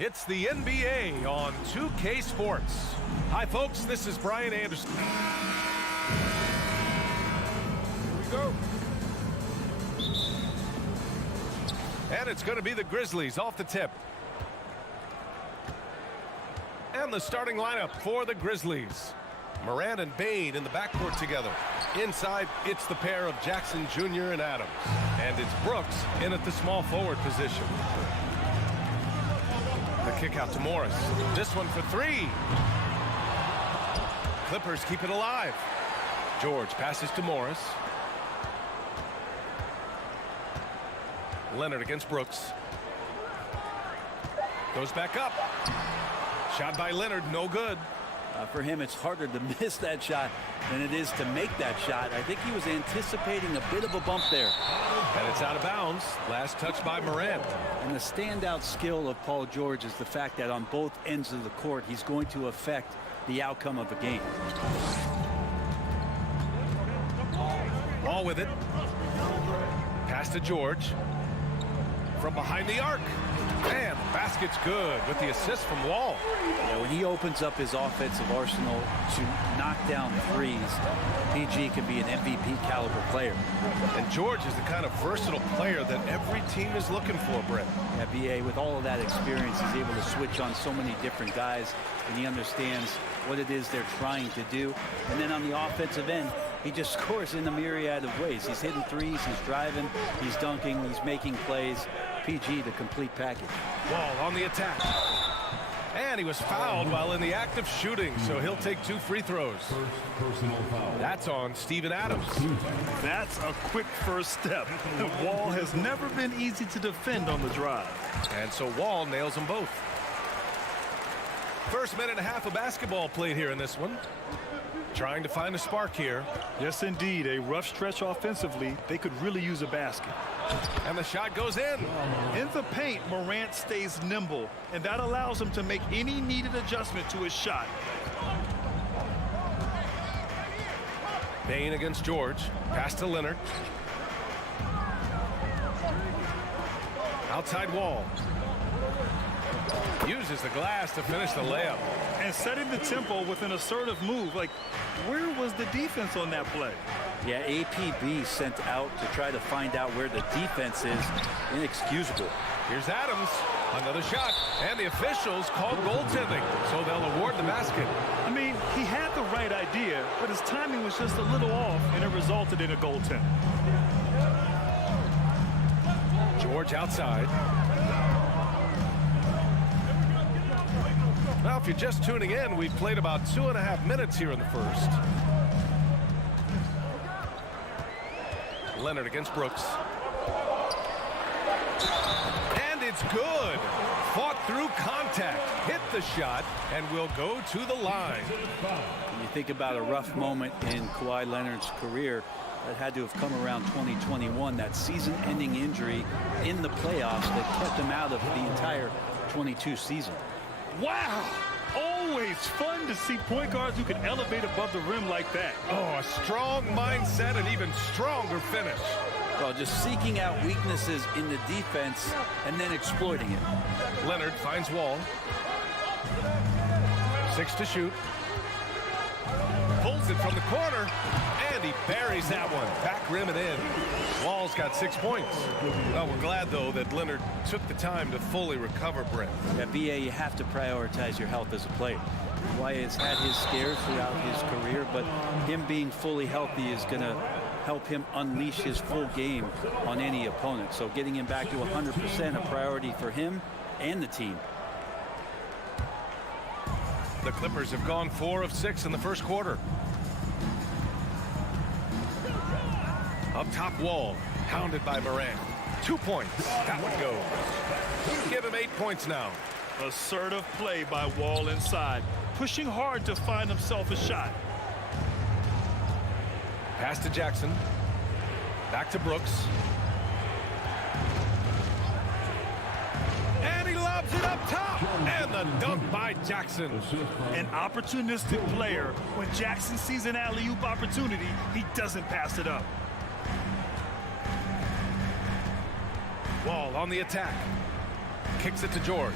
It's the NBA on 2K Sports. Hi, folks. This is Brian Anderson. Here we go. And it's going to be the Grizzlies off the tip. And the starting lineup for the Grizzlies. Morant and Bane in the backcourt together. Inside, it's the pair of Jackson Jr. and Adams. And it's Brooks in at the small forward position. The kick out to Morris. This one for three. Clippers keep it alive. George passes to Morris. Leonard against Brooks. Goes back up. Shot by Leonard, no good. For him, it's harder to miss that shot than it is to make that shot. I think he was anticipating a bit of a bump there. And it's out of bounds. Last touch by Morant. And the standout skill of Paul George is the fact that on both ends of the court, he's going to affect the outcome of a game. Ball with it. Pass to George. From behind the arc. And the basket's good with the assist from Wall. Yeah, when he opens up his offensive arsenal to knock down threes, PG can be an MVP caliber player. And George is the kind of versatile player that every team is looking for, Brett. Yeah, BA, with all of that experience, he's able to switch on so many different guys, and he understands what it is they're trying to do. And then on the offensive end, he just scores in a myriad of ways. He's hitting threes, he's driving, he's dunking, he's making plays. PG, the complete package. Wall on the attack. And he was fouled while in the act of shooting, so he'll take 2 free throws. Personal foul. That's on Steven Adams. That's a quick first step. Wall has never been easy to defend on the drive. And so Wall nails them both. First minute and a half of basketball played here in this one. Trying to find a spark here. Yes, indeed. A rough stretch offensively. They could really use a basket. And the shot goes in. In the paint, Morant stays nimble, and that allows him to make any needed adjustment to his shot. Bane against George. Pass to Leonard. Outside Wall. Uses the glass to finish the layup. And setting the tempo with an assertive move. Like, where was the defense on that play? Yeah, APB sent out to try to find out where the defense is. Inexcusable. Here's Adams. Another shot. And the officials called goaltending, so they'll award the basket. I mean, he had the right idea, but his timing was just a little off, and it resulted in a goaltend. George outside. Now, if you're just tuning in, we've played about 2.5 minutes here in the first. Leonard against Brooks. And it's good. Fought through contact, hit the shot, and will go to the line. When you think about a rough moment in Kawhi Leonard's career, that had to have come around 2021, that season-ending injury in the playoffs that kept him out of the entire 22 season. Wow! Always fun to see point guards who can elevate above the rim like that. Oh, a strong mindset and even stronger finish. Well, just seeking out weaknesses in the defense and then exploiting it. Leonard finds Wall. 6 to shoot. Pulls it from the corner. And he buries that one. Back rim and in. Wall's got 6 points. Well, we're glad, though, that Leonard took the time to fully recover, Brent. At BA, you have to prioritize your health as a player. Kawhi has had his scares throughout his career, but him being fully healthy is going to help him unleash his full game on any opponent. So getting him back to 100% a priority for him and the team. The Clippers have gone 4 of 6 in the first quarter. Up top, Wall, pounded by Morant. 2 points. That one goes. Give him 8 points now. Assertive play by Wall inside, pushing hard to find himself a shot. Pass to Jackson. Back to Brooks. And he lobs it up top. And the dunk by Jackson. An opportunistic player. When Jackson sees an alley-oop opportunity, he doesn't pass it up. Wall on the attack. Kicks it to George.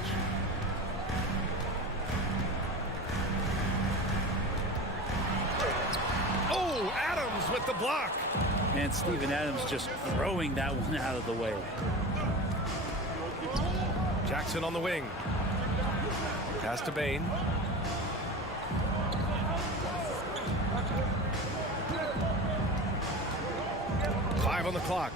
with the block. And Steven Adams just throwing that one out of the way. Jackson on the wing. Pass to Bain. Five on the clock.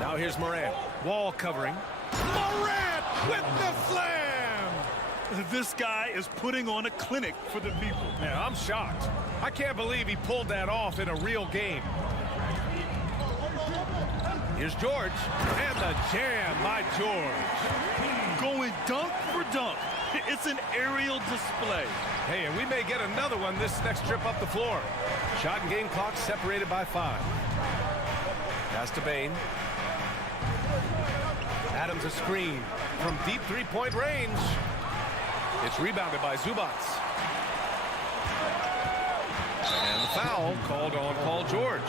Now here's Morant. Wall covering. Morant with the slam! This guy is putting on a clinic for the people. Man, I'm shocked. I can't believe he pulled that off in a real game. Here's George. And the jam by George. Going dunk for dunk. It's an aerial display. Hey, and we may get another one this next trip up the floor. Shot and game clock separated by 5. Pass to Bain. Adams a screen from deep three-point range. It's rebounded by Zubats. And the foul called on Paul George.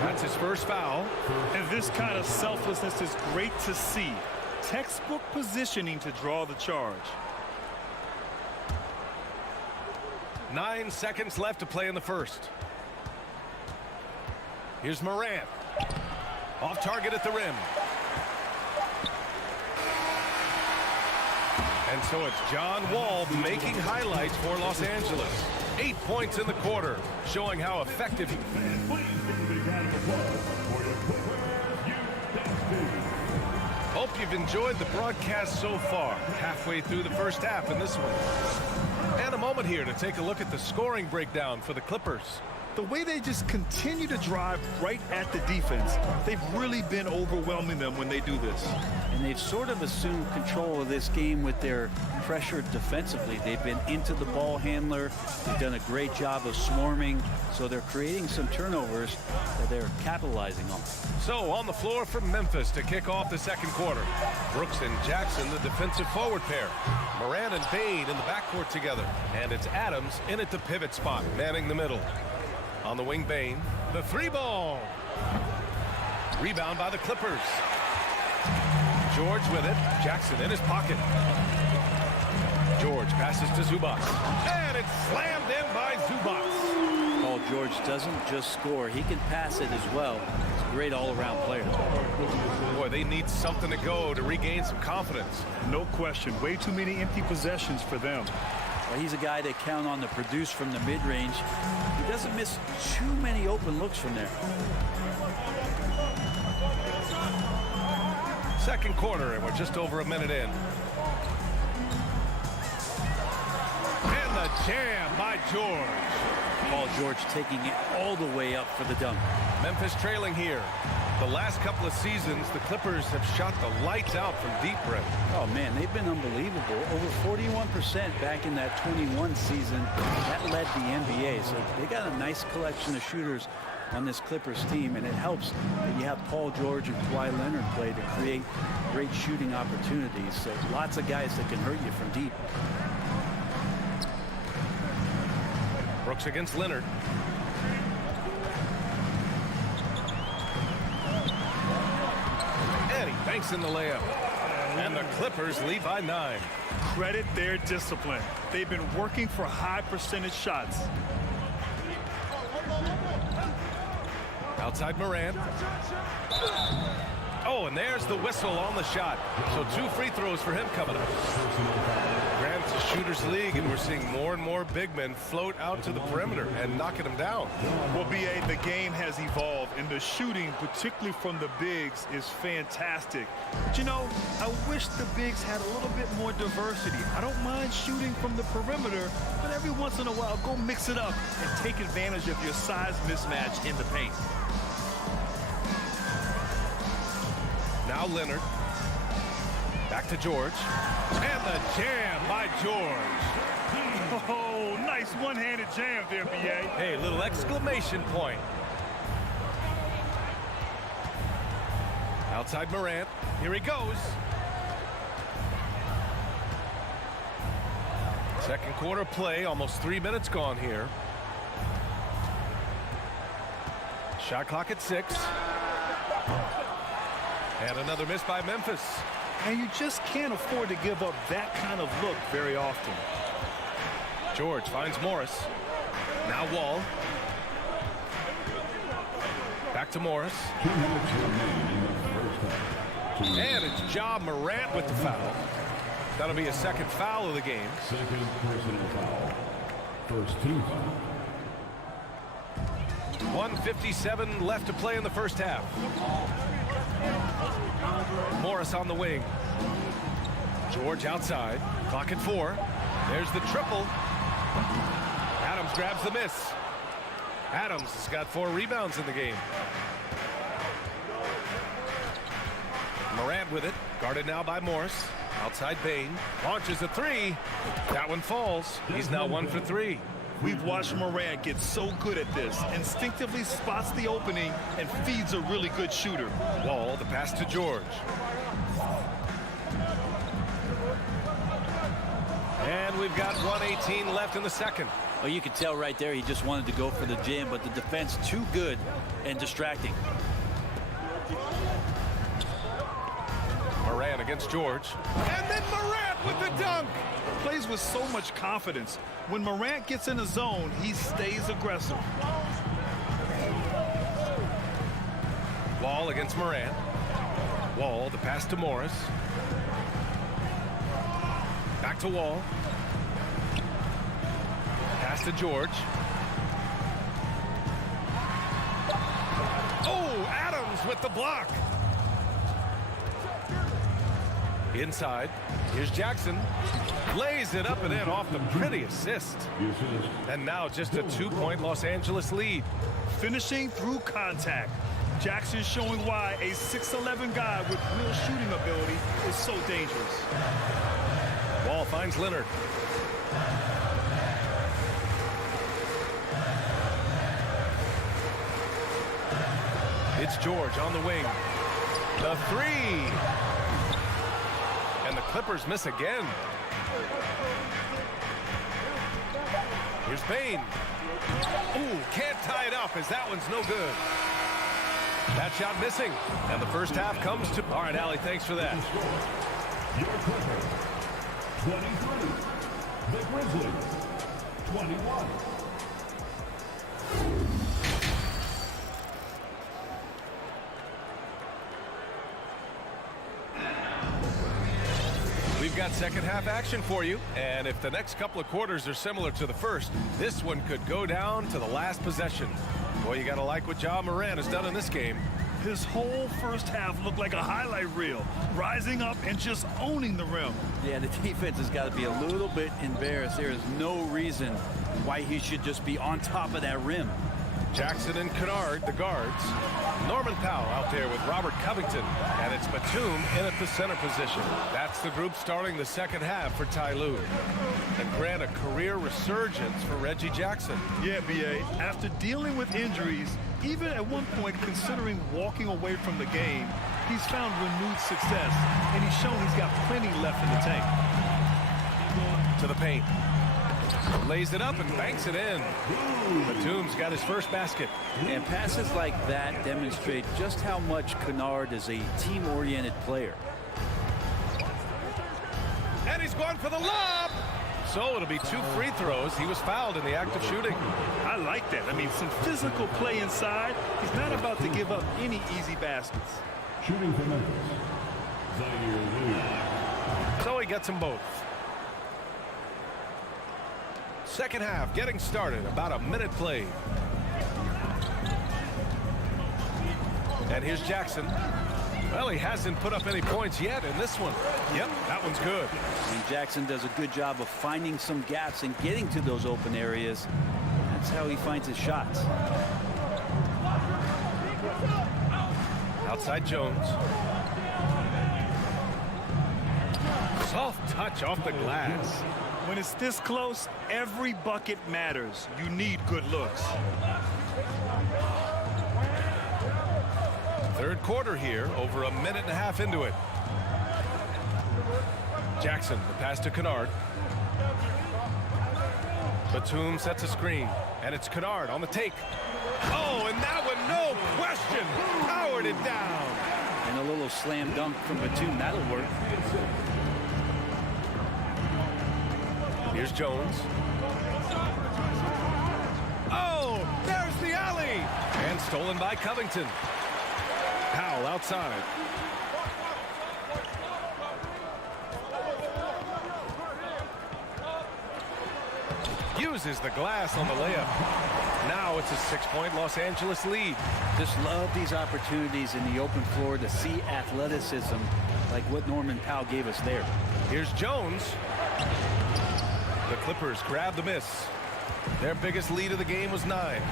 That's his first foul. And this kind of selflessness is great to see. Textbook positioning to draw the charge. 9 seconds left to play in the first. Here's Morant. Off target at the rim. And so it's John Wall making highlights for Los Angeles. 8 points in the quarter, showing how effective he is. Hope you've enjoyed the broadcast so far. Halfway through the first half in this one. And a moment here to take a look at the scoring breakdown for the Clippers. The way they just continue to drive right at the defense, they've really been overwhelming them when they do this. And they've sort of assumed control of this game with their pressure defensively. They've been into the ball handler. They've done a great job of swarming. So they're creating some turnovers that they're capitalizing on. So on the floor for Memphis to kick off the second quarter. Brooks and Jackson, the defensive forward pair. Morant and Bain in the backcourt together. And it's Adams in at the pivot spot, manning the middle. On the wing, Bain. The 3-ball. Rebound by the Clippers. George with it. Jackson in his pocket. George passes to Zubats. And it's slammed in by Zubats. Paul George doesn't just score. He can pass it as well. He's a great all-around player. Boy, they need something to go to regain some confidence. No question. Way too many empty possessions for them. Well, he's a guy they count on to produce from the mid-range. He doesn't miss too many open looks from there. Second quarter, and we're just over a minute in. And the jam by George. Paul George taking it all the way up for the dunk. Memphis trailing here. The last couple of seasons, the Clippers have shot the lights out from deep breath. Oh, man, they've been unbelievable. Over 41% back in that 21 season. That led the NBA. So they got a nice collection of shooters on this Clippers team, and it helps that you have Paul George and Kawhi Leonard play to create great shooting opportunities. So lots of guys that can hurt you from deep. Brooks against Leonard. And he banks in the layup. And the Clippers lead by 9. Credit their discipline. They've been working for high percentage shots. Outside Morant. Oh, and there's the whistle on the shot. So 2 free throws for him coming up. Grant's a shooter's league, and we're seeing more and more big men float out to the perimeter and knocking them down. Well, B.A., the game has evolved, and the shooting, particularly from the bigs, is fantastic. But, you know, I wish the bigs had a little bit more diversity. I don't mind shooting from the perimeter, but every once in a while, go mix it up and take advantage of your size mismatch in the paint. Now Leonard. Back to George. And the jam by George. Oh, nice one-handed jam there, B.A. Hey, little exclamation point. Outside Morant. Here he goes. Second quarter play. Almost 3 minutes gone here. Shot clock at 6. And another miss by Memphis. And you just can't afford to give up that kind of look very often. George finds Morris. Now Wall. Back to Morris. And it's Ja Morant with the foul. That'll be a second foul of the game. Second personal foul. First team foul. 1:57 left to play in the first half. Morris on the wing. George outside. Clock at 4. There's the triple. Adams grabs the miss. Adams has got 4 rebounds in the game. Morant with it. Guarded now by Morris. Outside Bain. Launches a 3. That one falls. He's now 1 for 3. We've watched Morant get so good at this. Instinctively spots the opening and feeds a really good shooter. Wall, the pass to George. And we've got 1:18 left in the second. Oh, you can tell right there he just wanted to go for the jam, but the defense too good and distracting. Morant against George. And then Morant with the dunk. Plays with so much confidence. When Morant gets in the zone, he stays aggressive. Wall against Morant. Wall, the pass to Morris. Back to Wall. Pass to George. Oh, Adams with the block. Inside. Here's Jackson. Lays it up and in off the pretty assist. And now just a 2-point Los Angeles lead. Finishing through contact. Jackson showing why a 6'11" guy with real shooting ability is so dangerous. Wall finds Leonard. It's George on the wing. The 3. And the Clippers miss again. Here's Bain. Ooh, can't tie it up as that one's no good. That shot missing. And the first half comes to... All right, Allie, thanks for that. Your Clippers, 23. The Grizzlies, 21. We've got second half action for you, and if the next couple of quarters are similar to the first, this one could go down to the last possession. Boy, you gotta like what Ja Morant has done in this game. His whole first half looked like a highlight reel, rising up and just owning the rim. Yeah, the defense has got to be a little bit embarrassed. There is no reason why he should just be on top of that rim. Jackson and Kennard, the guards. Norman Powell out there with Robert Covington. And it's Batum in at the center position. That's the group starting the second half for Ty Lue. And grant a career resurgence for Reggie Jackson. Yeah, B.A., after dealing with injuries, even at one point considering walking away from the game, he's found renewed success, and he's shown he's got plenty left in the tank. To the paint. Lays it up and banks it in. Batum's got his first basket. And passes like that demonstrate just how much Kennard is a team-oriented player. And he's going for the lob. So it'll be 2 free throws. He was fouled in the act of shooting. I like that. I mean, some physical play inside. He's not about to give up any easy baskets. Shooting for Memphis, Zaire Lee. So he gets them both. Second half getting started. About a minute played. And here's Jackson. Well, he hasn't put up any points yet in this one. Yep, that one's good. And Jackson does a good job of finding some gaps and getting to those open areas. That's how he finds his shots. Outside Jones. Soft touch off the glass. When it's this close, every bucket matters. You need good looks. Third quarter here, over a minute and a half into it. Jackson, the pass to Kennard. Batum sets a screen, and it's Kennard on the take. Oh, and that one, no question, powered it down. And a little slam dunk from Batum, that'll work. Here's Jones. Oh, there's the alley. And And stolen by Covington. Powell outside. Uses the glass on the layup. Now it's a 6-point Los Angeles lead. Just love these opportunities in the open floor to see athleticism like what Norman Powell gave us there. Here's Jones. The Clippers grab the miss. Their biggest lead of the game was 9.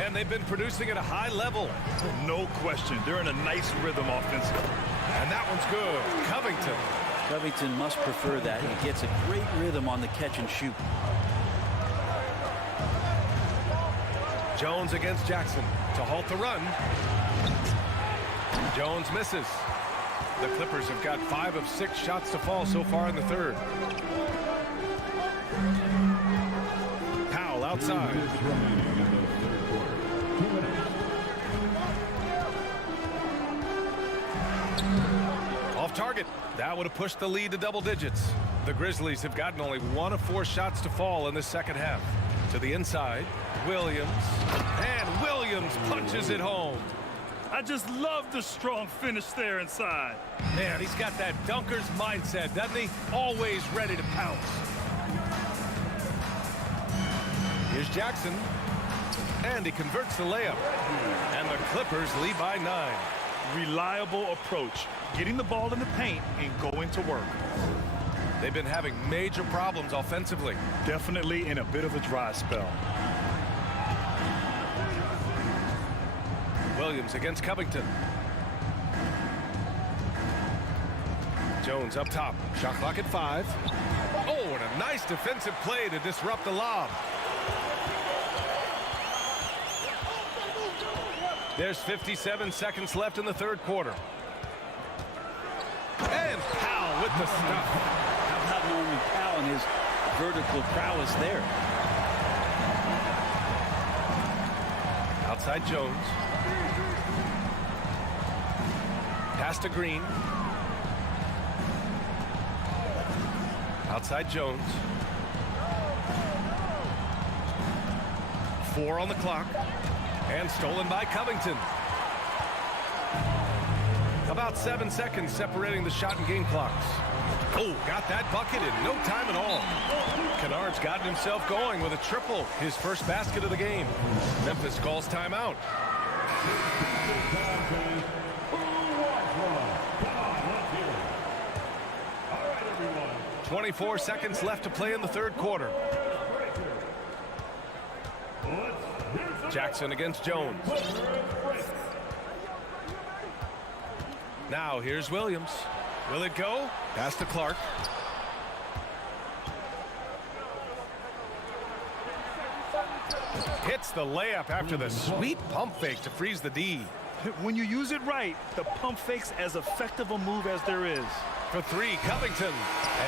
And they've been producing at a high level. No question. They're in a nice rhythm offensively. And that one's good. Covington. Covington must prefer that. He gets a great rhythm on the catch and shoot. Jones against Jackson to halt the run. Jones misses. The Clippers have got 5 of 6 shots to fall so far in the third. Powell outside. Off target. That would have pushed the lead to double digits. The Grizzlies have gotten only 1 of 4 shots to fall in the second half. To the inside, Williams. And Williams punches it home. I just love the strong finish there inside. Man, he's got that dunker's mindset, doesn't he? Always ready to pounce. Here's Jackson. And he converts the layup. And the Clippers lead by 9. Reliable approach. Getting the ball in the paint and going to work. They've been having major problems offensively. Definitely in a bit of a dry spell. Williams against Covington. Jones up top. Shot clock at 5. Oh, and a nice defensive play to disrupt the lob. There's 57 seconds left in the third quarter. And Powell with the stuff. How about Norman Powell and his vertical prowess there? Outside Jones. Pass to Green. Outside Jones. 4 on the clock. And stolen by Covington. About 7 seconds separating the shot and game clocks. Oh, got that bucket in no time at all. Kennard's gotten himself going with a triple, his first basket of the game. Memphis calls timeout. 24 seconds left to play in the third quarter. Jackson against Jones. Now here's Williams. Will it go? Pass to Clark. Hits the layup after the sweet pump fake to freeze the D. When you use it right, the pump fake's as effective a move as there is. For 3, Covington.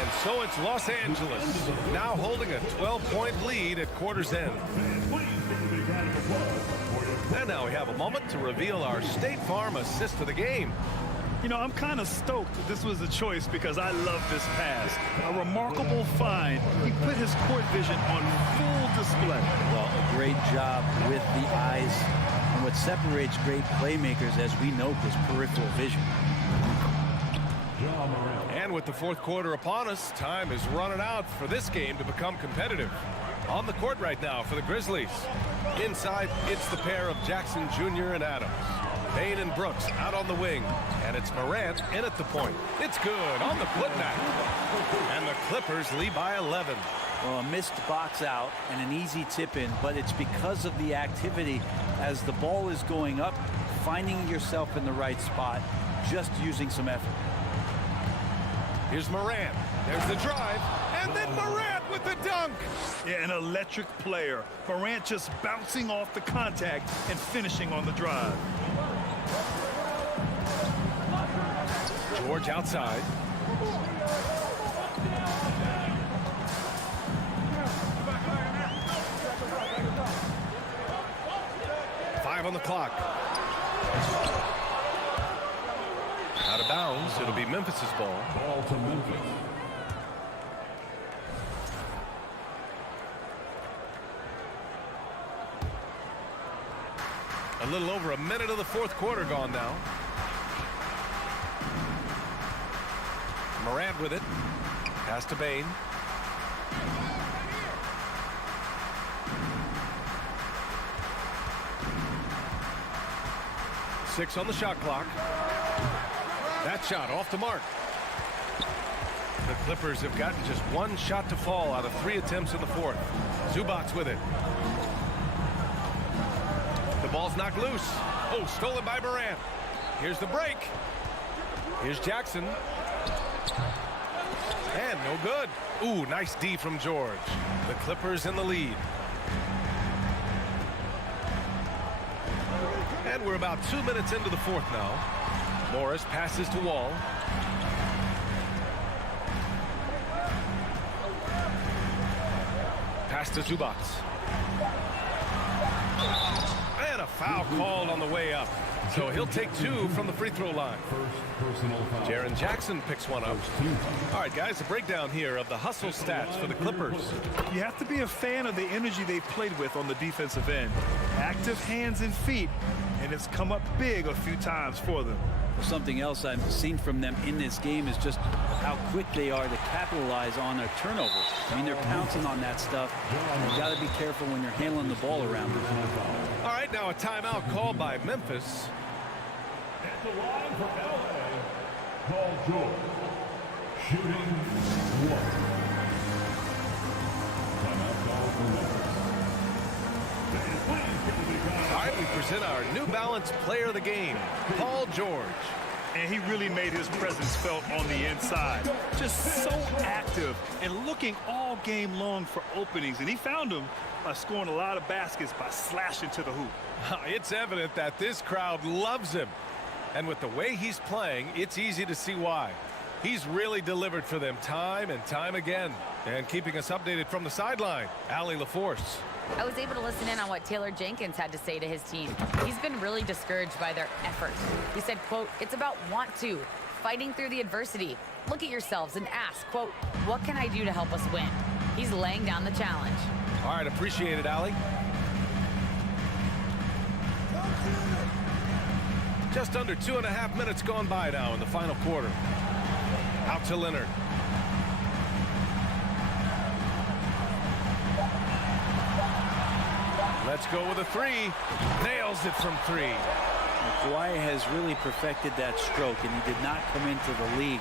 And so it's Los Angeles, now holding a 12-point lead at quarter's end. And now we have a moment to reveal our State Farm assist of the game. You know, I'm kind of stoked that this was a choice because I love this pass. A remarkable find. He put his court vision on full display. Well, a great job with the eyes. And what separates great playmakers, as we note, is peripheral vision. And with the fourth quarter upon us, time is running out for this game to become competitive. On the court right now for the Grizzlies. Inside, it's the pair of Jackson Jr. and Adams. Payne and Brooks out on the wing. And it's Morant in at the point. It's good on the putback. And the Clippers lead by 11. Well, a missed box out and an easy tip in, but it's because of the activity as the ball is going up, finding yourself in the right spot, just using some effort. Here's Morant. There's the drive. And then Morant with the dunk. Yeah, an electric player. Morant just bouncing off the contact and finishing on the drive. George outside. Five on the clock. Out of bounds. It'll be Memphis's ball. Ball to Memphis. A little over a minute of the fourth quarter gone now. Morant with it. Pass to Bane. Six on the shot clock. That shot off the mark. The Clippers have gotten just one shot to fall out of 3 attempts in the fourth. Zubac's with it. The ball's knocked loose. Oh, stolen by Morant. Here's the break. Here's Jackson. And no good. Ooh, nice D from George. The Clippers in the lead. And we're about 2 minutes into the fourth now. Morris passes to Wall. Pass to Zubac. And a foul called on the way up. So he'll take 2 from the free throw line. Jaren Jackson picks one up. All right, guys, a breakdown here of the hustle stats for the Clippers. You have to be a fan of the energy they played with on the defensive end. Active hands and feet, and it's come up big a few times for them. Something else I've seen from them in this game is just how quick they are to capitalize on their turnovers. I mean, they're pouncing on that stuff. You've got to be careful when you're handling the ball around them. All right, now a timeout called by Memphis. At the line for LA, Paul George. Shooting 1. Timeout call for Memphis. All right, we present our New Balance player of the game, Paul George. And he really made his presence felt on the inside. Just so active and looking all game long for openings. And he found them by scoring a lot of baskets by slashing to the hoop. It's evident that this crowd loves him. And with the way he's playing, it's easy to see why. He's really delivered for them time and time again. And keeping us updated from the sideline, Allie LaForce. I was able to listen in on what Taylor Jenkins had to say to his team. He's been really discouraged by their effort. He said, quote, "It's about want to, fighting through the adversity. Look at yourselves and ask, quote, what can I do to help us win?" He's laying down the challenge. All right, appreciate it, Allie. Just under 2.5 minutes gone by now in the final quarter. Out to Leonard. Let's go with a 3. Nails it from 3. Kawhi has really perfected that stroke, and he did not come into the league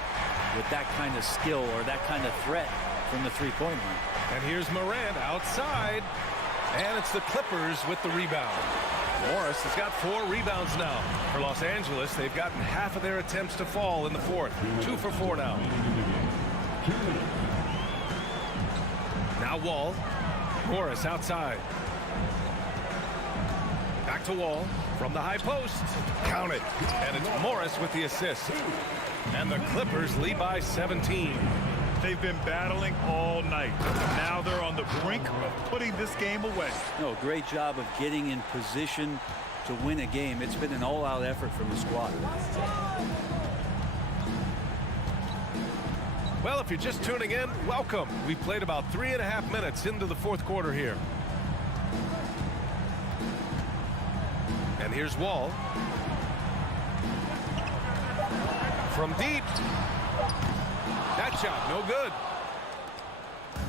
with that kind of skill or that kind of threat from the three-point line. And here's Morant outside, and it's the Clippers with the rebound. Morris has got 4 rebounds now. For Los Angeles, they've gotten half of their attempts to fall in the fourth. 2 for 4 now. Now Wall. Morris outside. Back to Wall from the high post. Count it. And it's Morris with the assist. And the Clippers lead by 17. They've been battling all night. Now they're on the brink of putting this game away. No, great job of getting in position to win a game. It's been an all-out effort from the squad. Well, if you're just tuning in, welcome. We've played about 3.5 minutes into the fourth quarter here. And here's Wall. From deep. That shot, no good.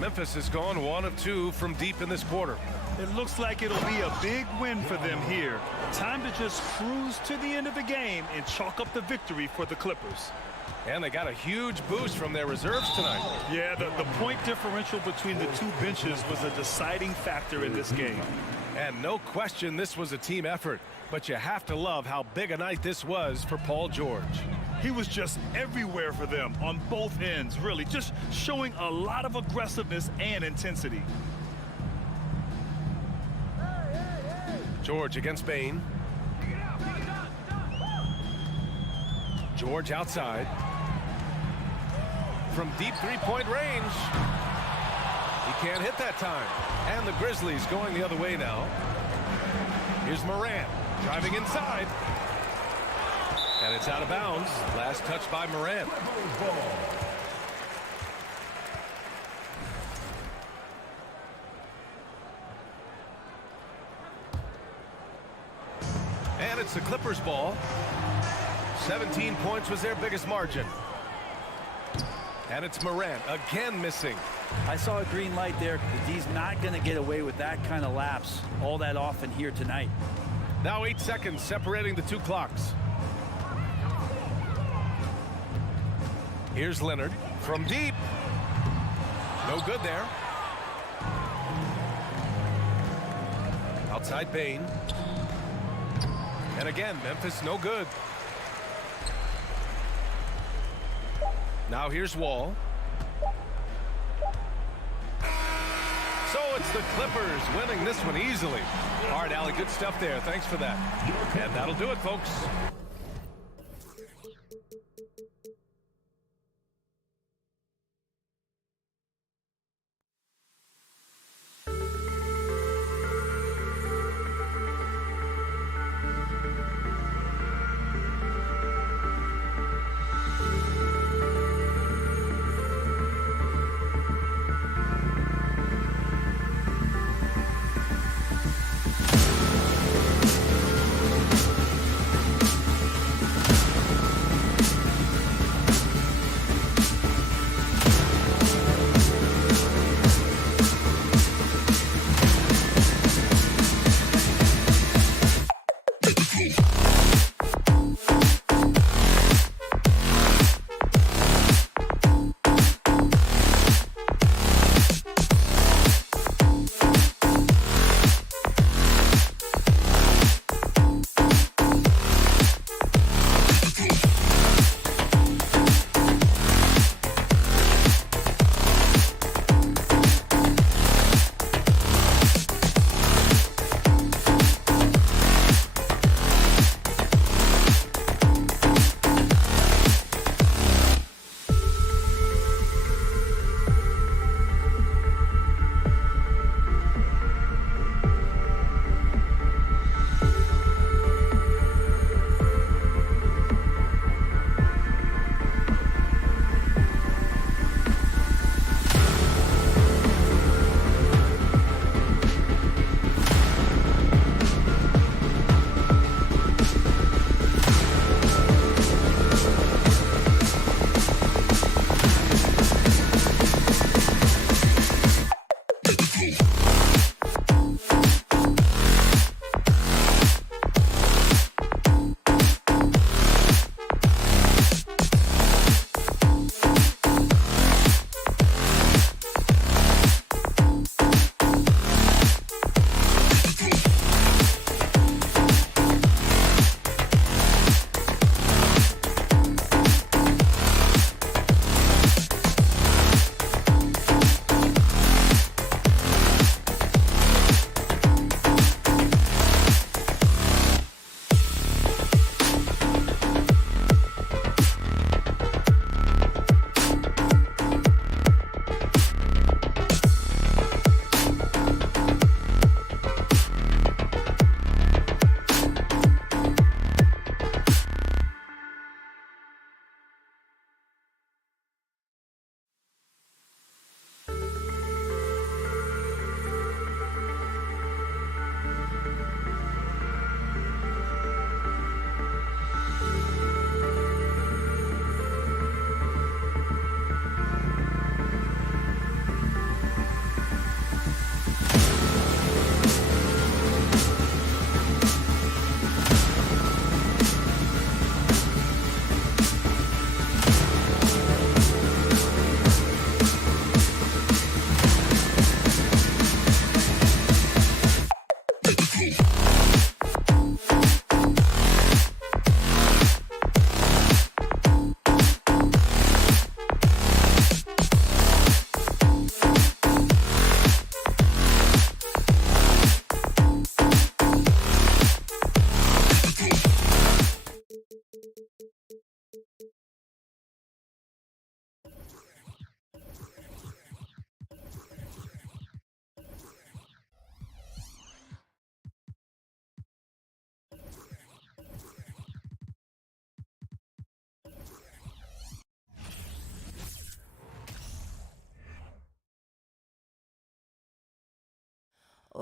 Memphis has gone 1 of 2 from deep in this quarter. It looks like it'll be a big win for them here. Time to just cruise to the end of the game and chalk up the victory for the Clippers. And they got a huge boost from their reserves tonight. Yeah, the point differential between the two benches was a deciding factor in this game. And no question this was a team effort. But you have to love how big a night this was for Paul George. He was just everywhere for them on both ends, really, just showing a lot of aggressiveness and intensity. George against Bane. George outside. From deep three-point range. He can't hit that time. And the Grizzlies going the other way now. Here's Morant driving inside. And it's out of bounds. Last touch by Morant. it's the Clippers' ball. 17 points was their biggest margin. And it's Morant again missing. I saw a green light there. He's not going to get away with that kind of lapse all that often here tonight. Now 8 seconds separating the two clocks. Here's Leonard from deep. No good there. Outside Bane. And again, Memphis no good. Now here's Wall. So it's the Clippers winning this one easily. All right, Allie, good stuff there. Thanks for that. And that'll do it, folks.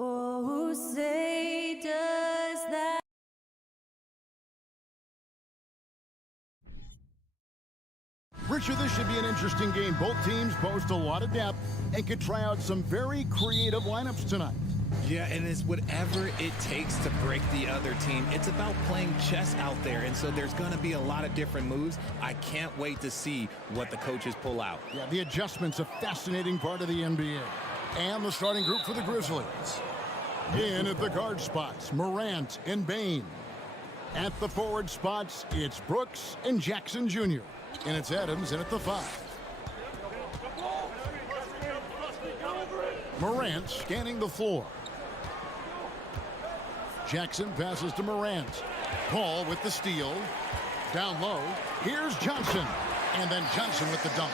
Oh, say does that Richard, this should be an interesting game. Both teams boast a lot of depth and could try out some very creative lineups tonight. Yeah, and it's whatever it takes to break the other team. It's about playing chess out there, and so there's going to be a lot of different moves. I can't wait to see what the coaches pull out. Yeah, the adjustment's a fascinating part of the NBA. And the starting group for the Grizzlies. In at the guard spots, Morant and Bane. At the forward spots, it's Brooks and Jackson Jr. And it's Adams in at the 5. Morant scanning the floor. Jackson passes to Morant. Paul with the steal. Down low. Here's Johnson. And then Johnson with the dunk.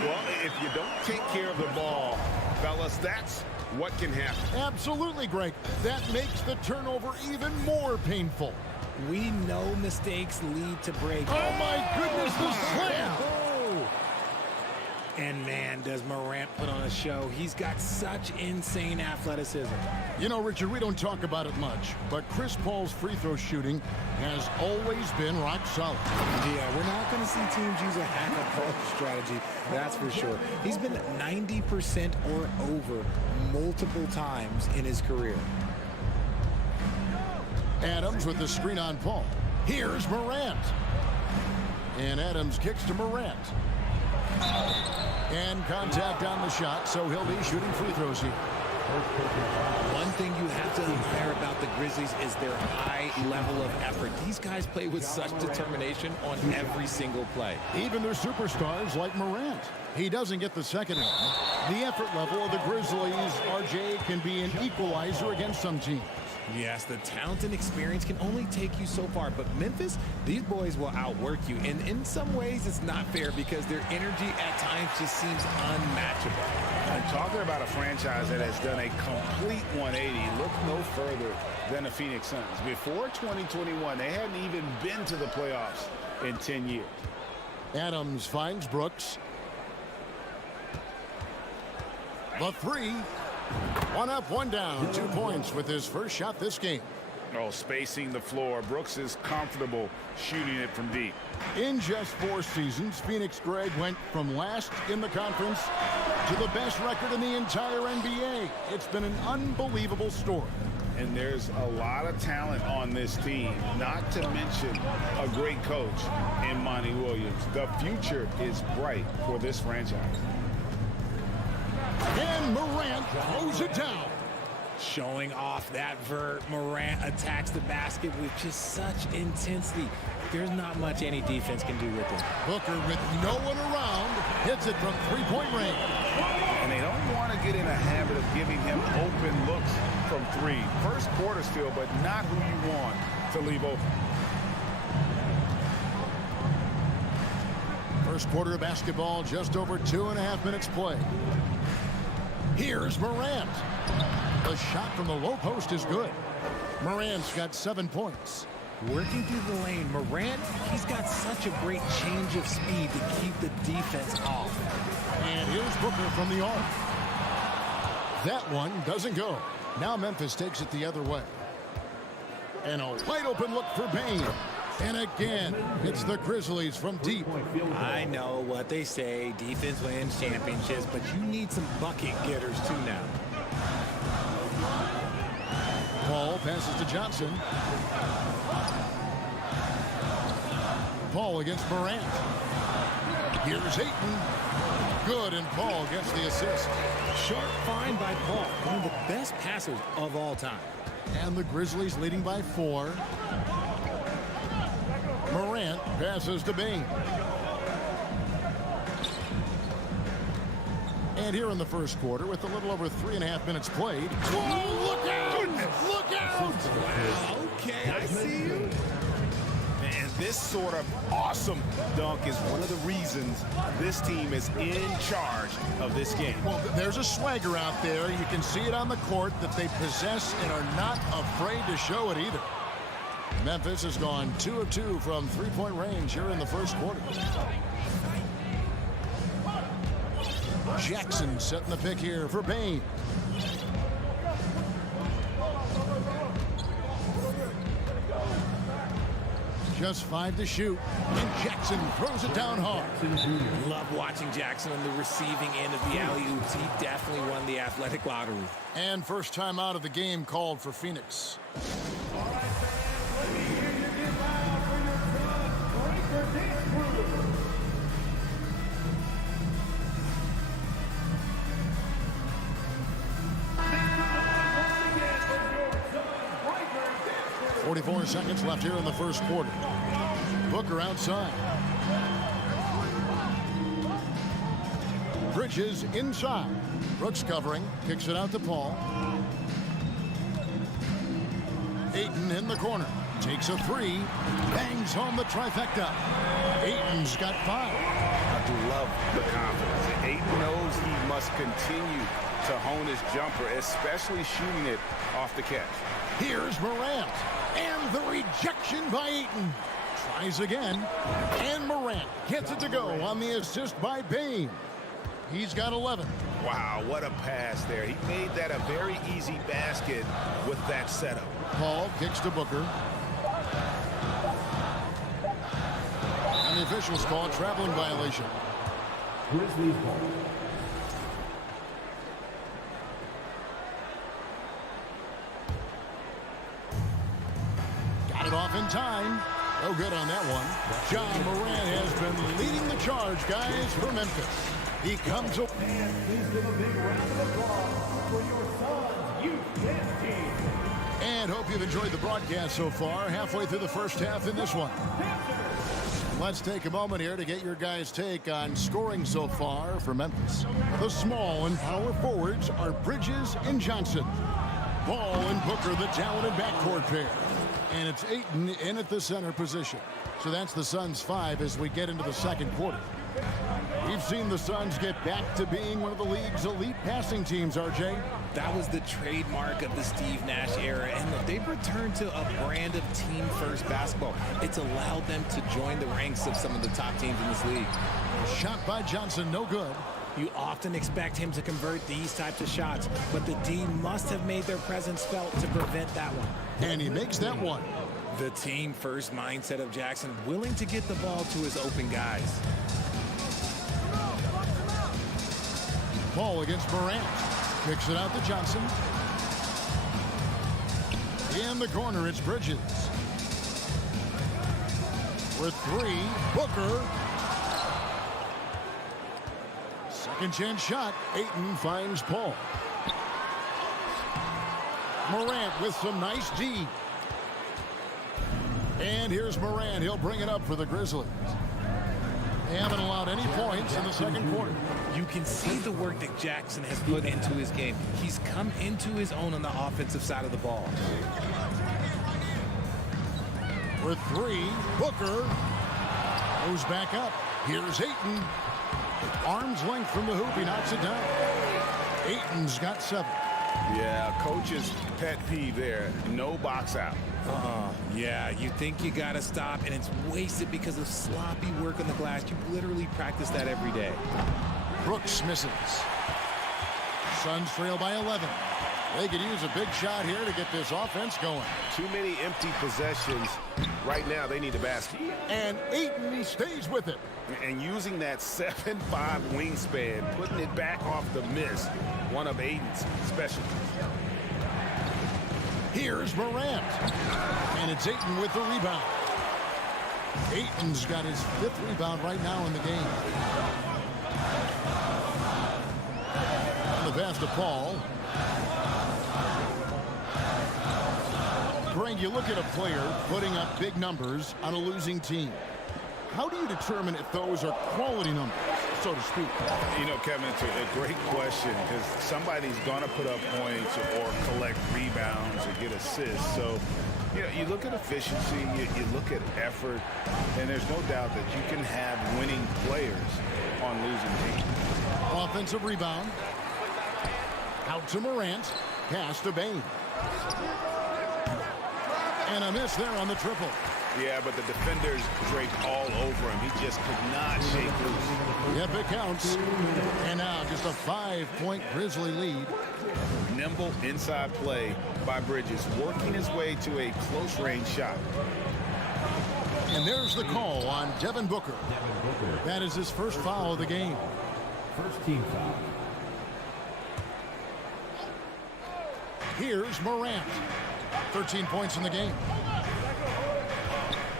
Well, if you don't take care of the ball, fellas, that's what can happen. Absolutely, Greg. That makes the turnover even more painful. We know mistakes lead to break. Oh, my goodness, the slam! And man, does Morant put on a show. He's got such insane athleticism. You know, Richard, we don't talk about it much, but Chris Paul's free throw shooting has always been rock solid. Yeah, we're not going to see teams use a hack-approach strategy, that's for sure. He's been 90% or over multiple times in his career. Adams with the screen on Paul. Here's Morant. And Adams kicks to Morant. And contact on the shot, so he'll be shooting free throws here. One thing you have to admire about the Grizzlies is their high level of effort. These guys play with such determination on every single play. Even their superstars like Morant. He doesn't get the second one. The effort level of the Grizzlies, RJ, can be an equalizer against some teams. Yes, the talent and experience can only take you so far, but Memphis, these boys will outwork you, and in some ways it's not fair because their energy at times just seems unmatchable. And talking about a franchise that has done a complete 180, look no further than the Phoenix Suns. Before 2021, they hadn't even been to the playoffs in 10 years. Adams finds Brooks. The 3. 1 up, 1 down. 2 points with his first shot this game. Oh, spacing the floor. Brooks is comfortable shooting it from deep. In just 4 seasons, Phoenix, Greg, went from last in the conference to the best record in the entire NBA. It's been an unbelievable story. And there's a lot of talent on this team, not to mention a great coach in Monty Williams. The future is bright for this franchise. And Morant throws it down. Showing off that vert, Morant attacks the basket with just such intensity. There's not much any defense can do with it. Booker, with no one around, hits it from three-point range. And they don't want to get in a habit of giving him open looks from 3. First quarter still, but not who you want to leave open. First quarter of basketball, just over 2.5 minutes play. Here's Morant. The shot from the low post is good. Morant's got 7 points. Working through the lane, Morant, he's got such a great change of speed to keep the defense off. And here's Booker from the arc. That one doesn't go. Now Memphis takes it the other way. And a wide open look for Bane. And again, it's the Grizzlies from deep. I know what they say, defense wins championships, but you need some bucket getters too now. Paul passes to Johnson. Paul against Morant. Here's Ayton. Good, and Paul gets the assist. Sharp find by Paul, one of the best passers of all time. And the Grizzlies leading by 4. Morant passes to Bane. And here in the first quarter, with a little over 3.5 minutes played. Whoa, look out! Look out! Wow, okay, I see you. And this sort of awesome dunk is one of the reasons this team is in charge of this game. Well, there's a swagger out there. You can see it on the court that they possess and are not afraid to show it either. Memphis has gone 2 of 2 from three-point range here in the first quarter. Jackson setting the pick here for Bane. Just 5 to shoot, and Jackson throws it down hard. Love watching Jackson on the receiving end of the alley-oops. He definitely won the athletic lottery. And first time out of the game called for Phoenix. 44 seconds left here in the first quarter. Booker outside. Bridges inside. Brooks covering. Kicks it out to Paul. Ayton in the corner. Takes a three. Bangs home the trifecta. Ayton's got 5. I do love the confidence. Ayton knows he must continue to hone his jumper, especially shooting it off the catch. Here's Morant. And the rejection by Ayton. Tries again. And Morant gets it to go on the assist by Bane. He's got 11. Wow, what a pass there. He made that a very easy basket with that setup. Paul kicks to Booker. And the officials call a traveling violation. Grizzlies ball. Got it off in time. No good on that one. John Morant has been leading the charge, guys, for Memphis. He comes up. And please give a big round of applause for your son's youth dance team. And hope you've enjoyed the broadcast so far. Halfway through the first half in this one. Let's take a moment here to get your guys' take on scoring so far for Memphis. The small and power forwards are Bridges and Johnson. Ball and Booker, the talented backcourt pair. And it's Ayton in at the center position. So that's the Suns' 5 as we get into the second quarter. We've seen the Suns get back to being one of the league's elite passing teams, RJ. That was the trademark of the Steve Nash era, and look, they've returned to a brand of team-first basketball. It's allowed them to join the ranks of some of the top teams in this league. Shot by Johnson, no good. You often expect him to convert these types of shots, but the D must have made their presence felt to prevent that one. And he makes that one. The team-first mindset of Jackson, willing to get the ball to his open guys. Ball against Morant. Kicks it out to Johnson. In the corner, it's Bridges. With 3, Booker. Second chance shot. Ayton finds Paul. Morant with some nice D. And here's Morant. He'll bring it up for the Grizzlies. They haven't allowed any points in the second quarter. You can see the work that Jackson has put into his game. He's come into his own on the offensive side of the ball. With 3, Booker goes back up. Here's Ayton. Arm's length from the hoop. He knocks it down. Ayton's got 7. Yeah, coach's pet peeve there. No box out. Yeah, you think you got to stop, and it's wasted because of sloppy work on the glass. You literally practice that every day. Brooks misses. Suns trail by 11. They could use a big shot here to get this offense going. Too many empty possessions. Right now, they need a basket. And Ayton stays with it. And using that 7'5" wingspan, putting it back off the miss, one of Ayton's specialties. Here's Morant. And it's Ayton with the rebound. Ayton's got his 5th rebound right now in the game. And the pass to Paul. Greg, you look at a player putting up big numbers on a losing team. How do you determine if those are quality numbers, so to speak? You know, Kevin, it's a great question because somebody's going to put up points or collect rebounds or get assists. So, you know, you look at efficiency, you look at effort, and there's no doubt that you can have winning players on losing teams. Offensive rebound. Out to Morant. Pass to Bane. And a miss there on the triple. Yeah, but the defenders draped all over him. He just could not shake loose. Yep, it counts. And now just a 5-point Grizzly lead. Nimble inside play by Bridges, working his way to a close-range shot. And there's the call on Devin Booker. That is his first foul of the game. First team foul. Here's Morant. 13 points in the game.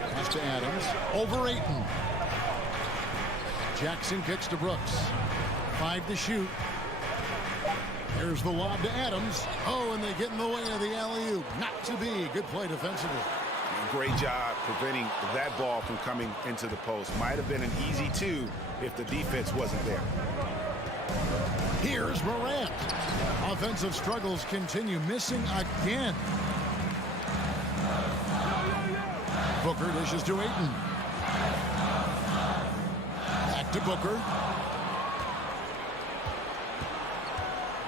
Pass to Adams. Over Ayton. Jackson kicks to Brooks. 5 to shoot. There's the lob to Adams. Oh, and they get in the way of the alley-oop. Not to be. Good play defensively. Great job preventing that ball from coming into the post. Might have been an easy 2 if the defense wasn't there. Here's Morant. Offensive struggles continue. Missing again. Booker dishes to Ayton. Back to Booker.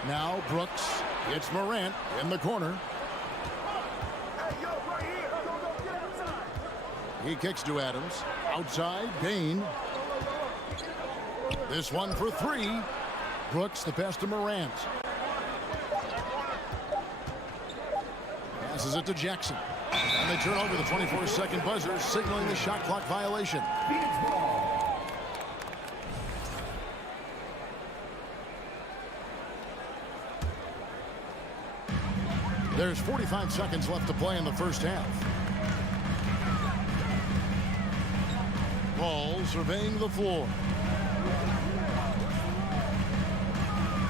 Now Brooks. It's Morant in the corner. He kicks to Adams. Outside, Bain. This one for 3. Brooks, the pass to Morant. Passes it to Jackson. And they turn over the 24-second buzzer, signaling the shot clock violation. Phoenix ball. There's 45 seconds left to play in the first half. Ball surveying the floor.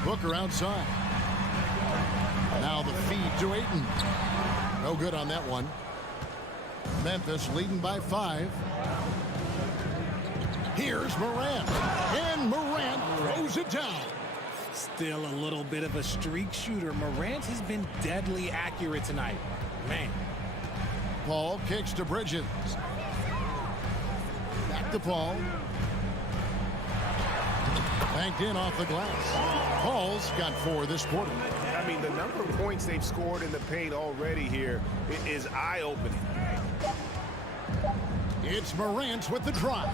Booker outside. Now the feed to Ayton. No good on that one. Memphis leading by 5. Here's Morant. And Morant throws it down. Still a little bit of a streak shooter. Morant has been deadly accurate tonight. Man. Paul kicks to Bridges. Back to Paul. Banked in off the glass. Paul's got 4 this quarter. I mean, the number of points they've scored in the paint already here is eye-opening. It's Morant with the drive.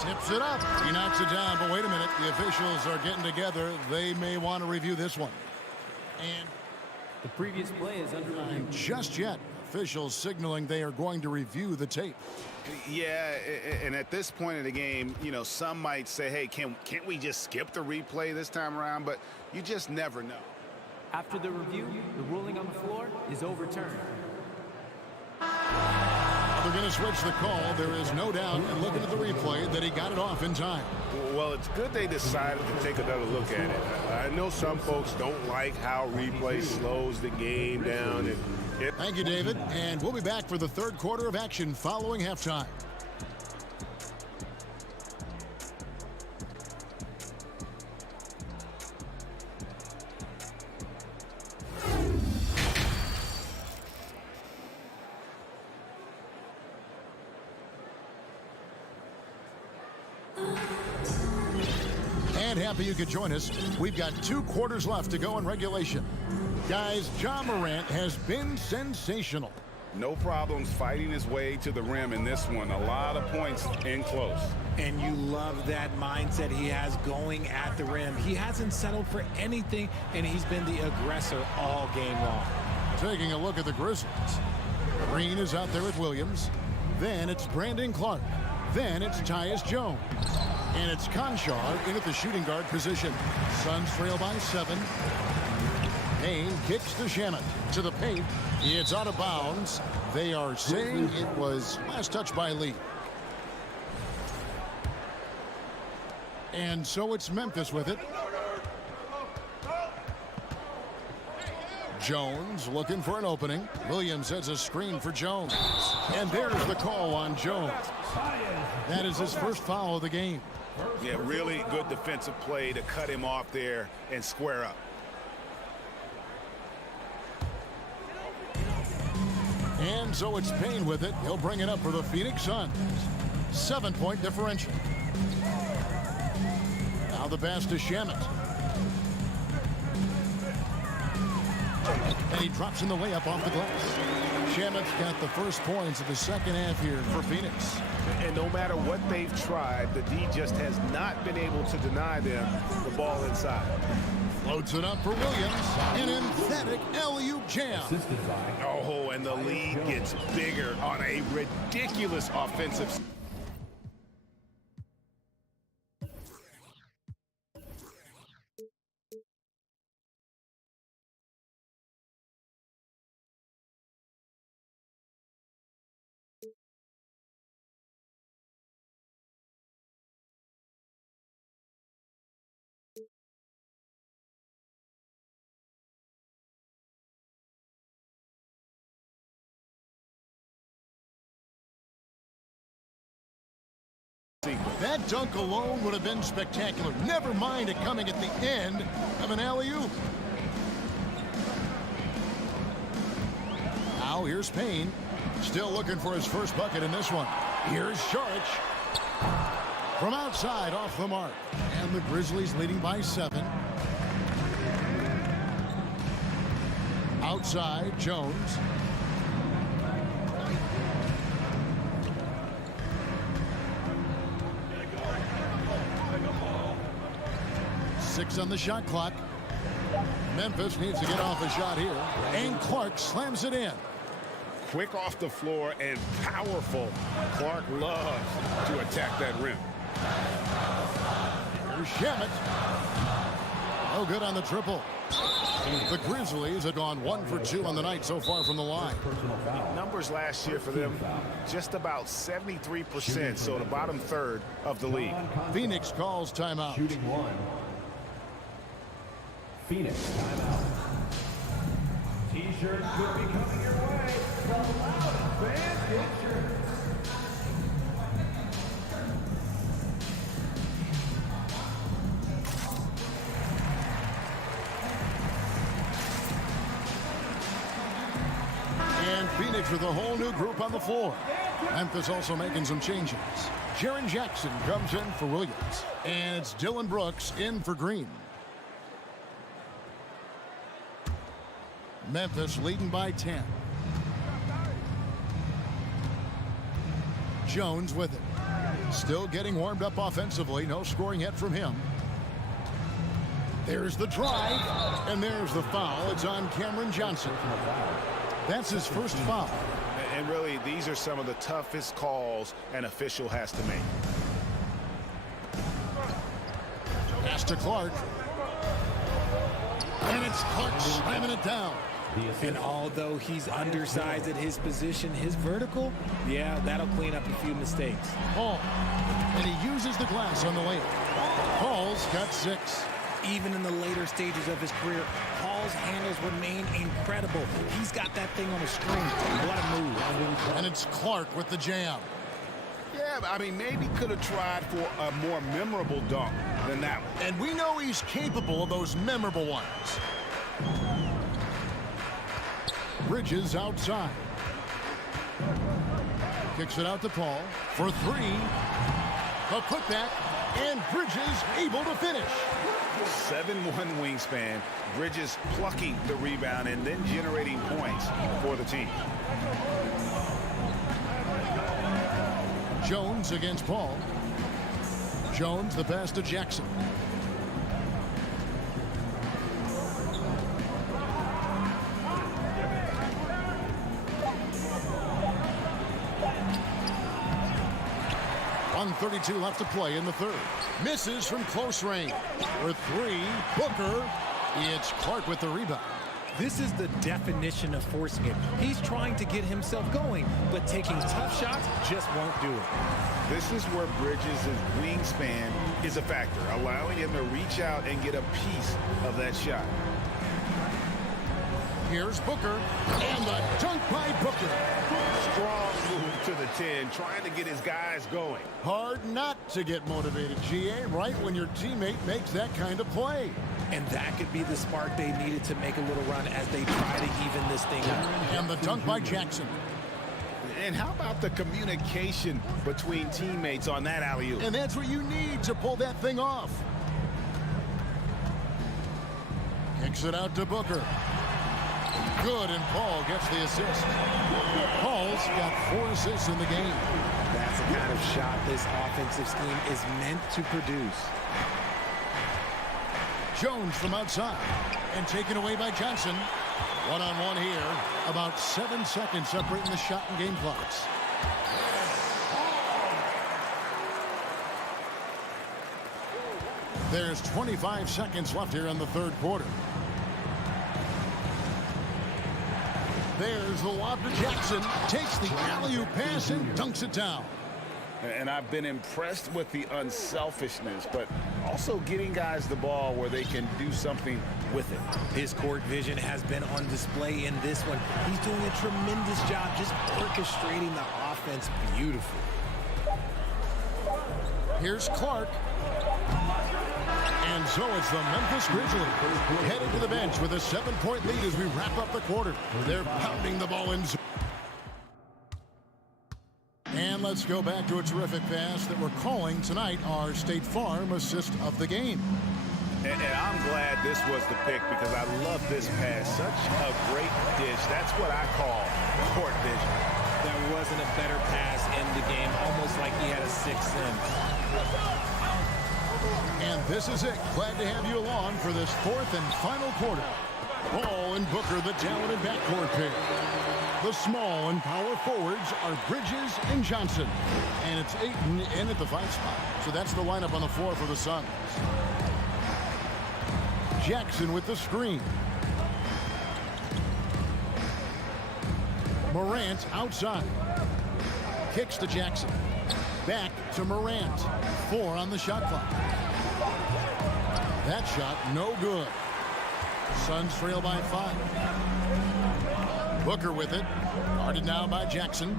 Tips it up. He knocks it down, but wait a minute. The officials are getting together. They may want to review this one. And the previous play is underlined. Just yet, officials signaling they are going to review the tape. Yeah, and at this point in the game, you know, some might say, hey, can't we just skip the replay this time around? But you just never know. After the review, the ruling on the floor is overturned. They're going to switch the call. There is no doubt, and looking at the replay, that he got it off in time. Well, it's good they decided to take another look at it. I know some folks don't like how replay slows the game down. Thank you, David. And we'll be back for the third quarter of action following halftime. And happy you could join us. We've got 2 quarters left to go in regulation. Guys, Ja Morant has been sensational. No problems fighting his way to the rim in this one. A lot of points in close. And you love that mindset he has going at the rim. He hasn't settled for anything, and he's been the aggressor all game long. Taking a look at the Grizzlies. Green is out there with Williams. Then it's Brandon Clark. Then it's Tyus Jones. And it's Conchar in at the shooting guard position. Suns trail by 7. Payne kicks to Shannon. To the paint. It's out of bounds. They are saying it was last touch by Lee. And so it's Memphis with it. Jones looking for an opening. Williams has a screen for Jones. And there's the call on Jones. That is his first foul of the game. Yeah, really good defensive play to cut him off there and square up. And so it's Payne with it. He'll bring it up for the Phoenix Suns. 7-point differential. Now the pass to Shamet. And he drops in the layup off the glass. Shamit's got the first points of the second half here for Phoenix. And no matter what they've tried, the D just has not been able to deny them the ball inside. Floats it up for Williams. An emphatic alley-oop jam. Oh, and the lead gets bigger on a ridiculous offensive. That dunk alone would have been spectacular. Never mind it coming at the end of an alley-oop. Now here's Payne. Still looking for his first bucket in this one. Here's Sharic. From outside, off the mark. And the Grizzlies leading by 7. Outside, Jones. Six on the shot clock. Memphis needs to get off a shot here. And Clark slams it in. Quick off the floor and powerful. Clark loves to attack that rim. Here's Shamet. No good on the triple. The Grizzlies have gone 1 for 2 on the night so far from the line. Numbers last year for them, just about 73%, so the bottom third of the league. Phoenix calls timeout. Shooting one. Phoenix timeout. T-shirts could be coming your way from Loud Fans Insurance. And Phoenix with a whole new group on the floor. Memphis also making some changes. Jaren Jackson comes in for Williams. And it's Dylan Brooks in for Green. Memphis leading by 10. Jones with it. Still getting warmed up offensively. No scoring yet from him. There's the drive. And there's the foul. It's on Cameron Johnson. That's his first foul. And really, these are some of the toughest calls an official has to make. Pass to Clark. And it's Clark slamming it down. And although he's undersized at his position, his vertical, yeah, that'll clean up a few mistakes. Paul. And he uses the glass on the layup. Paul's got 6. Even in the later stages of his career, Paul's handles remain incredible. He's got that thing on a string. What a move. And it's Clark with the jam. Yeah, I mean, maybe could have tried for a more memorable dunk than that one. And we know he's capable of those memorable ones. Bridges outside. Kicks it out to Paul for 3. A putback, and Bridges able to finish. 7'1" wingspan, Bridges plucking the rebound and then generating points for the team. Jones against Paul. Jones the pass to Jackson. .132 left to play in the third. Misses from close range. For 3, Booker. It's Clark with the rebound. This is the definition of forcing it. He's trying to get himself going, but taking tough shots just won't do it. This is where Bridges' wingspan is a factor, allowing him to reach out and get a piece of that shot. Here's Booker, and the dunk by Booker. Strong move to the 10, trying to get his guys going. Hard not to get motivated, GA, right when your teammate makes that kind of play. And that could be the spark they needed to make a little run as they try to even this thing out. And the dunk by Jackson. And how about the communication between teammates on that alley-oop? And that's what you need to pull that thing off. Kicks it out to Booker. Good, and Paul gets the assist. Paul's got 4 assists in the game. That's the kind of shot this offensive scheme is meant to produce. Jones from outside and taken away by Johnson. One-on-one here. About 7 seconds separating the shot and game clocks. There's 25 seconds left here in the third quarter. There's the lob to Jackson. Takes the alley-oop pass and dunks it down. And I've been impressed with the unselfishness, but also getting guys the ball where they can do something with it. His court vision has been on display in this one. He's doing a tremendous job just orchestrating the offense beautifully. Here's Clark. And so it's the Memphis Grizzlies headed to the bench with a 7-point lead as we wrap up the quarter. They're pounding the ball in. And let's go back to a terrific pass that we're calling tonight our State Farm assist of the game. And I'm glad this was the pick because I love this pass. Such a great dish. That's what I call court vision. There wasn't a better pass in the game, almost like he had a sixth sense. And this is it. Glad to have you along for this 4th and final quarter. Paul and Booker, the talented backcourt pair. The small and power forwards are Bridges and Johnson. And it's Ayton in at the 5 spot. So that's the lineup on the floor for the Suns. Jackson with the screen. Morant outside. Kicks to Jackson. Back to Morant. 4 on the shot clock. That shot no good. Suns trail by 5. Booker with it. Guarded now by Jackson.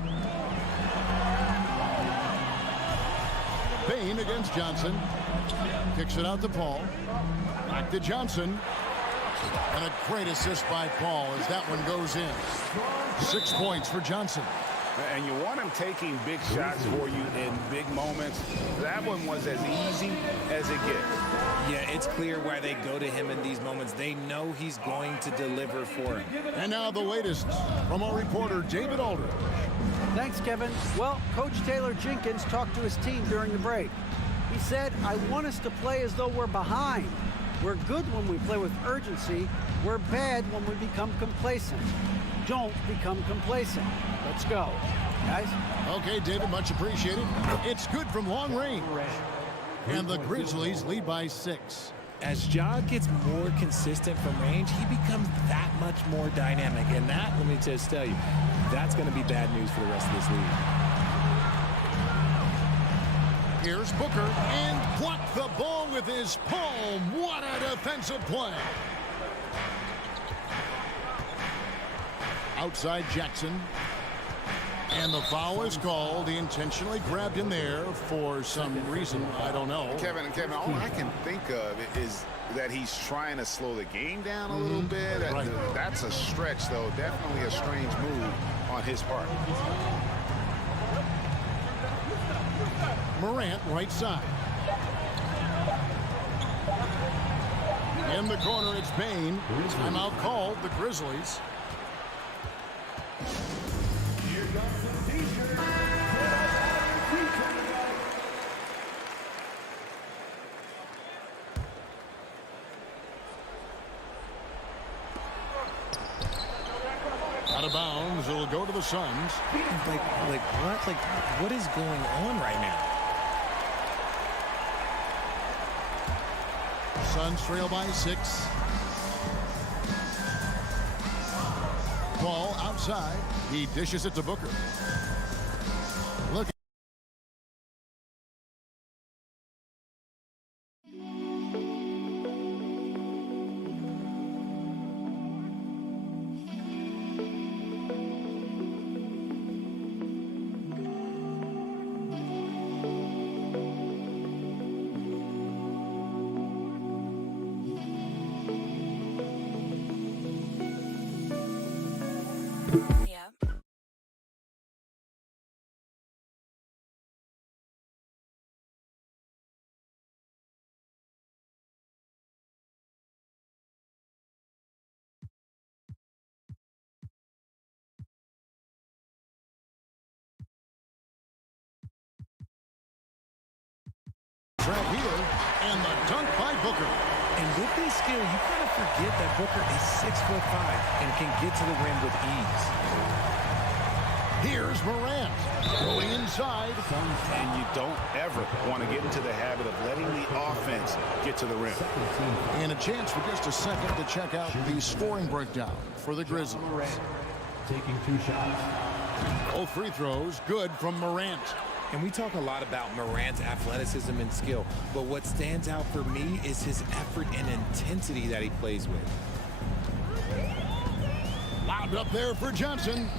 Bain against Johnson. Kicks it out to Paul. Back to Johnson. And a great assist by Paul as that one goes in. 6 points for Johnson. And you want him taking big shots for you in big moments. That one was as easy as it gets. Yeah, it's clear why they go to him in these moments. They know he's going to deliver for him. And now the latest from our reporter, David Aldridge. Thanks, Kevin. Well, Coach Taylor Jenkins talked to his team during the break. He said, I want us to play as though we're behind. We're good when we play with urgency. We're bad when we become complacent. Don't become complacent. Let's go, guys. Okay, David, much appreciated. It's good from long range. And the Grizzlies lead by 6. As Ja gets more consistent from range, he becomes that much more dynamic. And that, let me just tell you, that's going to be bad news for the rest of this league. Here's Booker and blocked the ball with his palm. What a defensive play. Outside Jackson. And the foul is called. He intentionally grabbed him there for some reason. I don't know. Kevin, all I can think of is that he's trying to slow the game down a little bit. Right. That's a stretch, though. Definitely a strange move on his part. Morant, right side. In the corner, it's Bain. Timeout called, the Grizzlies. Out of bounds, it'll go to the Suns. What is going on right now? Suns trail by 6. Ball outside. He dishes it to Booker. Look. dunk by Booker. And with this skill, you kind of forget that Booker is 6'5" and can get to the rim with ease. Here's Morant going inside. And you don't ever want to get into the habit of letting the offense get to the rim. And a chance for just a second to check out the scoring breakdown for the Grizzlies. Taking 2 shots. Both free throws good from Morant. And we talk a lot about Morant's athleticism and skill, but what stands out for me is his effort and intensity that he plays with. Lobbed up there for Johnson.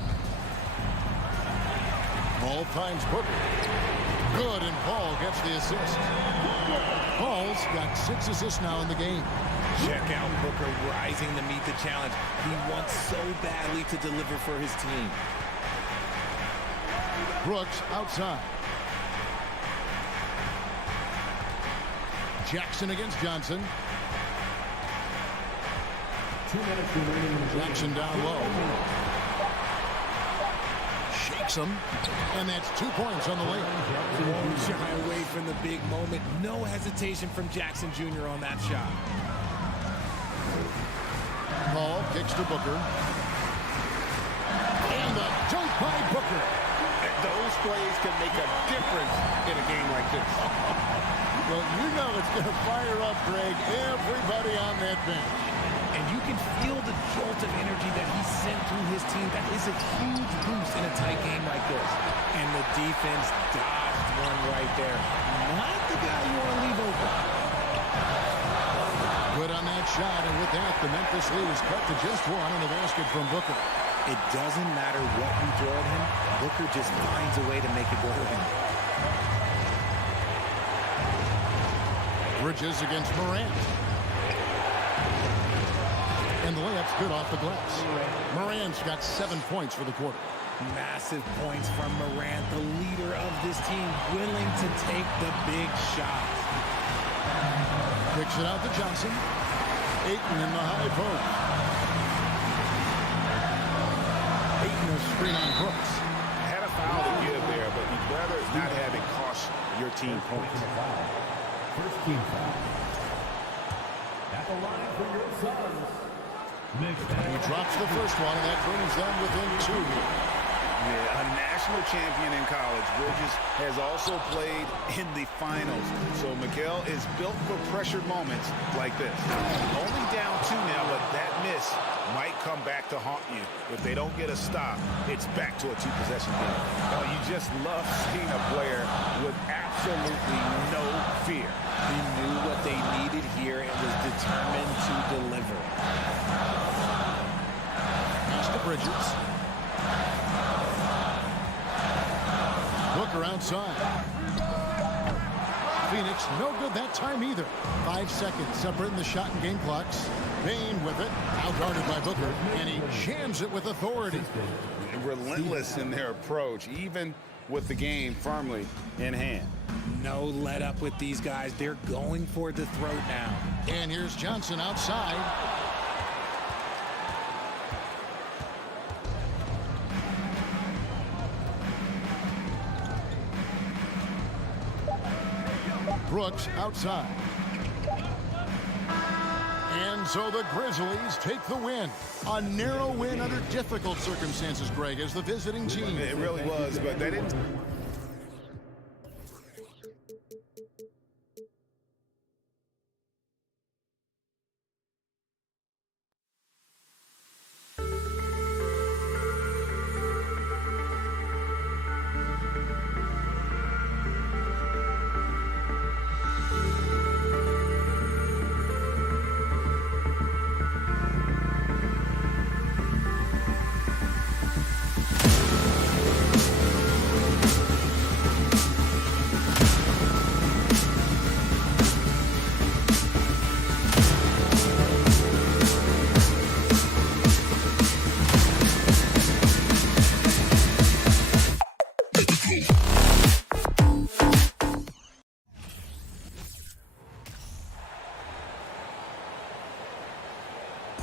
Paul finds Booker. Good, and Paul gets the assist. Paul's got 6 assists now in the game. Check out Booker rising to meet the challenge. He wants so badly to deliver for his team. Brooks outside. Jackson against Johnson. 2 minutes remaining. Jackson down low. Shakes him. And that's 2 points on the layup. Won't shy away from the big moment. No hesitation from Jackson Jr. on that shot. Paul kicks to Booker. And a dunk by Booker. Those plays can make a difference in a game like this. Well, you know it's going to fire up, Greg, everybody on that bench. And you can feel the jolt of energy that he sent through his team. That is a huge boost in a tight game like this. And the defense dodged one right there. Not the guy you want to leave open. Good on that shot, and with that, the Memphis lead is cut to just 1 in the basket from Booker. It doesn't matter what you throw at him. Booker just finds a way to make it go to him. Bridges against Morant. And the layup's good off the glass. Morant's got 7 points for the quarter. Massive points from Morant, the leader of this team, willing to take the big shot. Kicks it out to Johnson. Ayton in the high post. Ayton a screen on Brooks. Had a foul to give there, but you'd rather not have it cost your team points. First team foul. At the line for your Suns. He drops the first one, and that brings them within 2. Yeah, a national champion in college. Bridges has also played in the finals. So Miguel is built for pressured moments like this. Only down 2 now, but that miss might come back to haunt you. If they don't get a stop, it's back to a 2-possession game. Oh, you just love seeing a player with absolutely no fear. He knew what they needed here and was determined to deliver. Pass to Bridges. Booker outside. Phoenix no good that time either. 5 seconds separating the shot and game clocks. Bane with it, out-guarded by Booker, and he jams it with authority. Relentless in their approach, even with the game firmly in hand. No let up with these guys. They're going for the throat now. And here's Johnson outside. Brooks outside. And so the Grizzlies take the win. A narrow win under difficult circumstances, Greg, as the visiting team. It really was, but they didn't.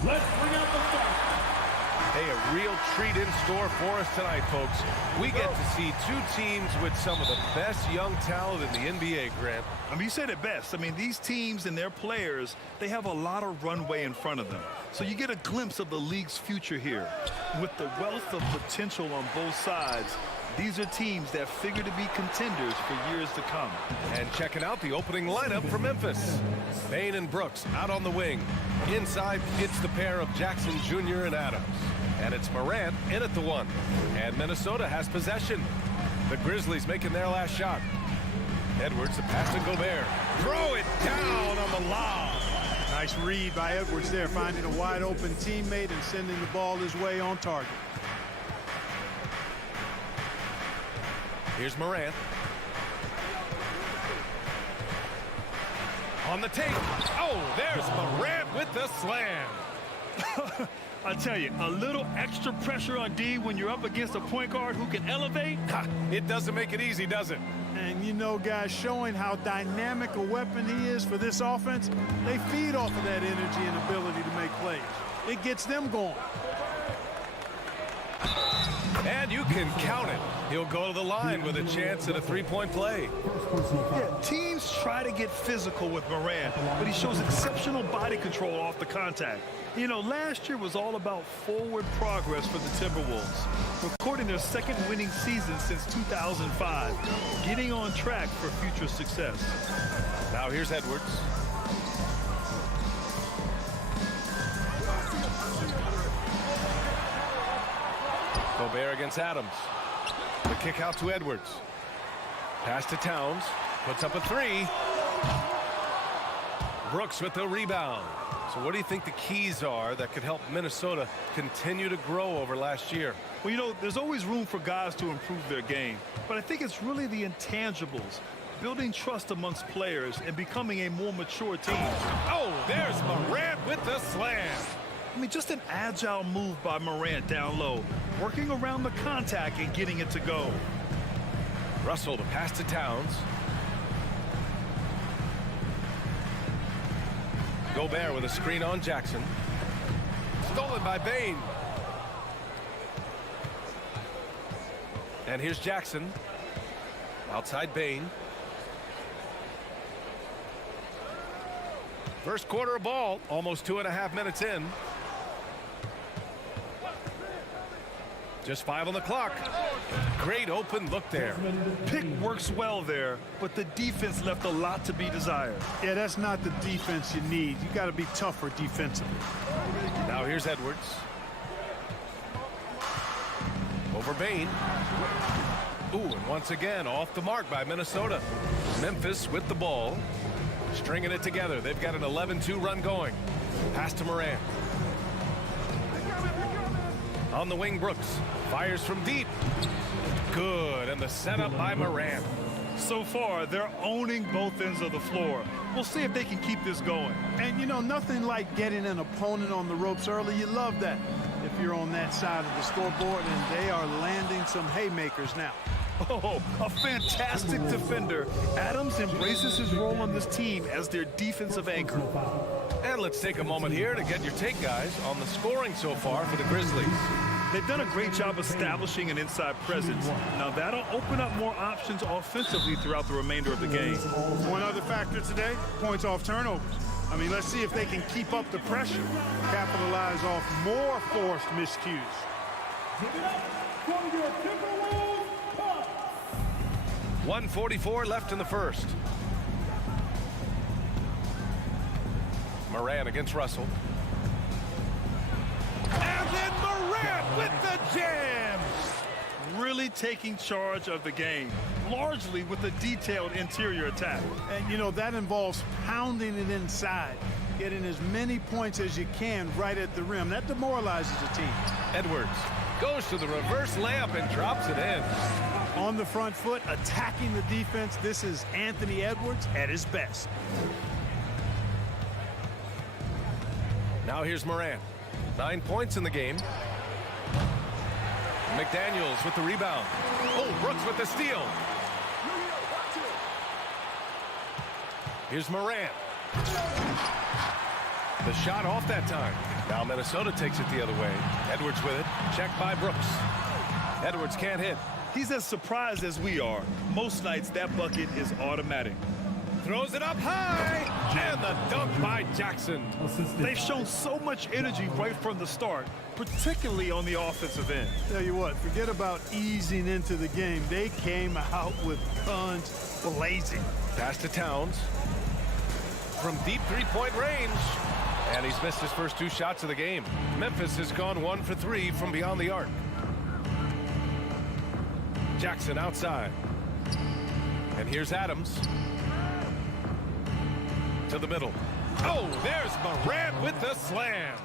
Let's bring out the fire. Hey, a real treat in store for us tonight, folks. We get to see two teams with some of the best young talent in the NBA, Grant. I mean, you said it best. I mean, these teams and their players, they have a lot of runway in front of them. So you get a glimpse of the league's future here. With the wealth of potential on both sides, these are teams that figure to be contenders for years to come. And checking out the opening lineup for Memphis. Bane and Brooks out on the wing. Inside, it's the pair of Jackson Jr. and Adams. And it's Morant in at the one. And Minnesota has possession. The Grizzlies making their last shot. Edwards, the pass to Gobert. Throw it down on the lob. Nice read by Edwards there, finding a wide open teammate and sending the ball his way on target. Here's Morant. On the tape. Oh, there's Morant with the slam. I tell you, a little extra pressure on D when you're up against a point guard who can elevate. It doesn't make it easy, does it? And you know, guys, showing how dynamic a weapon he is for this offense, they feed off of that energy and ability to make plays. It gets them going. And you can count it. He'll go to the line with a chance at a three-point play. Yeah, teams try to get physical with Morant, but he shows exceptional body control off the contact. You know, last year was all about forward progress for the Timberwolves, recording their second winning season since 2005, getting on track for future success. Now here's Edwards. Gobert against Adams. The kick out to Edwards. Pass to Towns. Puts up a three. Brooks with the rebound. So what do you think the keys are that could help Minnesota continue to grow over last year? Well, you know, there's always room for guys to improve their game, but I think it's really the intangibles, building trust amongst players and becoming a more mature team. Oh, there's Morant with the slam. I mean, just an agile move by Morant down low, working around the contact and getting it to go. Russell, the pass to Towns. Gobert with a screen on Jackson. Stolen by Bane. And here's Jackson. Outside Bane. First quarter of ball, almost 2.5 minutes in. Just 5 on the clock. Great open look there. Pick works well there, but the defense left a lot to be desired. Yeah, that's not the defense you need. You got to be tougher defensively. Now here's Edwards. Over Bane. Ooh, and once again off the mark by Minnesota. Memphis with the ball. Stringing it together. They've got an 11-2 run going. Pass to Morant. On the wing, Brooks fires from deep. Good, and the setup by Morant. So far, they're owning both ends of the floor. We'll see if they can keep this going. And, you know, nothing like getting an opponent on the ropes early. You love that if you're on that side of the scoreboard, and they are landing some haymakers now. Oh, a fantastic defender. Adams embraces his role on this team as their defensive anchor. And let's take a moment here to get your take, guys, on the scoring so far for the Grizzlies. They've done a great job establishing an inside presence. Now that'll open up more options offensively throughout the remainder of the game. One other factor today, points off turnovers. I mean, let's see if they can keep up the pressure, capitalize off more forced miscues. 1:44 left in the first. Morant against Russell. And then Morant with the jam! Really taking charge of the game, largely with a detailed interior attack. And, you know, that involves pounding it inside, getting as many points as you can right at the rim. That demoralizes a team. Edwards goes to the reverse layup and drops it in. On the front foot, attacking the defense. This is Anthony Edwards at his best. Now here's Morant. 9 points in the game. McDaniels with the rebound. Oh, Brooks with the steal. Here's Morant. The shot off that time. Now Minnesota takes it the other way. Edwards with it. Checked by Brooks. Edwards can't hit. He's as surprised as we are. Most nights that bucket is automatic. Throws it up high. And the dunk by Jackson. They've shown so much energy right from the start, particularly on the offensive end. Tell you what, forget about easing into the game. They came out with guns blazing. Pass to Towns. From deep three-point range. And he's missed his first 2 shots of the game. Memphis has gone 1 for 3 from beyond the arc. Jackson outside. And here's Adams. To the middle. Oh, there's Morant with the slam.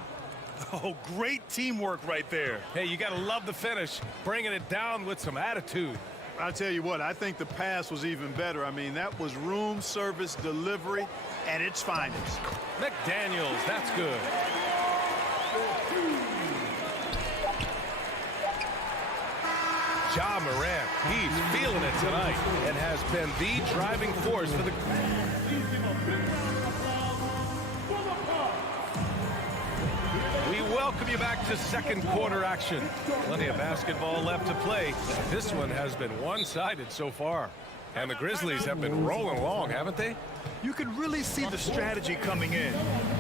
Oh, great teamwork right there. Hey, you got to love the finish. Bringing it down with some attitude. I'll tell you what, I think the pass was even better. I mean, that was room service delivery at its finest. McDaniels, that's good. Ja Morant, he's feeling it tonight and has been the driving force for the... We welcome you back to second quarter action. Plenty of basketball left to play. This one has been one-sided so far. And the Grizzlies have been rolling along, haven't they? You can really see the strategy coming in.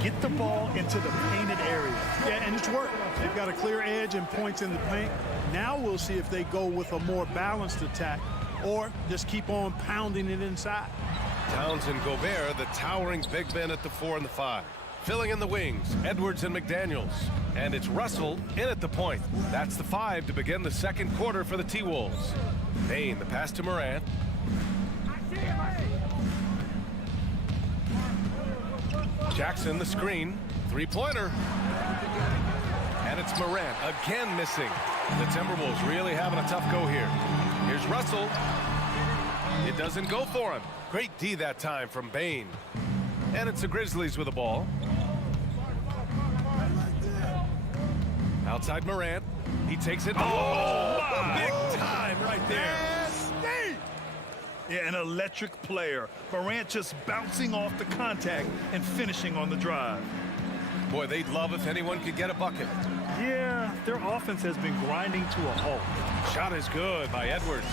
Get the ball into the painted area. Yeah, and it's worked. They've got a clear edge and points in the paint. Now we'll see if they go with a more balanced attack or just keep on pounding it inside. Towns and Gobert, the towering big men at the 4 and the 5. Filling in the wings, Edwards and McDaniels. And it's Russell in at the point. That's the 5 to begin the second quarter for the T-Wolves. Payne, the pass to Morant. Jackson, the screen. Three-pointer. And it's Morant again missing. The Timberwolves really having a tough go here. Here's Russell. It doesn't go for him. Great D that time from Bane. And it's the Grizzlies with the ball. Outside Morant. He takes it. Oh, big time right there. Yeah, an electric player. Morant just bouncing off the contact and finishing on the drive. Boy, they'd love if anyone could get a bucket. Yeah, their offense has been grinding to a halt. Shot is good by Edwards.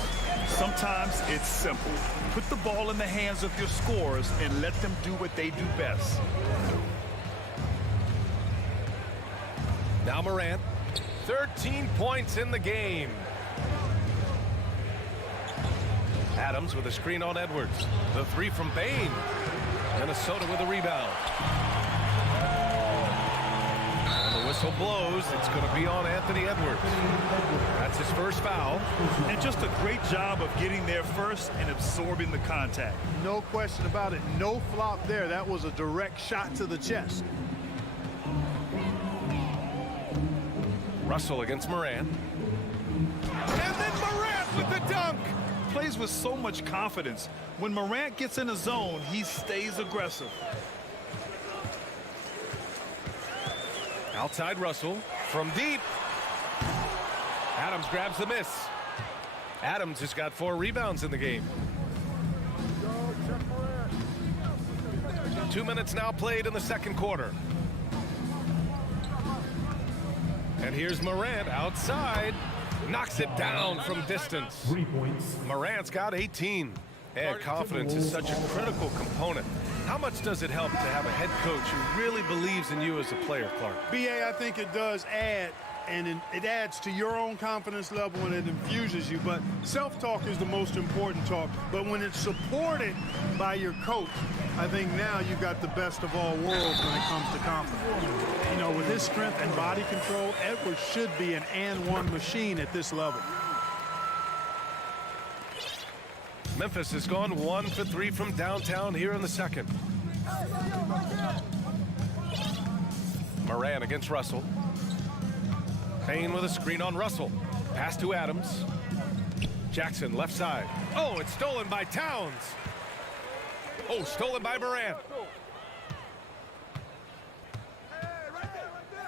Sometimes it's simple. Put the ball in the hands of your scorers and let them do what they do best. Now Morant, 13 points in the game. Adams with a screen on Edwards. The 3 from Bane. Minnesota with a rebound. And the whistle blows. It's going to be on Anthony Edwards. That's his first foul. And just a great job of getting there first and absorbing the contact. No question about it. No flop there. That was a direct shot to the chest. Russell against Morant. And then Morant with the dunk. Plays with so much confidence. When Morant gets in a zone, he stays aggressive. Outside Russell from deep. Adams grabs the miss. Adams has got 4 rebounds in the game. 2 minutes now played in the second quarter. And here's Morant outside. Knocks it down from distance. 3 points. Morant's got 18. And confidence is such a critical component. How much does it help to have a head coach who really believes in you as a player, Clark? BA, I think it does add, and it adds to your own confidence level and it infuses you. But self-talk is the most important talk. But when it's supported by your coach, I think now you've got the best of all worlds when it comes to confidence. You know, with his strength and body control, Edwards should be an and-one machine at this level. Memphis has gone 1 for 3 from downtown here in the second. Morant against Russell. Payne with a screen on Russell. Pass to Adams. Jackson left side. Oh, it's stolen by Towns. Oh, stolen by Morant.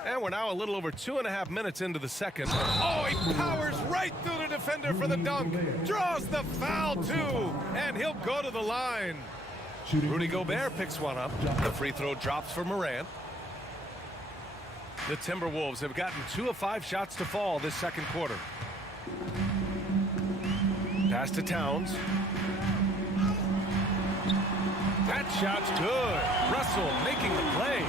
And we're now a little over 2.5 minutes into the second. Oh, he powers right through the defender for the dunk. Draws the foul, too. And he'll go to the line. Rudy Gobert picks one up. The free throw drops for Morant. The Timberwolves have gotten 2 of 5 shots to fall this second quarter. Pass to Towns. That shot's good. Russell making the play.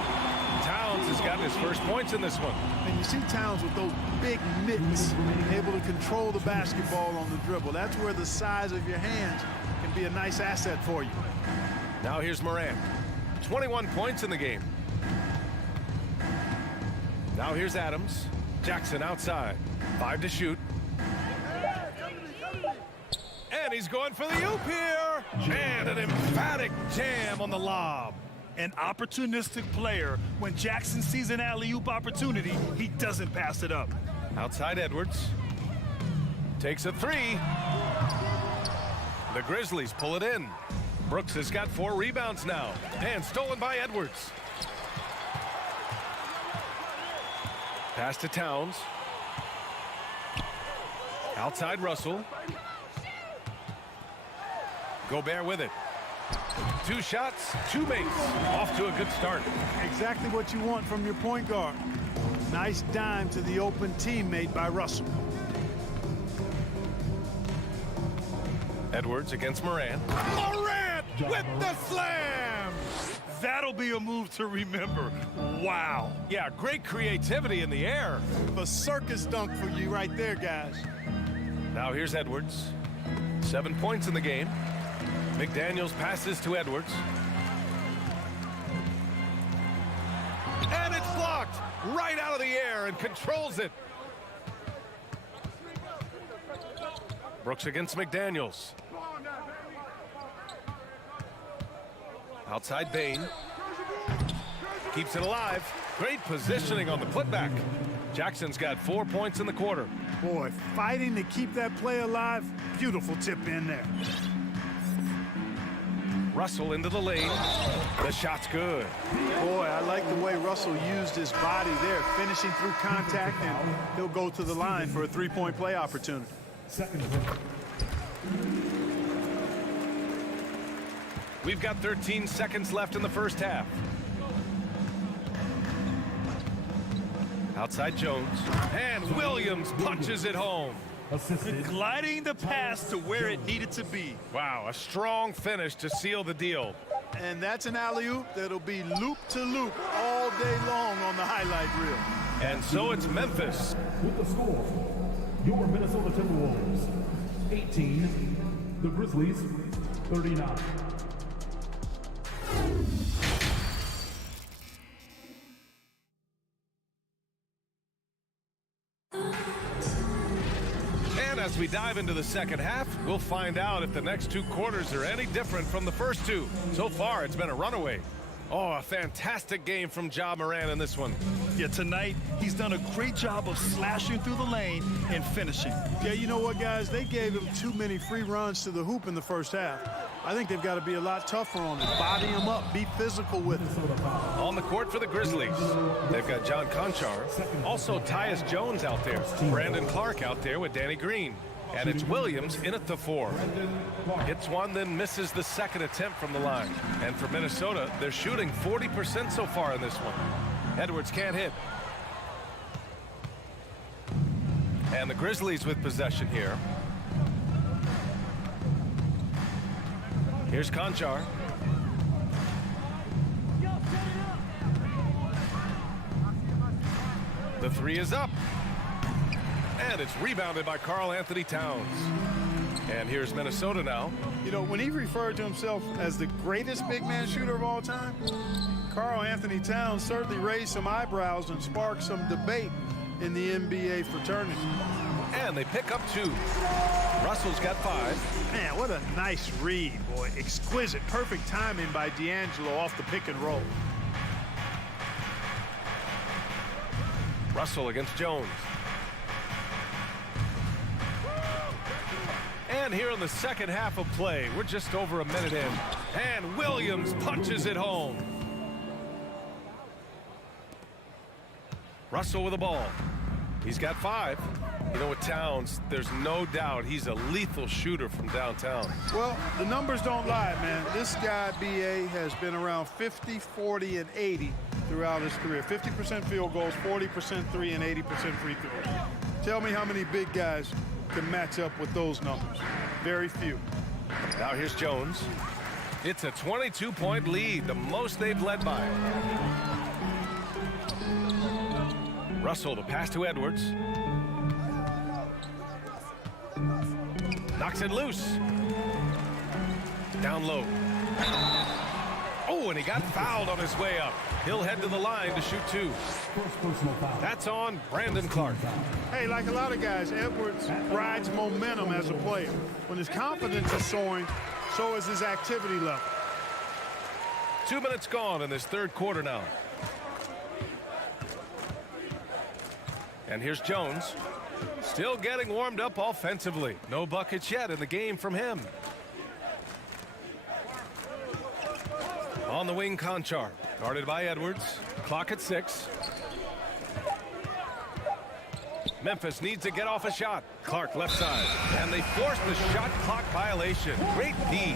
Towns has gotten his first points in this one. And you see Towns with those big mitts, able to control the basketball on the dribble. That's where the size of your hands can be a nice asset for you. Now here's Morant. 21 points in the game. Now here's Adams. Jackson outside. 5 to shoot. And he's going for the oop here. And an emphatic jam on the lob. An opportunistic player. When Jackson sees an alley-oop opportunity, he doesn't pass it up. Outside Edwards. Takes a 3. The Grizzlies pull it in. Brooks has got 4 rebounds now. And stolen by Edwards. Pass to Towns. Outside Russell. Gobert with it. 2 shots, 2 makes. Off to a good start. Exactly what you want from your point guard. Nice dime to the open teammate by Russell. Edwards against Morant. Morant with the slam! That'll be a move to remember. Wow. Yeah, great creativity in the air. A circus dunk for you right there, guys. Now here's Edwards. 7 points in the game. McDaniels passes to Edwards. And it's blocked right out of the air and controls it. Brooks against McDaniels. Outside Bain. Keeps it alive. Great positioning on the putback. Jackson's got 4 points in the quarter. Boy, fighting to keep that play alive. Beautiful tip in there. Russell into the lane. The shot's good. Boy, I like the way Russell used his body there, finishing through contact, and he'll go to the line for a 3-point play opportunity. We've got 13 seconds left in the first half. Outside Jones. And Williams punches it home. Gliding the pass to where it needed to be. Wow, a strong finish to seal the deal. And that's an alley-oop that'll be loop to loop all day long on the highlight reel. And so it's Memphis. With the score, your Minnesota Timberwolves, 18, the Grizzlies, 39. As we dive into the second half, we'll find out if the next 2 quarters are any different from the first 2. So far, it's been a runaway. Oh, a fantastic game from Ja Morant in this one. Yeah, tonight, he's done a great job of slashing through the lane and finishing. Yeah, you know what, guys? They gave him too many free runs to the hoop in the first half. I think they've got to be a lot tougher on him. Body him up, be physical with him. On the court for the Grizzlies, they've got John Conchar. Also, Tyus Jones out there. Brandon Clark out there with Danny Green. And it's Williams in at the 4. Hits one, then misses the second attempt from the line. And for Minnesota, they're shooting 40% so far in this one. Edwards can't hit. And the Grizzlies with possession here. Here's Conchar. The 3 is up. And it's rebounded by Karl Anthony Towns. And here's Minnesota now. You know, when he referred to himself as the greatest big man shooter of all time, Karl Anthony Towns certainly raised some eyebrows and sparked some debate in the NBA fraternity. And they pick up 2. Russell's got 5. Man, what a nice read, boy. Exquisite, perfect timing by D'Angelo off the pick and roll. Russell against Jones. And here in the second half of play, we're just over a minute in. And Williams punches it home. Russell with the ball. He's got 5. You know, with Towns, there's no doubt he's a lethal shooter from downtown. Well, the numbers don't lie, man. This guy, B.A., has been around 50, 40, and 80 throughout his career. 50% field goals, 40% three, and 80% free throws. Tell me how many big guys can match up with those numbers. Very few. Now here's Jones. It's a 22-point lead, the most they've led by. Russell to pass to Edwards. Knocks it loose. Down low. Oh, and he got fouled on his way up. He'll head to the line to shoot 2. That's on Brandon Clark. Hey, like a lot of guys, Edwards rides momentum as a player. When his confidence is soaring, so is his activity level. 2 minutes gone in this third quarter now. And here's Jones. Still getting warmed up offensively. No buckets yet in the game from him. On the wing, Conchar. Guarded by Edwards. Clock at 6. Memphis needs to get off a shot. Clark left side. And they force the shot clock violation. Great D.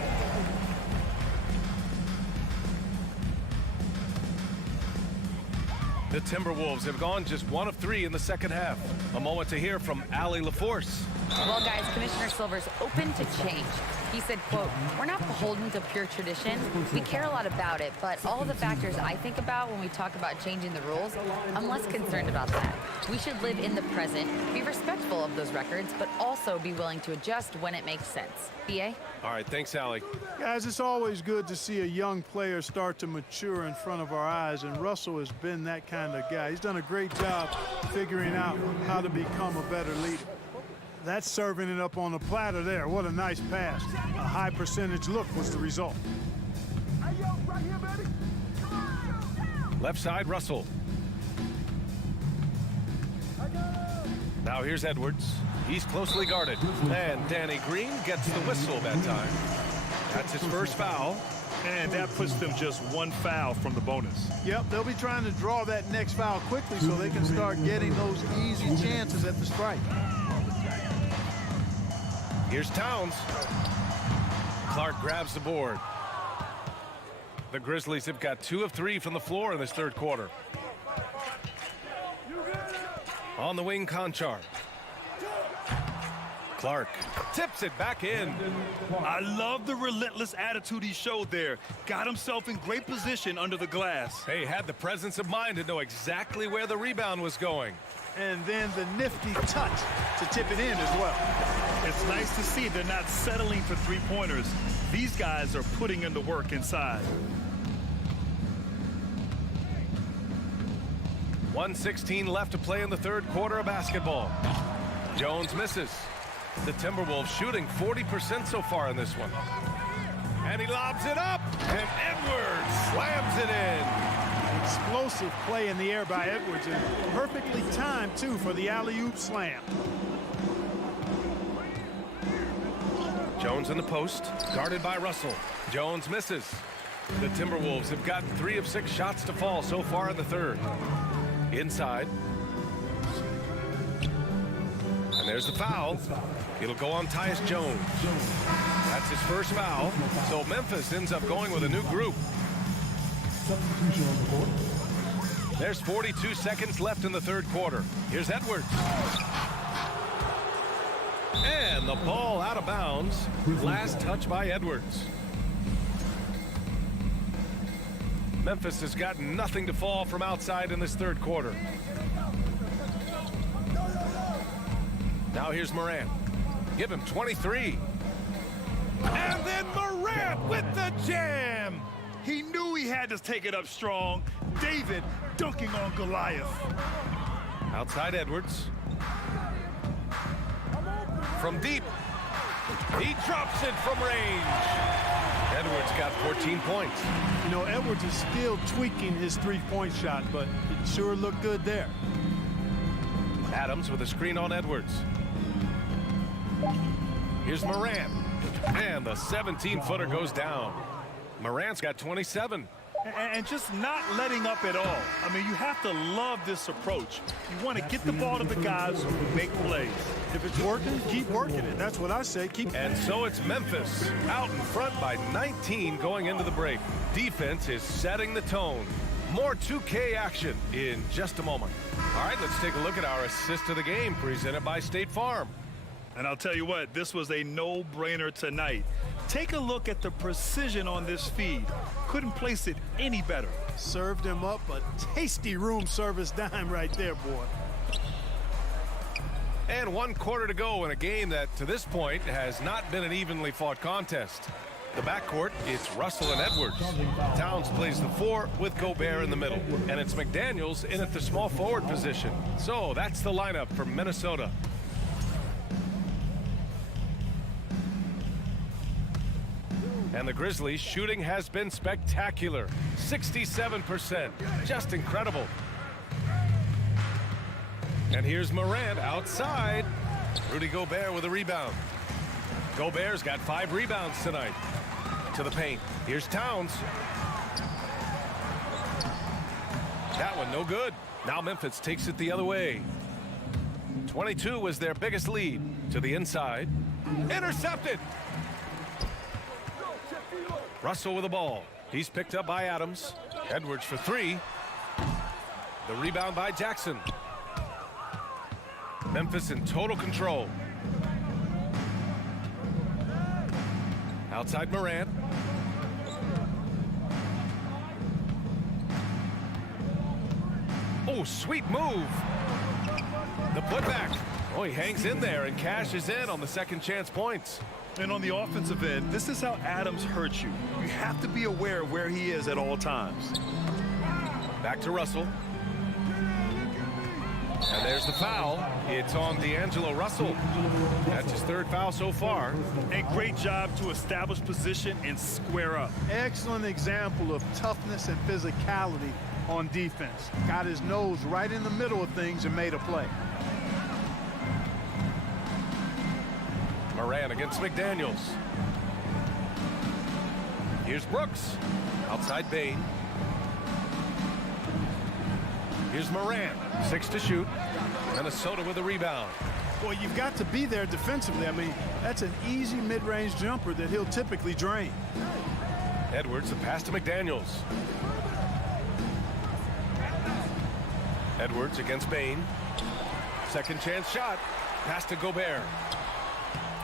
The Timberwolves have gone just 1 of 3 in the second half. A moment to hear from Allie LaForce. Well, guys, Commissioner Silver's open to change. He said, quote, "We're not beholden to pure tradition. We care a lot about it, but all the factors I think about when we talk about changing the rules, I'm less concerned about that. We should live in the present, be respectful of those records, but also be willing to adjust when it makes sense." BA? All right, thanks, Allie. Guys, it's always good to see a young player start to mature in front of our eyes, and Russell has been that kind of guy. He's done a great job figuring out how to become a better leader. That's serving it up on the platter there. What a nice pass. A high percentage look was the result. Left side, Russell. Now here's Edwards. He's closely guarded. And Danny Green gets the whistle that time. That's his first foul. And that puts them just 1 foul from the bonus. Yep, they'll be trying to draw that next foul quickly so they can start getting those easy chances at the strike. Here's Towns. Clark grabs the board. The Grizzlies have got 2 of 3 from the floor in this third quarter. On the wing, Conchar. Clark tips it back in. I love the relentless attitude he showed there. Got himself in great position under the glass. Hey, had the presence of mind to know exactly where the rebound was going. And then the nifty touch to tip it in as well. It's nice to see they're not settling for 3-pointers. These guys are putting in the work inside. 1:16 left to play in the third quarter of basketball. Jones misses. The Timberwolves shooting 40% so far in this one. And he lobs it up, and Edwards slams it in. Explosive play in the air by Edwards, and perfectly timed, too, for the alley-oop slam. Jones in the post, guarded by Russell. Jones misses. The Timberwolves have gotten 3 of 6 shots to fall so far in the third. Inside. And there's the foul. It'll go on Tyus Jones. That's his first foul. So Memphis ends up going with a new group. There's 42 seconds left in the third quarter. Here's Edwards. And the ball out of bounds. Last touch by Edwards. Memphis has got nothing to fall from outside in this third quarter. Now here's Morant. Give him 23. And then Morant with the jam. He knew he had to take it up strong. David dunking on Goliath. Outside Edwards. From deep. He drops it from range. Edwards got 14 points. You know, Edwards is still tweaking his three-point shot, but it sure looked good there. Adams with a screen on Edwards. Here's Morant. And the 17-footer goes down. Morant's got 27. And just not letting up at all. I mean, you have to love this approach. You want to get the ball to the guys who make plays. If it's working, keep working it. That's what I say. And so it's Memphis out in front by 19 going into the break. Defense is setting the tone. More 2K action in just a moment. All right, let's take a look at our assist of the game presented by State Farm. And I'll tell you what, this was a no-brainer tonight. Take a look at the precision on this feed. Couldn't place it any better. Served him up a tasty room service dime right there, boy. And 1 quarter to go in a game that, to this point, has not been an evenly fought contest. The backcourt, it's Russell and Edwards. Towns plays the 4 with Gobert in the middle. And it's McDaniels in at the small forward position. So that's the lineup for Minnesota. And the Grizzlies' shooting has been spectacular. 67%. Just incredible. And here's Morant outside. Rudy Gobert with a rebound. Gobert's got 5 rebounds tonight. To the paint. Here's Towns. That one no good. Now Memphis takes it the other way. 22 was their biggest lead. To the inside. Intercepted. Russell with the ball. He's picked up by Adams. Edwards for 3. The rebound by Jackson. Memphis in total control. Outside Morant. Oh, sweet move. The putback. Oh, he hangs in there and cashes in on the second chance points. And on the offensive end, this is how Adams hurts you. You have to be aware of where he is at all times. Back to Russell. And there's the foul. It's on D'Angelo Russell. That's his 3rd foul so far. And great job to establish position and square up. Excellent example of toughness and physicality on defense. Got his nose right in the middle of things and made a play. Morant against McDaniels. Here's Brooks. Outside Bain. Here's Morant. 6 to shoot. Minnesota with a rebound. Boy, you've got to be there defensively. I mean, that's an easy mid-range jumper that he'll typically drain. Edwards, the pass to McDaniels. Edwards against Bain. Second chance shot. Pass to Gobert.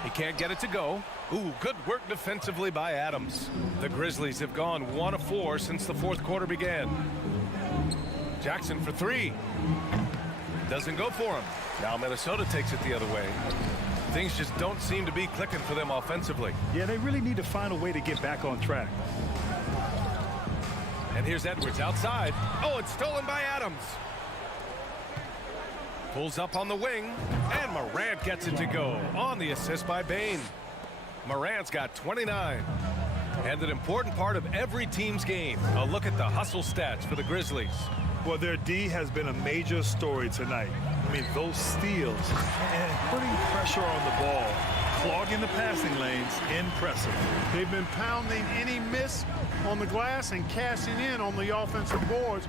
He can't get it to go. Ooh, good work defensively by Adams. The Grizzlies have gone 1 of 4 since the 4th quarter began. Jackson for 3. Doesn't go for him. Now Minnesota takes it the other way. Things just don't seem to be clicking for them offensively. Yeah, they really need to find a way to get back on track. And here's Edwards outside. Oh, it's stolen by Adams. Pulls up on the wing, and Morant gets it to go on the assist by Bain. Morant's got 29. And an important part of every team's game. A look at the hustle stats for the Grizzlies. Well, their D has been a major story tonight. I mean, those steals and putting pressure on the ball, clogging the passing lanes, impressive. They've been pounding any miss on the glass and cashing in on the offensive boards.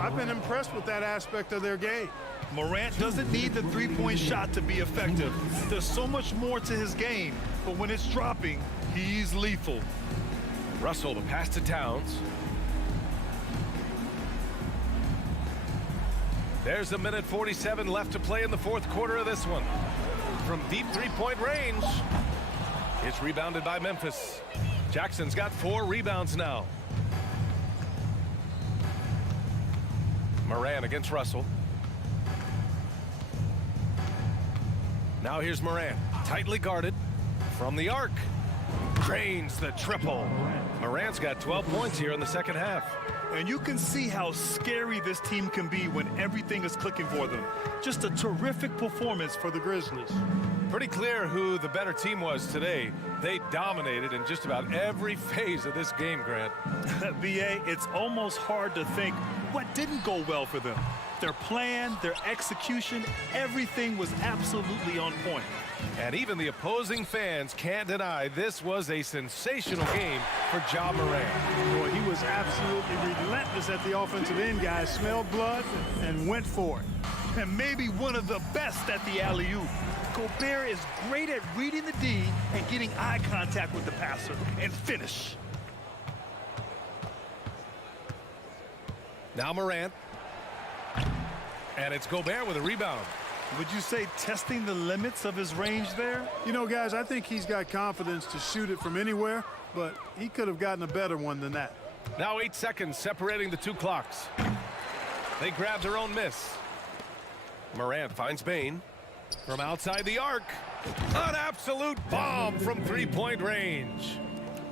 I've been impressed with that aspect of their game. Morant doesn't need the 3-point shot to be effective. There's so much more to his game, but when it's dropping, he's lethal. Russell, the pass to Towns. There's 1:47 left to play in the 4th quarter of this one. From deep 3-point range. It's rebounded by Memphis. Jackson's got 4 rebounds now. Morant against Russell. Now here's Morant, tightly guarded from the arc. Drains the triple. Morant's got 12 points here in the second half. And you can see how scary this team can be when everything is clicking for them. Just a terrific performance for the Grizzlies. Pretty clear who the better team was today. They dominated in just about every phase of this game, Grant. BA, it's almost hard to think what didn't go well for them. Their plan, their execution, everything was absolutely on point. And even the opposing fans can't deny this was a sensational game for Ja Morant. Boy, he was absolutely relentless at the offensive end, guys. Smelled blood and went for it. And maybe one of the best at the alley-oop. Gobert is great at reading the D and getting eye contact with the passer and finish. Now Morant. And it's Gobert with a rebound. Would you say testing the limits of his range there? You know, guys, I think he's got confidence to shoot it from anywhere, but he could have gotten a better one than that. Now 8 seconds separating the two clocks. They grab their own miss. Morant finds Bane from outside the arc. An absolute bomb from three-point range.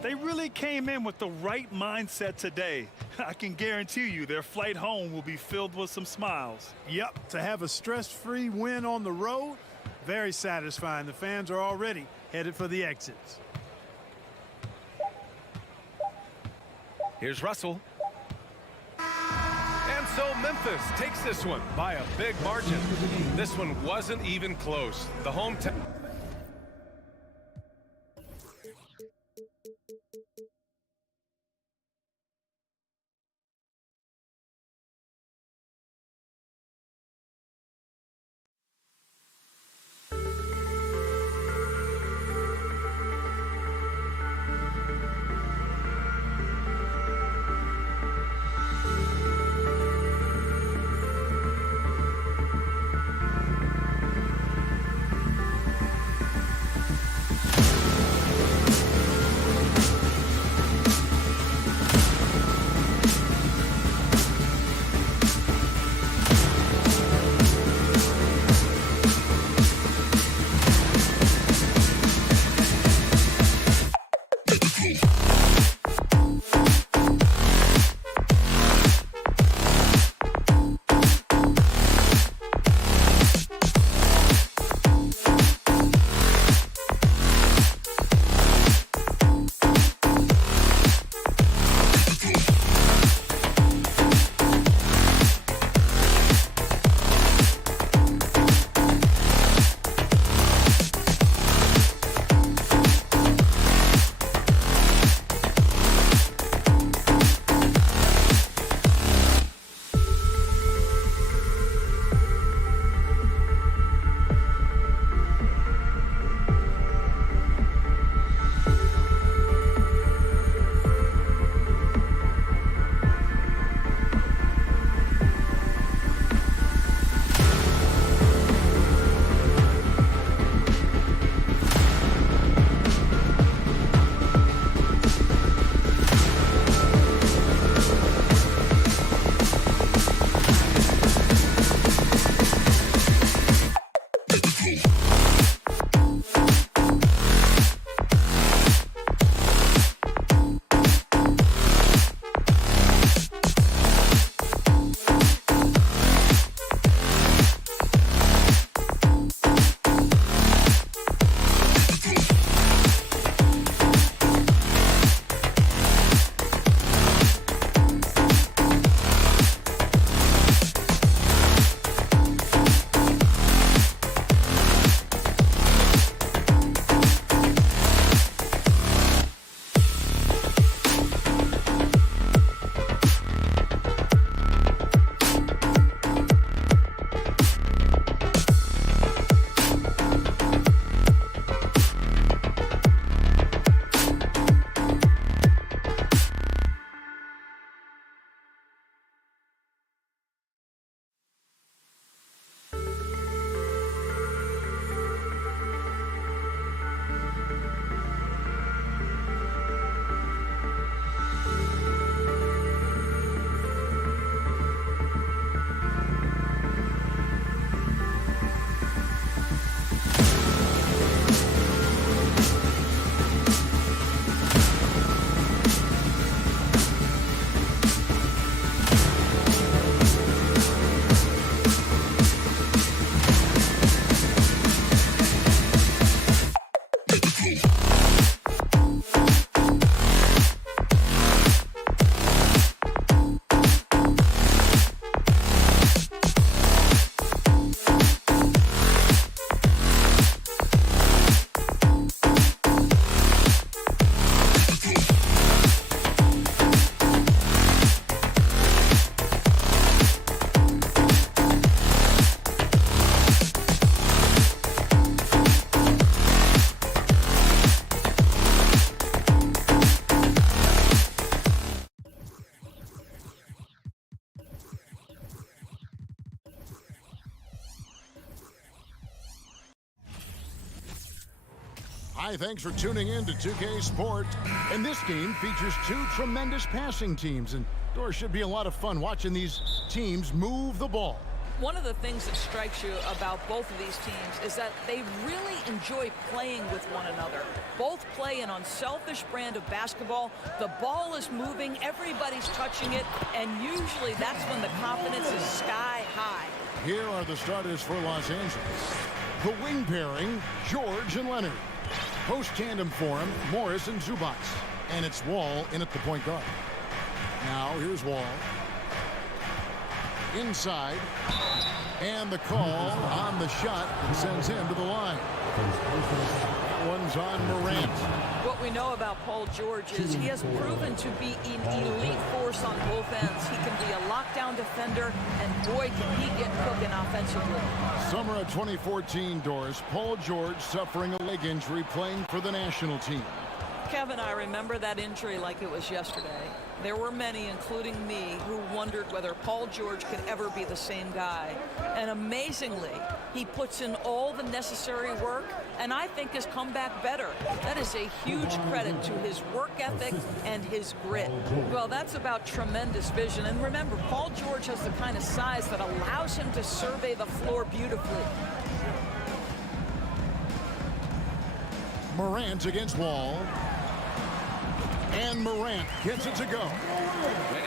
They really came in with the right mindset today. I can guarantee you their flight home will be filled with some smiles. Yep, to have a stress-free win on the road, very satisfying. The fans are already headed for the exits. Here's Russell. And so Memphis takes this one by a big margin. This one wasn't even close. The hometown. Hi, thanks for tuning in to 2K Sport. And this game features two tremendous passing teams, and there should be a lot of fun watching these teams move the ball. One of the things that strikes you about both of these teams is that they really enjoy playing with one another. Both play an unselfish brand of basketball. The ball is moving, everybody's touching it, and usually that's when the confidence is sky high. Here are the starters for Los Angeles. The wing pairing, George and Leonard. Post tandem for him, Morris and Zubac. And it's Wall in at the point guard. Now here's Wall. Inside. And the call on the shot that sends him to the line. That one's on Morant. What we know about Paul George is he has proven to be an elite force on both ends. He can be a lockdown defender, and boy, can he get cooking offensively. Summer of 2014, Doris. Paul George suffering a leg injury playing for the national team. Kevin, I remember that injury like it was yesterday. There were many, including me, who wondered whether Paul George could ever be the same guy. And amazingly, he puts in all the necessary work, and I think has come back better. That is a huge credit to his work ethic and his grit. Well, that's about tremendous vision. And remember, Paul George has the kind of size that allows him to survey the floor beautifully. Morant against Wall. And Morant gets it to go.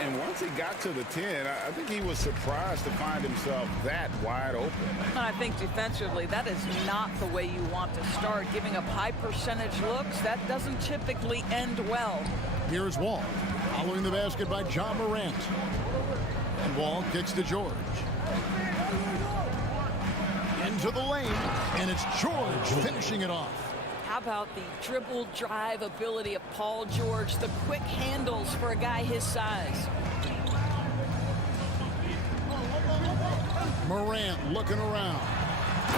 And once he got to the 10, I think he was surprised to find himself that wide open. And I think defensively, that is not the way you want to start. Giving up high percentage looks, that doesn't typically end well. Here's Wall, following the basket by John Morant. And Wall kicks to George. Into the lane, and it's George finishing it off. How about the dribble drive ability of Paul George, the quick handles for a guy his size. Morant looking around.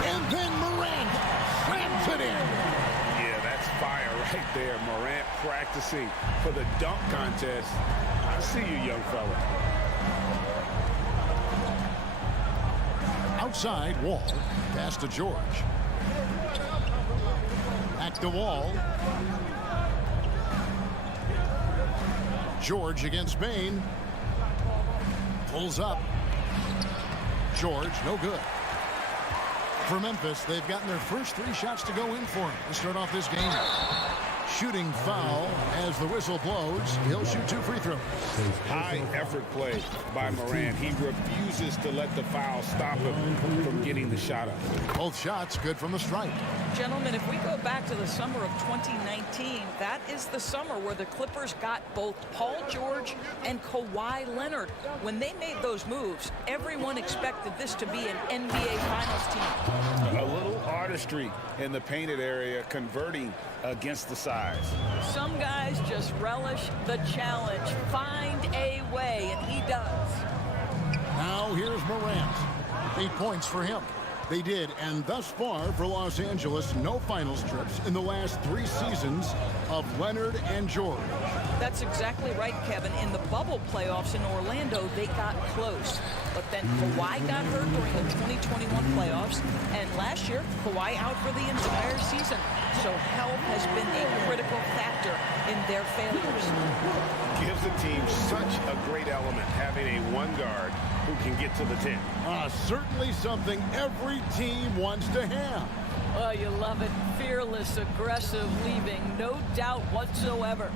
And then Morant slams it in. Yeah, that's fire right there. Morant practicing for the dunk contest. I see you, young fella. Outside, Wall. Pass to George. Back to Wall. George against Bain. Pulls up. George, no good. For Memphis, they've gotten their first 3 shots to go in for him to start off this game. Shooting foul as the whistle blows. He'll shoot 2 free throws. High effort play by Morant. He refuses to let the foul stop him from getting the shot up. Both shots good from the stripe. Gentlemen, if we go back to the summer of 2019, that is the summer where the Clippers got both Paul George and Kawhi Leonard. When they made those moves, everyone expected this to be an NBA Finals team. A little artistry in the painted area, converting against the size. Some guys just relish the challenge. Find a way, and he does. Now here's Morant. 8 points for him. They did, and thus far for Los Angeles, no finals trips in the last 3 seasons of Leonard and George. That's exactly right, Kevin. In the bubble playoffs in Orlando, they got close. But then Kawhi got hurt during the 2021 playoffs, and last year, Kawhi out for the entire season. So health has been a critical factor in their failures. Gives the team such a great element, having a one guard who can get to the 10. Certainly something every team wants to have. Oh, you love it. Fearless, aggressive, leaving. No doubt whatsoever.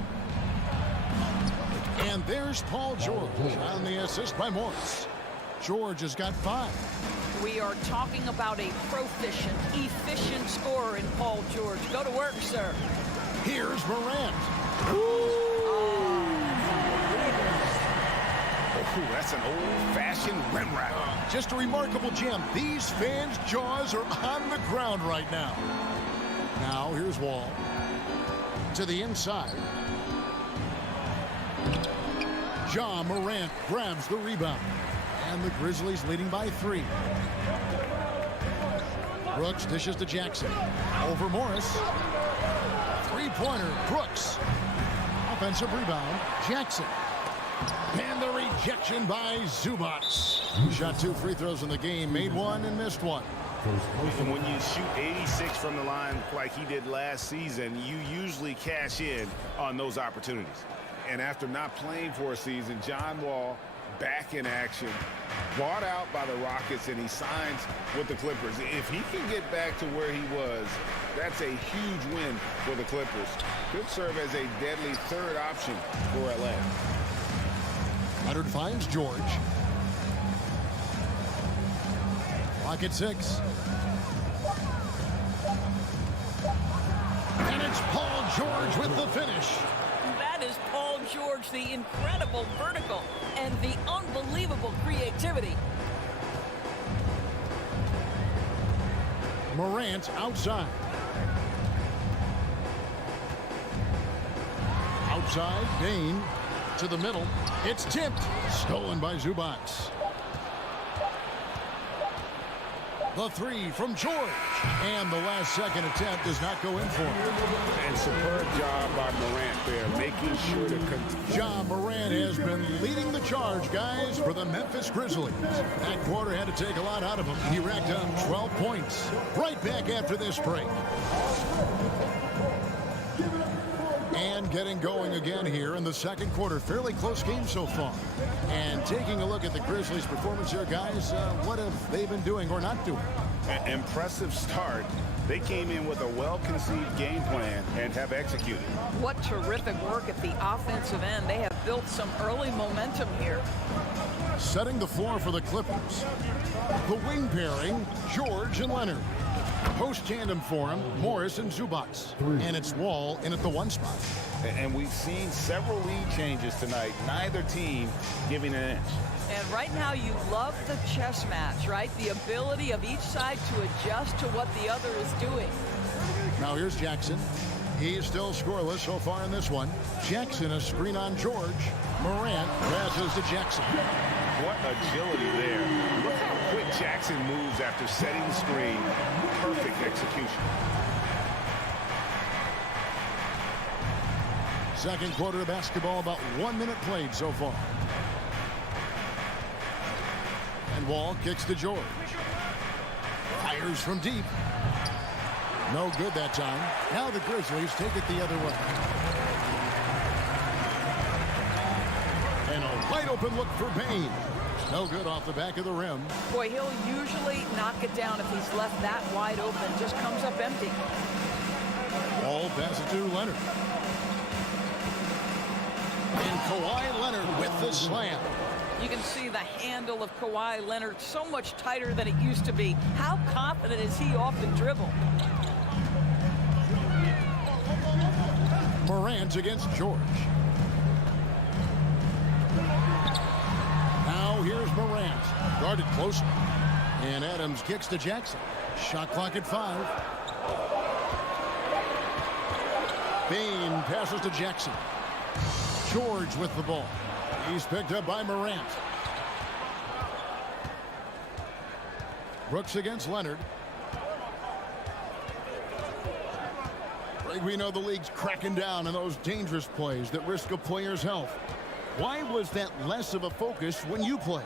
And there's Paul George on the assist by Morris. George has got 5. We are talking about a proficient, efficient scorer in Paul George. Go to work, sir. Here's Morant. That's an old-fashioned rim wrap. Just a remarkable gem. These fans' jaws are on the ground right now. Now here's Wall. To the inside. Ja Morant grabs the rebound. And the Grizzlies leading by 3. Brooks dishes to Jackson. Over Morris. 3-pointer, Brooks. Offensive rebound, Jackson. And the rejection by Zubac. Shot 2 free throws in the game, made 1 and missed 1. And when you shoot 86 from the line like he did last season, you usually cash in on those opportunities. And after not playing for a season, John Wall back in action, bought out by the Rockets, and he signs with the Clippers. If he can get back to where he was, that's a huge win for the Clippers. Could serve as a deadly third option for LA. Leonard finds George. Clock at 6. And it's Paul George with the finish. That is Paul George, the incredible vertical and the unbelievable creativity. Morant outside. Outside, Bane to the middle. It's tipped. Stolen by Zubac. The three from George. And the last second attempt does not go in for him. And superb job by Morant there, making sure to... Ja Morant has been leading the charge, guys, for the Memphis Grizzlies. That quarter had to take a lot out of him. He racked up 12 points. Right back after this break. And getting going again here in the second quarter. Fairly close game so far. And taking a look at the Grizzlies' performance here, guys, what have they been doing or not doing? Impressive start. They came in with a well-conceived game plan and have executed. What terrific work at the offensive end. They have built some early momentum here. Setting the floor for the Clippers. The wing pairing, George and Leonard. Post tandem for him, Morris and Zubac. And it's Wall in at the 1 spot. And we've seen several lead changes tonight. Neither team giving an inch. And right now you love the chess match, right? The ability of each side to adjust to what the other is doing. Now here's Jackson. He's still scoreless so far in this one. Jackson, a screen on George. Morant passes to Jackson. What agility there. Look how quick Jackson moves after setting the screen. Perfect execution. Second quarter of basketball, about 1 minute played so far. And Wall kicks to George. Fires from deep. No good that time. Now the Grizzlies take it the other way. And a wide open look for Bane. No good off the back of the rim. Boy, he'll usually knock it down if he's left that wide open. Just comes up empty. Ball passes to Leonard. And Kawhi Leonard with the slam. You can see the handle of Kawhi Leonard so much tighter than it used to be. How confident is he off the dribble? Morant against George. Now here's Morant. Guarded closely. And Adams kicks to Jackson. Shot clock at 5. Bane passes to Jackson. George with the ball. He's picked up by Morant. Brooks against Leonard. We know the league's cracking down on those dangerous plays that risk a player's health. Why was that less of a focus when you play?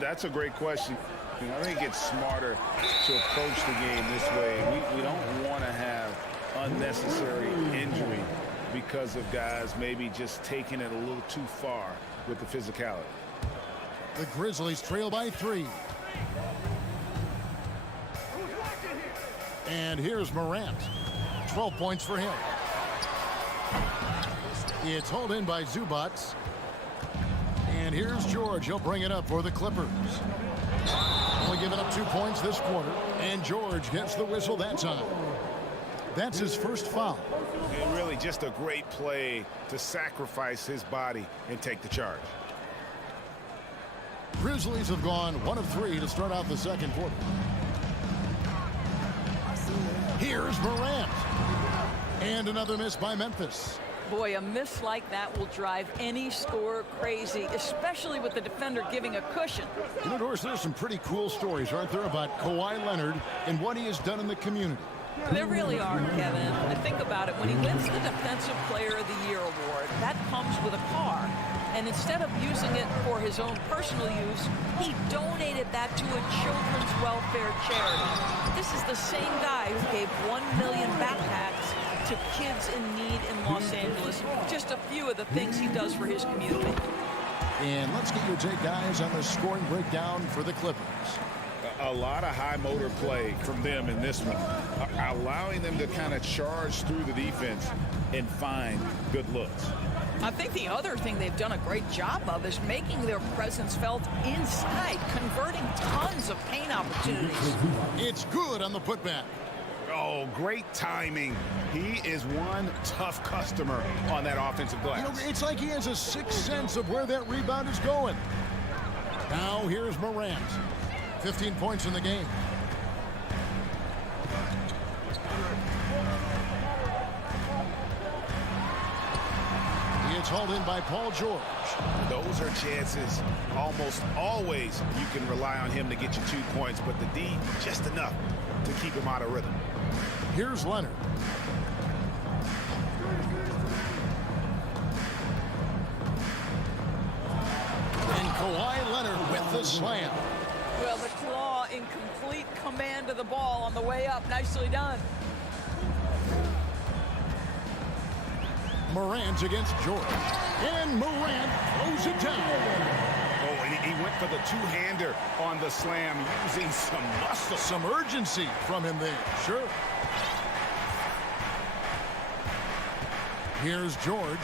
That's a great question. I think it's smarter to approach the game this way. We don't want to have unnecessary injury because of guys maybe just taking it a little too far with the physicality. The Grizzlies trail by 3. And here's Morant. 12 points for him. It's hauled in by Zubac. And here's George. He'll bring it up for the Clippers. Only giving up 2 points this quarter. And George gets the whistle that time. That's his first foul. And really just a great play to sacrifice his body and take the charge. Grizzlies have gone 1 of 3 to start out the second quarter. Here's Morant. And another miss by Memphis. Boy, a miss like that will drive any scorer crazy, especially with the defender giving a cushion. You know, Doris, there's some pretty cool stories, aren't there, about Kawhi Leonard and what he has done in the community. There really are, Kevin. I think about it. When he wins the Defensive Player of the Year award, that comes with a car. And instead of using it for his own personal use, he donated that that to a children's welfare charity. This is the same guy who gave 1 million backpacks to kids in need in Los Angeles. Just a few of the things he does for his community. And let's get your take, guys, on the scoring breakdown for the Clippers. A lot of high motor play from them in this one, allowing them to kind of charge through the defense and find good looks. I think the other thing they've done a great job of is making their presence felt inside, converting tons of paint opportunities. It's good on the putback. Oh, great timing. He is one tough customer on that offensive glass. You know, it's like he has a sixth sense of where that rebound is going. Now here's Morant. 15 points in the game. He gets hauled in by Paul George. Those are chances almost always you can rely on him to get you 2 points, but the D just enough to keep him out of rhythm. Here's Leonard. And Kawhi Leonard with the slam. Well, the Claw in complete command of the ball on the way up. Nicely done. Morant against George. And Morant throws it down. Oh, and he went for the two-hander on the slam, using some muscle. Some urgency from him there. Sure. Here's George.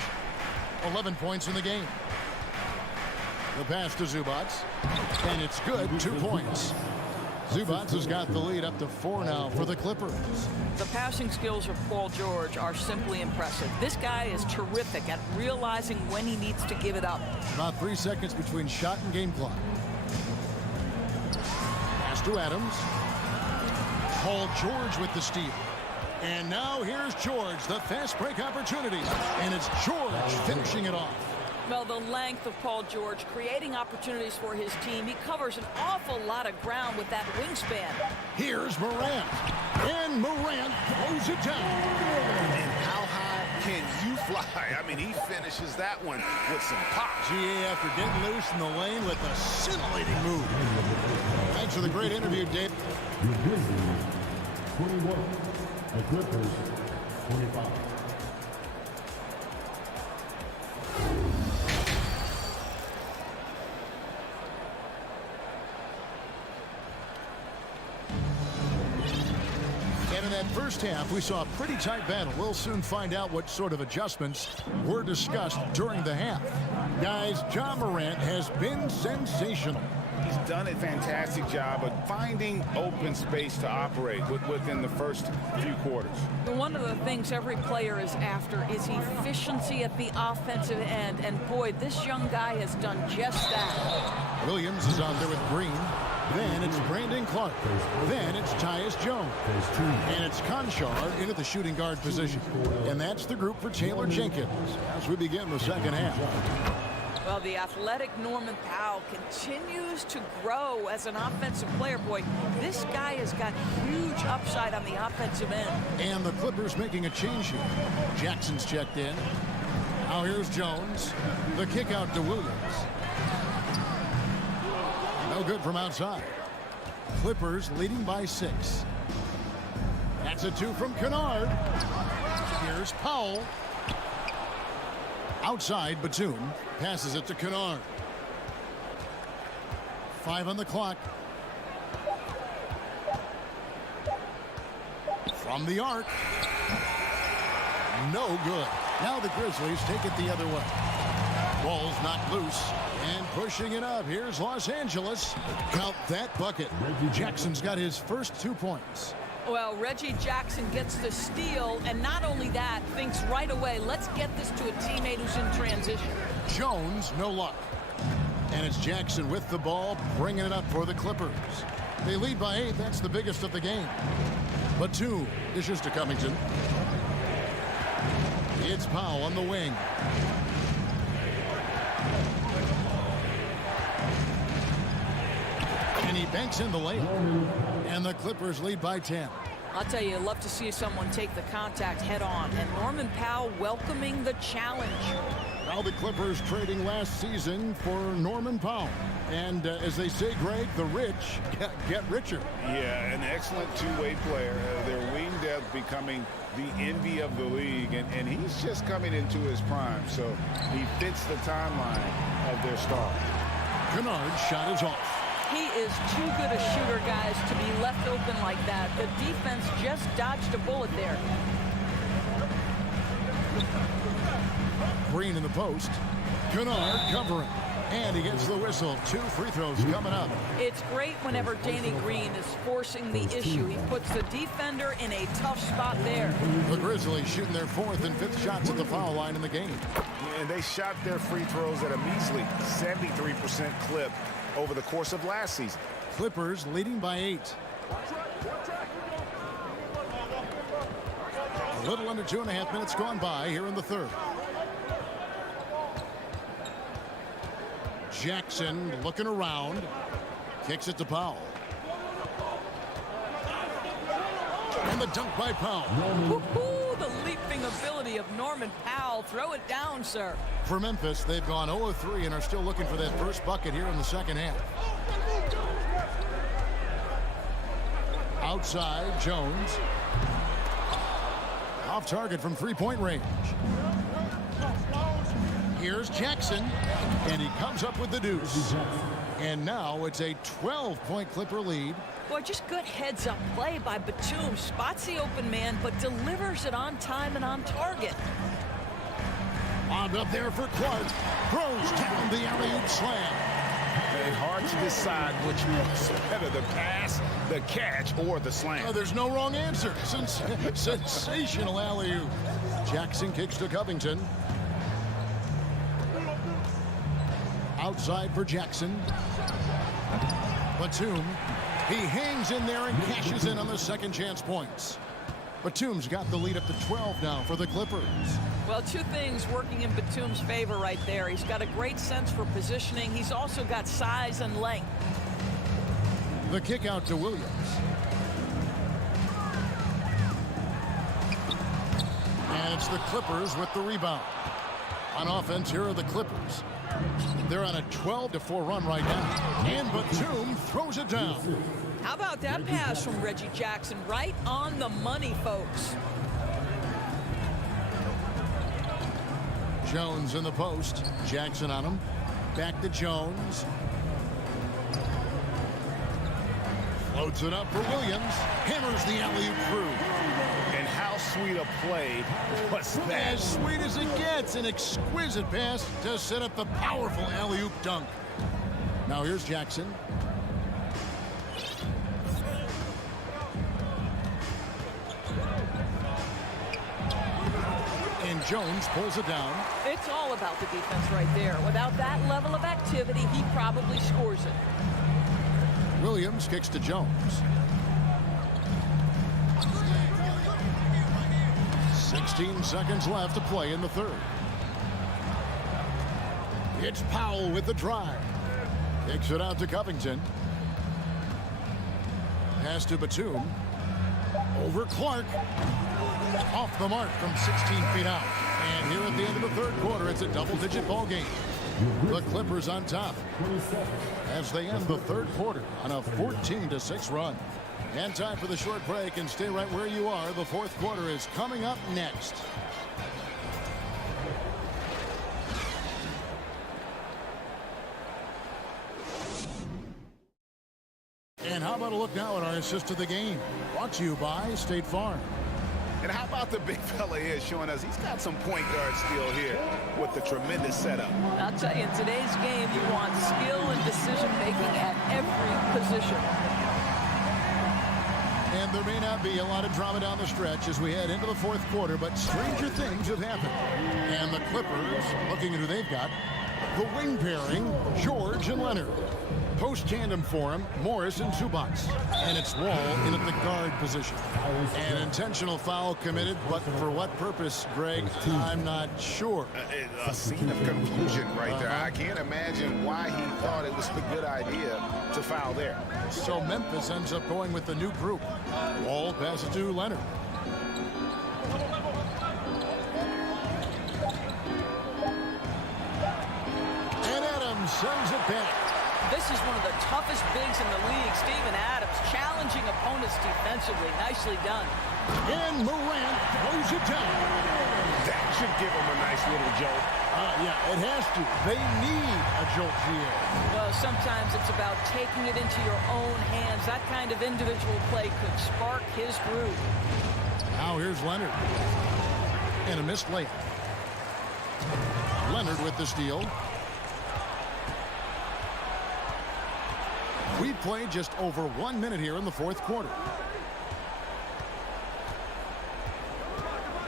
11 points in the game. The pass to Zubats. And it's good. 2 points. Zubats has got the lead up to 4 now for the Clippers. The passing skills of Paul George are simply impressive. This guy is terrific at realizing when he needs to give it up. About 3 seconds between shot and game clock. Pass to Adams. Paul George with the steal. And now here's George, the fast break opportunity. And it's George finishing it off. Well, the length of Paul George creating opportunities for his team. He covers an awful lot of ground with that wingspan. Here's Morant. And Morant throws it down. And how high can you fly? I mean, he finishes that one with some pop. GA after getting loose in the lane with a scintillating move. Thanks for the great interview, Dave. Your Grizzlies, 21. The Clippers, 25. And in that first half, we saw a pretty tight battle. We'll soon find out what sort of adjustments were discussed during the half. Guys, Ja Morant has been sensational. He's done a fantastic job of finding open space to operate within the first few quarters. One of the things every player is after is efficiency at the offensive end. And boy, this young guy has done just that. Williams is on there with Green. Then it's Brandon Clark. Then it's Tyus Jones. And it's Conchar into the shooting guard position. And that's the group for Taylor Jenkins as we begin the second half. Well, the athletic Norman Powell continues to grow as an offensive player. Boy, this guy has got huge upside on the offensive end. And the Clippers making a change here. Jackson's checked in. Now here's Jones. The kick out to Williams. No good from outside. Clippers leading by 6. That's a 2 from Kennard. Here's Powell. Outside, Batum passes it to Kennard. 5 on the clock. From the arc. No good. Now the Grizzlies take it the other way. Ball's knocked loose. And pushing it up. Here's Los Angeles. Count that bucket. Jackson's got his first 2 points. Well, Reggie Jackson gets the steal, and not only that, thinks right away, let's get this to a teammate who's in transition. Jones, no luck. And it's Jackson with the ball, bringing it up for the Clippers. They lead by 8. That's the biggest of the game. Batum dishes to Covington. It's Powell on the wing. And he banks in the layup. And the Clippers lead by 10. I'll tell you, I'd love to see someone take the contact head on. And Norman Powell welcoming the challenge. Now the Clippers trading last season for Norman Powell. And as they say, Greg, the rich get richer. Yeah, an excellent two-way player. Their wing depth becoming the envy of the league. And he's just coming into his prime. So he fits the timeline of their star. Kennard's shot is off. He is too good a shooter, guys, to be left open like that. The defense just dodged a bullet there. Green in the post. Kennard covering. And he gets the whistle. 2 free throws coming up. It's great whenever Danny Green is forcing the issue. He puts the defender in a tough spot there. The Grizzlies shooting their 4th and 5th shots at the foul line in the game. And they shot their free throws at a measly 73% clip over the course of last season. Clippers leading by 8. A little under 2.5 minutes gone by here in the third. Jackson looking around. Kicks it to Powell. And the dunk by Powell. Woo-hoo, the leaping ability of Norman Powell. Throw it down, sir. For Memphis, they've gone 0-3 and are still looking for that first bucket here in the second half. Outside, Jones. Off target from three-point range. Here's Jackson, and he comes up with the deuce. And now it's a 12-point Clipper lead. Boy, just good heads-up play by Batum. Spots the open man, but delivers it on time and on target. Wound up there for Clark. Throws down the alley-oop slam. And hard to decide which was better, the pass, the catch, or the slam. There's no wrong answer. Sensational alley-oop. Jackson kicks to Covington. Outside for Jackson. Batum. He hangs in there and cashes in on the second chance points. Batum's got the lead up to 12 now for the Clippers. Well, 2 things working in Batum's favor right there. He's got a great sense for positioning. He's also got size and length. The kick out to Williams. And it's the Clippers with the rebound. On offense, here are the Clippers. They're on a 12-4 run right now. And Batum throws it down. How about that pass from Reggie Jackson? Right on the money, folks. Jones in the post. Jackson on him. Back to Jones. Floats it up for Williams. Hammers the alley-oop through. And how sweet a play was that? As sweet as it gets. An exquisite pass to set up the powerful alley-oop dunk. Now here's Jackson. And Jones pulls it down. It's all about the defense right there. Without that level of activity, he probably scores it. Williams kicks to Jones. 16 seconds left to play in the third. It's Powell with the drive. Kicks it out to Covington. Pass to Batum. Over Clark. Off the mark from 16 feet out. And here at the end of the third quarter, it's a double-digit ball game. The Clippers on top as they end the third quarter on a 14-6 run. And time for the short break, and stay right where you are. The fourth quarter is coming up next. And how about a look now at our assist of the game? Brought to you by State Farm. And how about the big fella here showing us he's got some point guard skill here with the tremendous setup. I'll tell you, in today's game, you want skill and decision-making at every position. And there may not be a lot of drama down the stretch as we head into the fourth quarter, but stranger things have happened. And the Clippers, looking at who they've got, the wing pairing, George and Leonard. Post tandem for him, Morris and Zubac. And it's Wall in at the guard position. An intentional foul committed, but for what purpose, Greg, I'm not sure. A scene of confusion right there. I can't imagine why he thought it was a good idea to foul there. So Memphis ends up going with the new group. Wall passes to Leonard. sends it back. This is one of the toughest bigs in the league. Steven Adams challenging opponents defensively. Nicely done. And Morant throws it down. That should give him a nice little jolt. Yeah, it has to. They need a jolt here. Well, sometimes it's about taking it into your own hands. That kind of individual play could spark his groove. Now here's Leonard. And a missed layup. Leonard with the steal. We played just over 1 minute here in the fourth quarter.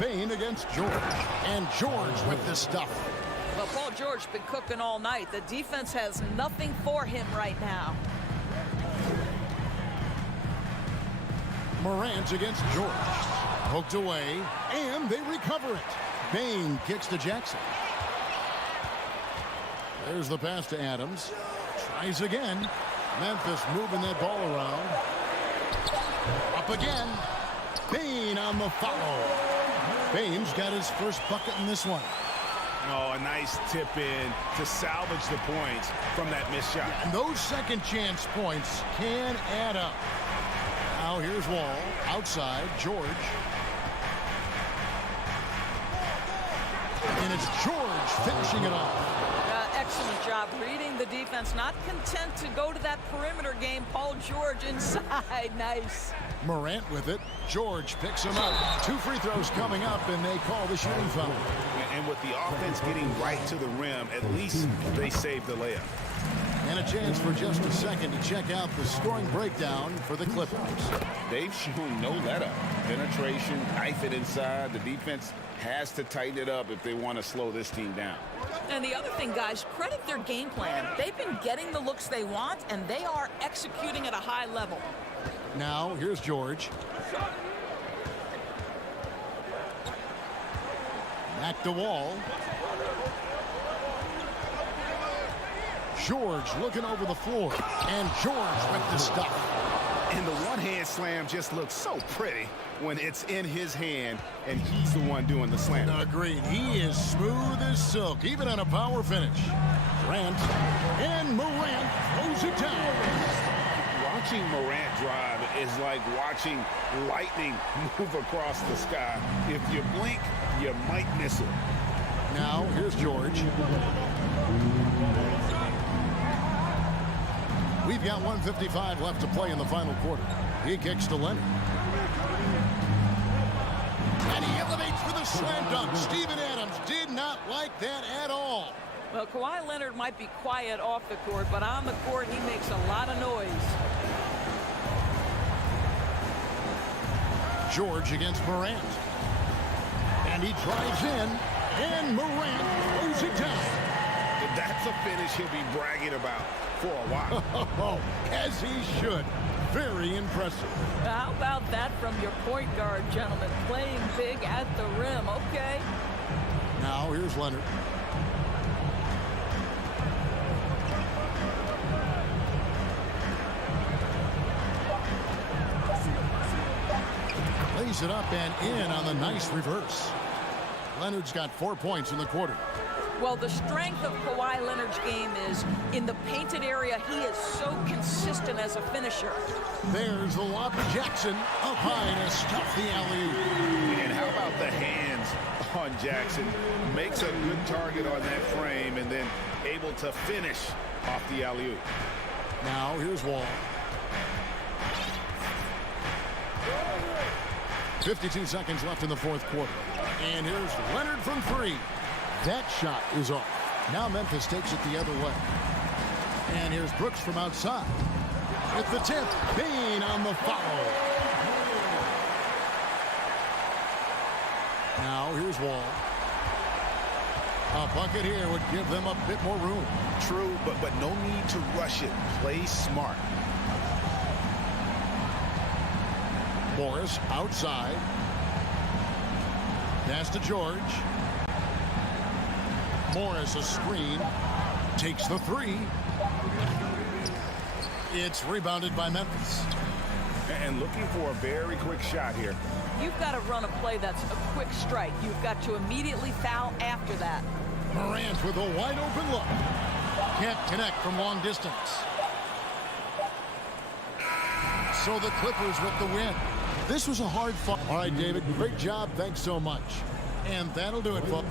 Bane against George. And George with this stuff. Well, Paul George been cooking all night. The defense has nothing for him right now. Morant against George. Poked away, and they recover it. Bane kicks to Jackson. There's the pass to Adams. Tries again. Memphis moving that ball around. Up again. Bane on the follow. Bane's got his first bucket in this one. Oh, a nice tip in to salvage the points from that missed shot. And those second chance points can add up. Now here's Wall. Outside, George. And it's George finishing it off. Excellent job reading the defense. Not content to go to that perimeter game. Paul George inside. Nice. Morant with it. George picks him up. 2 free throws coming up, and they call the shooting foul. And with the offense getting right to the rim, at least they saved the layup. And a chance for just a second to check out the scoring breakdown for the Clippers. They've shown no let-up. Penetration, knife it inside. The defense has to tighten it up if they want to slow this team down. And the other thing, guys, credit their game plan. They've been getting the looks they want, and they are executing at a high level. Now, here's George. Back to Wall. George looking over the floor. And George with the stuff. And the one-hand slam just looks so pretty when it's in his hand and he's the one doing the slam. Agreed. He is smooth as silk, even on a power finish. Grant and Morant throws it down. Watching Morant drive is like watching lightning move across the sky. If you blink, you might miss it. Now, here's George. We've got 1:55 left to play in the final quarter. He kicks to Leonard. And he elevates for the slam dunk. Steven Adams did not like that at all. Well, Kawhi Leonard might be quiet off the court, but on the court, he makes a lot of noise. George against Morant. And he drives in, and Morant throws it down. That's a finish he'll be bragging about for a while. As he should. Very impressive. How about that from your point guard, gentlemen? Playing big at the rim. Okay. Now here's Leonard. Lays it up and in on the nice reverse. Leonard's got 4 points in the quarter. Well, the strength of Kawhi Leonard's game is in the painted area. He is so consistent as a finisher. There's the lob to Jackson. Up high to stuff the alley-oop. And how about the hands on Jackson? Makes a good target on that frame and then able to finish off the alley-oop. Now here's Wall. 52 seconds left in the fourth quarter. And here's Leonard from 3. That shot is off. Now Memphis takes it the other way. And here's Brooks from outside. With the tip, Bane on the foul. Now here's Wall. A bucket here would give them a bit more room. True, but no need to rush it. Play smart. Morris outside. Pass to George. Morris a screen. Takes the 3. It's rebounded by Memphis. And looking for a very quick shot here. You've got to run a play that's a quick strike. You've got to immediately foul after that. Morant with a wide open look. can't connect from long distance. So the Clippers with the win. This was a hard fight. All right, David, great job. Thanks so much. And that'll do it, folks.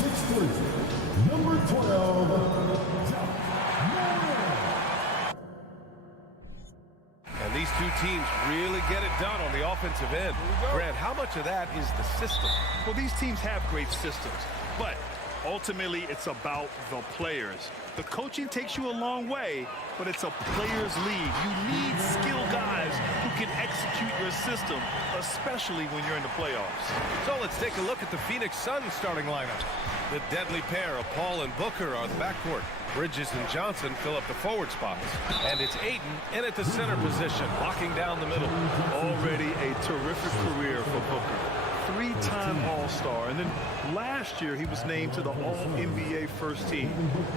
6'3", number 12, And these two teams really get it done on the offensive end. Grant, how much of that is the system? Well, these teams have great systems, but ultimately it's about the players. The coaching takes you a long way, but it's a players' league. You need skilled guys who can execute your system, especially when you're in the playoffs. So let's take a look at the Phoenix Suns starting lineup. The deadly pair of Paul and Booker are the backcourt. Bridges and Johnson fill up the forward spots. And it's Ayton in at the center position, locking down the middle. Already a terrific career for Booker. Three-time All-Star, and then last year he was named to the All-NBA first team.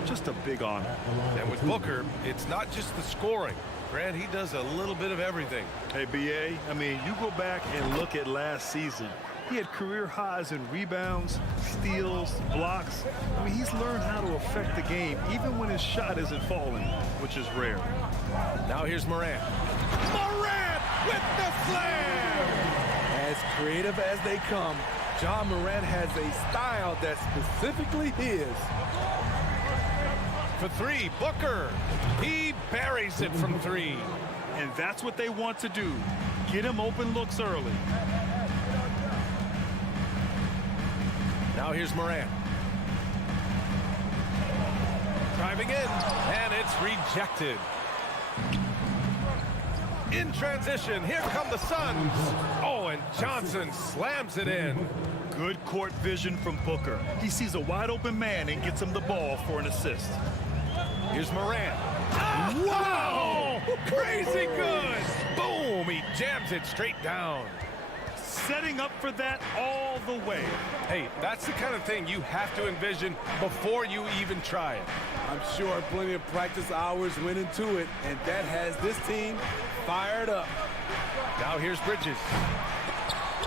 Just a big honor. And with Booker, it's not just the scoring. Grant, he does a little bit of everything. Hey, B.A., I mean, you go back and look at last season. He had career highs in rebounds, steals, blocks. I mean, he's learned how to affect the game, even when his shot isn't falling, which is rare. Now here's Morant. Morant with the slam! As creative as they come, Ja Morant has a style that's specifically his. For three, Booker. He buries it from three. And that's what they want to do. Get him open looks early. Now here's Morant. Driving in, and it's rejected. In transition, here come the Suns. Oh, and Johnson slams it in. Good court vision from Booker. He sees a wide open man and gets him the ball for an assist. Here's Morant. Oh, wow! Crazy good! Boom! He jams it straight down. Setting up for that all the way. Hey, that's the kind of thing you have to envision before you even try it. I'm sure plenty of practice hours went into it, and that has this team fired up. Now here's Bridges.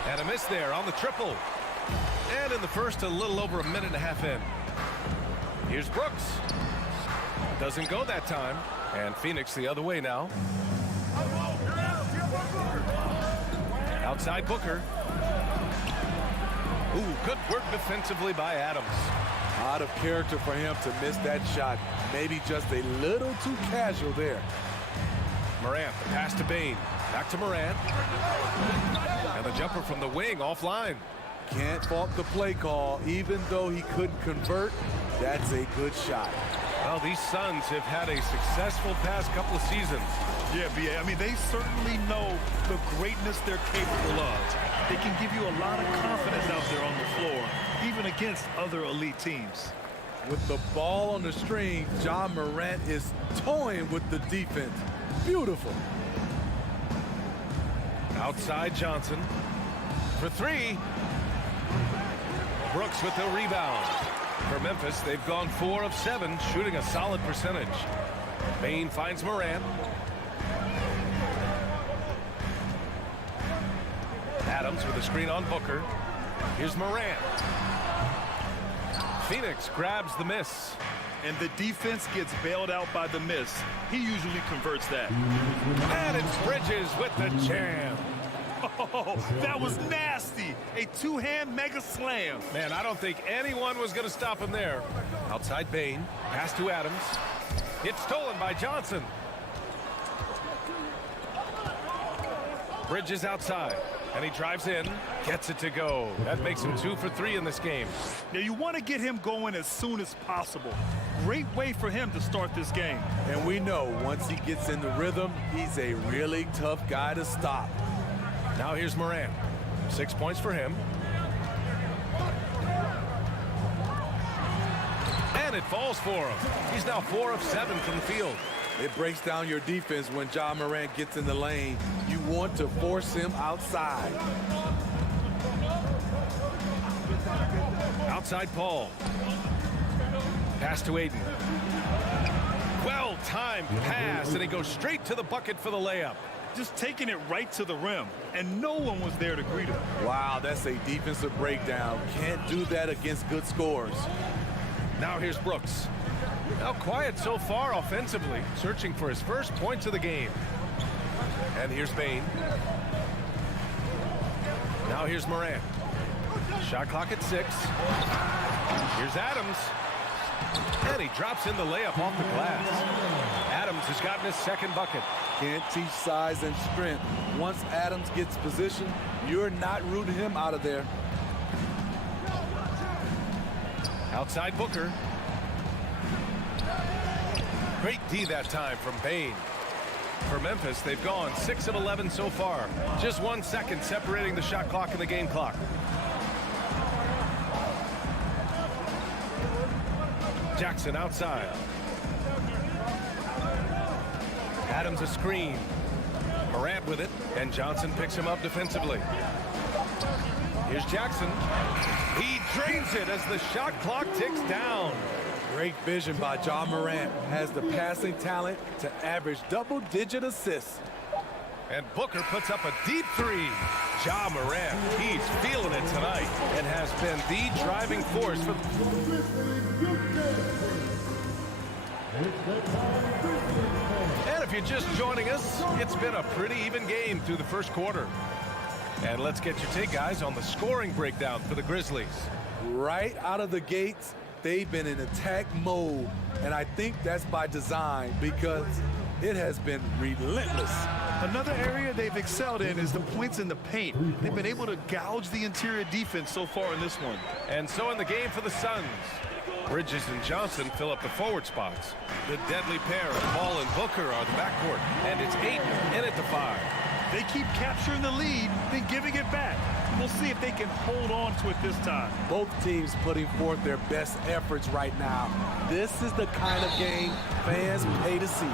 And a miss there on the triple. And in the first, a little over a minute and a half in. Here's Brooks. Doesn't go that time. And Phoenix the other way now. Outside Booker. Ooh, good work defensively by Adams. Out of character for him to miss that shot. Maybe just a little too casual there. Morant, the pass to Bane. Back to Morant. And the jumper from the wing offline. Can't fault the play call. Even though he couldn't convert, that's a good shot. Well, these Suns have had a successful past couple of seasons. Yeah, B.A., I mean, they certainly know the greatness they're capable of. They can give you a lot of confidence out there on the floor, even against other elite teams. With the ball on the string, Ja Morant is toying with the defense. Beautiful. Outside Johnson. For three. Brooks with the rebound. For Memphis, they've gone 4 of 7, shooting a solid percentage. Bane finds Morant. Adams with a screen on Booker. Here's Morant. Phoenix grabs the miss. And the defense gets bailed out by the miss. He usually converts that. And it's Bridges with the jam. Oh, that was nasty. A two-hand mega slam. Man, I don't think anyone was going to stop him there. Outside Bane. Pass to Adams. It's stolen by Johnson. Bridges outside. And he drives in. Gets it to go. That makes him 2 for 3 in this game. Now, you want to get him going as soon as possible. Great way for him to start this game. And we know once he gets in the rhythm, he's a really tough guy to stop. Now here's Morant. 6 points for him. And it falls for him. He's now 4 of 7 from the field. It breaks down your defense when Ja Morant gets in the lane. You want to force him outside. Outside Paul. Pass to Ayton. Well-timed pass, and he goes straight to the bucket for the layup. Just taking it right to the rim, and no one was there to greet him. Wow, that's a defensive breakdown. Can't do that against good scores. Now here's Brooks. Now quiet so far offensively, searching for his first points of the game. And here's Bane. Now here's Morant. Shot clock at 6. Here's Here's Adams. And he drops in the layup off the glass. Adams has gotten his second bucket. Can't teach size and strength. Once Adams gets position, you're not rooting him out of there. Outside Booker. Great D that time from Bane. For Memphis, they've gone 6 of 11 so far. Just 1 second separating the shot clock and the game clock. Jackson outside. Adams a screen. Morant with it, and Johnson picks him up defensively. Here's Jackson. He drains it as the shot clock ticks down. Great vision by Ja Morant. Has the passing talent to average double-digit assists. And Booker puts up a deep three. Ja Morant, he's feeling it tonight and has been the driving force for And if you're just joining us, it's been a pretty even game through the first quarter. And let's get your take, guys, on the scoring breakdown for the Grizzlies. Right out of the gates, they've been in attack mode. And I think that's by design because it has been relentless. Another area they've excelled in is the points in the paint. They've been able to gouge the interior defense so far in this one. And so in the game for the Suns, Bridges and Johnson fill up the forward spots. The deadly pair of Paul and Booker are the backcourt, and it's Ayton in at the 5. They keep capturing the lead, then giving it back. We'll see if they can hold on to it this time. Both teams putting forth their best efforts right now. This is the kind of game fans pay to see.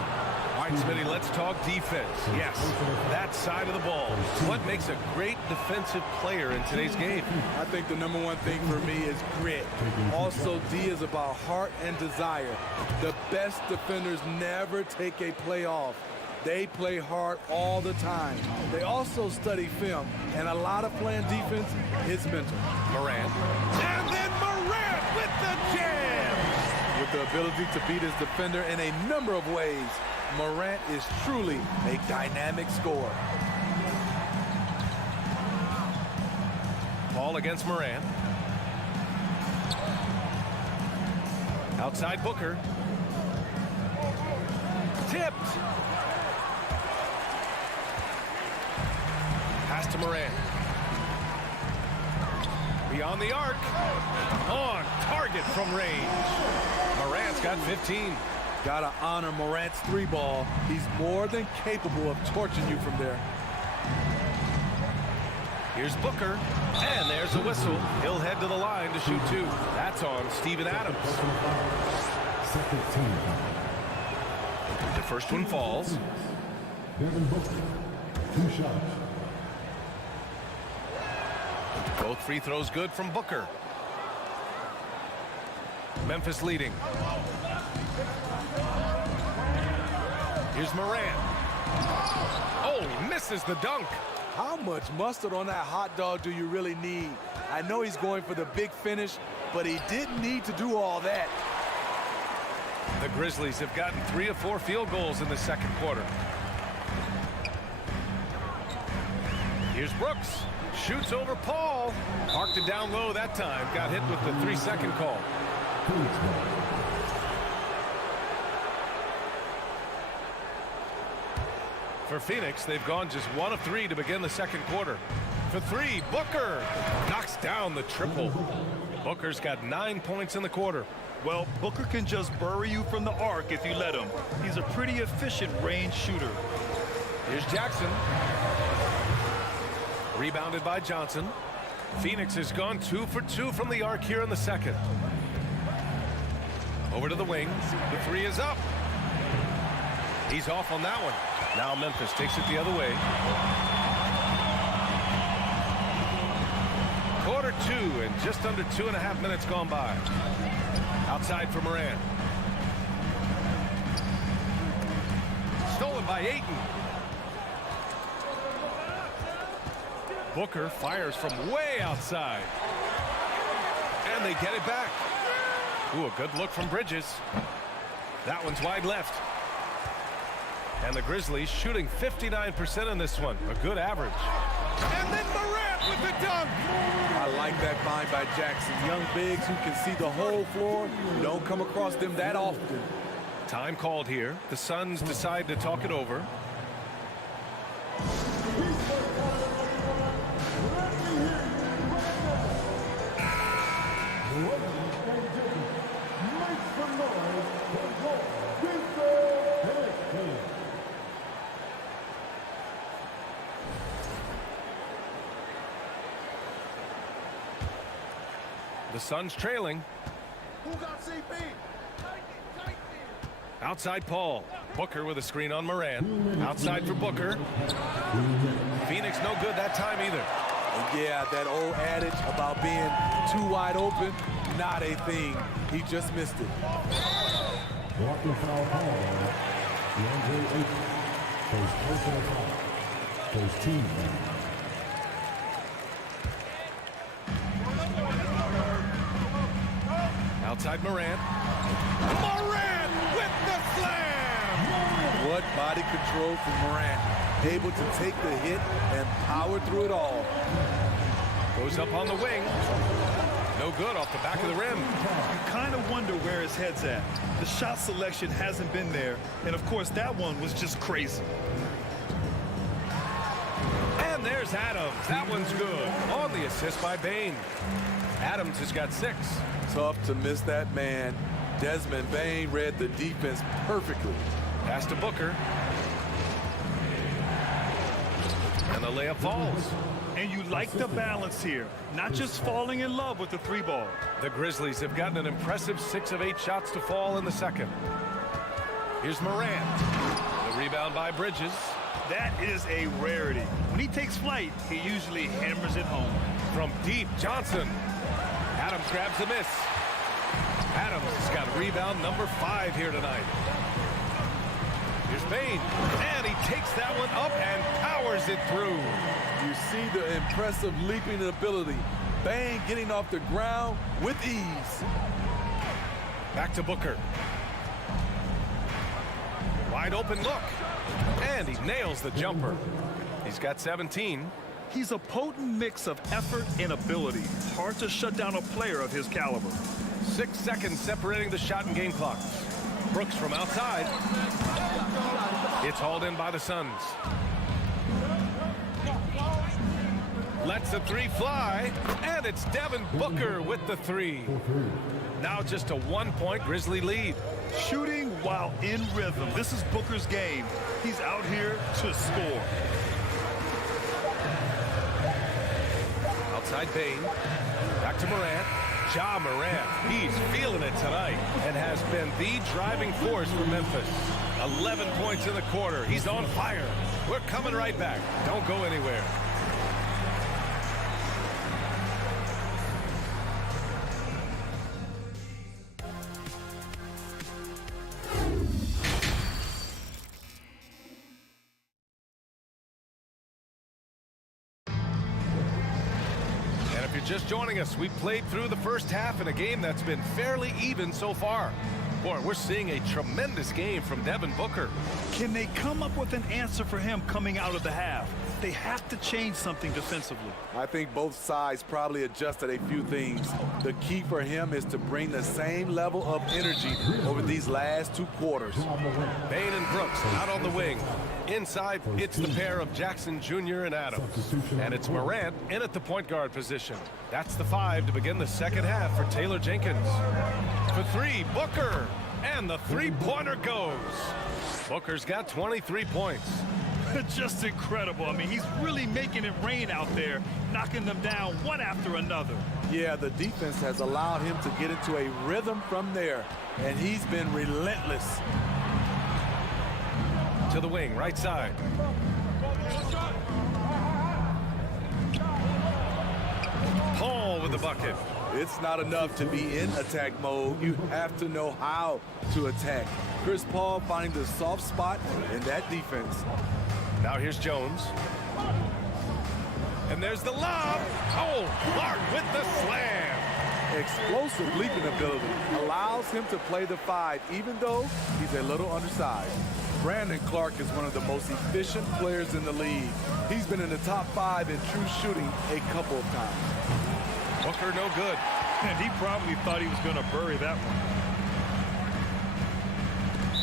All right, Smitty, let's talk defense. Yes, that side of the ball. What makes a great defensive player in today's game? I think the number one thing for me is grit. Also, D is about heart and desire. The best defenders never take a play off. They play hard all the time. They also study film, and a lot of playing defense is mental. Morant. And then Morant with the jam! With the ability to beat his defender in a number of ways, Morant is truly a dynamic scorer. Paul against Morant. Outside Booker. Tipped. Pass to Morant. Beyond the arc. On target from range. Morant's got 15. Gotta honor Morant's 3-ball. He's more than capable of torching you from there. Here's Booker. And there's a whistle. He'll head to the line to shoot 2. That's on Steven Adams. The first one falls. Devin Booker, 2 shots. Both free throws good from Booker. Memphis leading. Here's Morant. Oh, misses the dunk. How much mustard on that hot dog do you really need? I know he's going for the big finish, but he didn't need to do all that. The Grizzlies have gotten 3 of 4 field goals in the second quarter. Here's Brooks. Shoots over Paul. Parked it down low that time. Got hit with the 3-second call. For Phoenix, they've gone just 1 of 3 to begin the second quarter. For 3, Booker knocks down the triple. Booker's got 9 points in the quarter. Well, Booker can just bury you from the arc if you let him. He's a pretty efficient range shooter. Here's Jackson. Rebounded by Johnson. Phoenix has gone 2 for 2 from the arc here in the second. Over to the wing. The 3 is up. He's off on that one. Now Memphis takes it the other way. Quarter 2 and just under 2.5 minutes gone by. Outside for Morant. Stolen by Ayton. Booker fires from way outside. And they get it back. Ooh, a good look from Bridges. That one's wide left. And the Grizzlies shooting 59% in this one. A good average. And then Morant with the dunk. I like that find by Jackson. Young bigs who can see the whole floor. You don't come across them that often. Time called here. The Suns decide to talk it over. The Suns trailing. Who got CP? Outside Paul. Booker with a screen on Moran. Outside for Booker. Phoenix no good that time either. Yeah, that old adage about being too wide open, not a thing. He just missed it. Walking foul call. DeAndre Ayton. First personal foul. First team foul. Outside Moran. Moran with the slam! What body control from Morant. Able to take the hit and power through it all. Goes up on the wing. No good off the back of the rim. You kind of wonder where his head's at. The shot selection hasn't been there. And, of course, that one was just crazy. And there's Adams. That one's good. On the assist by Bane. Adams has got 6. Tough to miss that man. Desmond Bane read the defense perfectly. Pass to Booker. And the layup falls. And you like the balance here. Not just falling in love with the 3-ball. The Grizzlies have gotten an impressive 6 of 8 shots to fall in the second. Here's Moran. The rebound by Bridges. That is a rarity. When he takes flight, he usually hammers it home. From deep, Johnson. Adams grabs the miss. Adams has got rebound number 5 here tonight. Here's Bane. And he takes that one up and powers it through. You see the impressive leaping ability. Bane getting off the ground with ease. Back to Booker. Wide open look. And he nails the jumper. He's got 17. He's a potent mix of effort and ability. Hard to shut down a player of his caliber. 6 seconds separating the shot and game clock. Brooks from outside. It's hauled in by the Suns. Lets the 3 fly. And it's Devin Booker with the 3. Now just a 1-point Grizzly lead. Shooting while in rhythm. This is Booker's game. He's out here to score. Outside Bane. Back to Morant. Ja Morant. He's feeling it tonight and has been the driving force for Memphis. 11 points in the quarter. He's on fire. We're coming right back. Don't go anywhere. Just joining us, we played through the first half in a game that's been fairly even so far. Boy, we're seeing a tremendous game from Devin Booker. Can they come up with an answer for him coming out of the half? They have to change something defensively. I think both sides probably adjusted a few things. The key for him is to bring the same level of energy over these last 2 quarters. Bane and Brooks out on the wing. Inside, it's the pair of Jackson Jr. and Adams. And it's Morant in at the point guard position. That's the 5 to begin the second half for Taylor Jenkins. For 3, Booker. And the 3-pointer goes. Booker's got 23 points. Just incredible. I mean, he's really making it rain out there, knocking them down one after another. Yeah, the defense has allowed him to get into a rhythm from there, and he's been relentless. To the wing, right side. Paul with the bucket. It's not enough to be in attack mode. You have to know how to attack. Chris Paul finding the soft spot in that defense. Now here's Jones. And there's the lob. Oh, Clark with the slam. Explosive leaping ability allows him to play the 5, even though he's a little undersized. Brandon Clark is one of the most efficient players in the league. He's been in the top 5 in true shooting a couple of times. Booker no good. And he probably thought he was going to bury that one.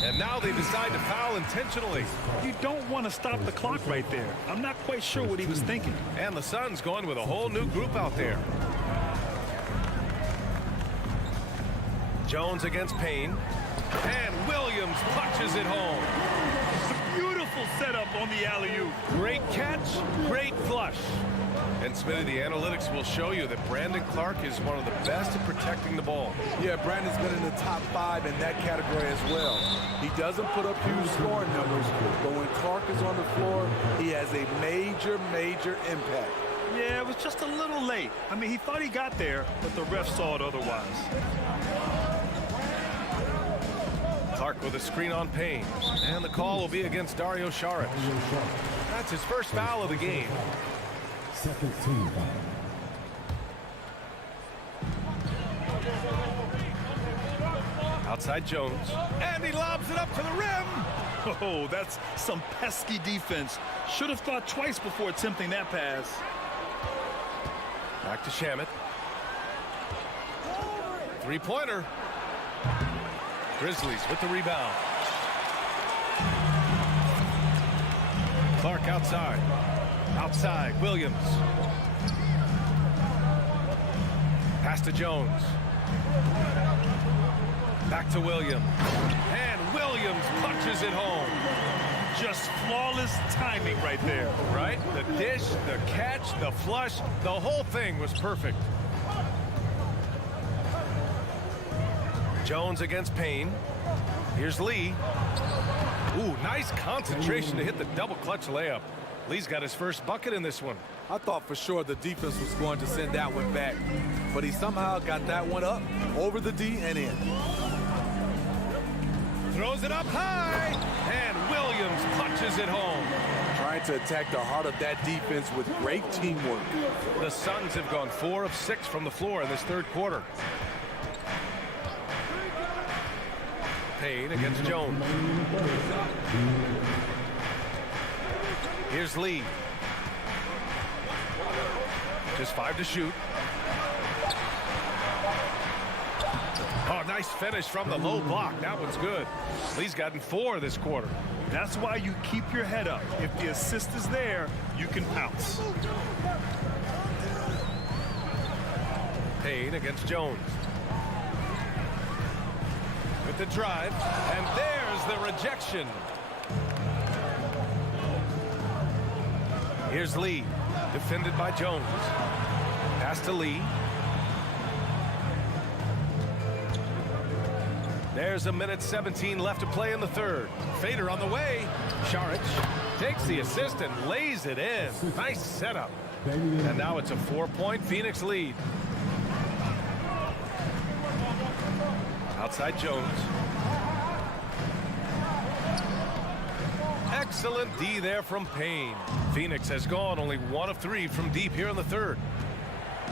And now they decide to foul intentionally. You don't want to stop the clock right there. I'm not quite sure what he was thinking. And the Suns going with a whole new group out there. Jones against Payne. And Williams punches it home. Beautiful setup on the alley-oop. Great catch, great flush. And Smitty, the analytics will show you that Brandon Clark is one of the best at protecting the ball. Yeah, Brandon's been in the top 5 in that category as well. He doesn't put up huge scoring numbers, but when Clark is on the floor, he has a major, major impact. Yeah, it was just a little late. I mean, he thought he got there, but the ref saw it otherwise. Clark with a screen on Payne. And the call will be against Dario Saric. That's his first foul of the game. Second team foul. Outside Jones. And he lobs it up to the rim. Oh, that's some pesky defense. Should have thought twice before attempting that pass. Back to Shamet. Three-pointer. Grizzlies with the rebound. Clark outside. Outside, Williams. Pass to Jones. Back to Williams. And Williams punches it home. Just flawless timing right there. Right? The dish, the catch, the flush, the whole thing was perfect. Jones against Payne. Here's Lee. Ooh, nice concentration to hit the double clutch layup. Lee's got his first bucket in this one. I thought for sure the defense was going to send that one back, but he somehow got that one up, over the D and in. Throws it up high, and Williams punches it home. Trying to attack the heart of that defense with great teamwork. The Suns have gone 4 of 6 from the floor in this third quarter. Payne against Jones. Here's Lee. Just 5 to shoot. Oh, nice finish from the low block. That one's good. Lee's gotten 4 this quarter. That's why you keep your head up. If the assist is there, you can pounce. Payne against Jones. With the drive, and there's the rejection. Here's Lee, defended by Jones. Pass to Lee. There's a minute 17 left to play in the third. Fader on the way. Saric takes the assist and lays it in. Nice setup. And now it's a 4-point Phoenix lead. Outside Jones. Excellent D there from Payne. Phoenix has gone only 1 of 3 from deep here in the third.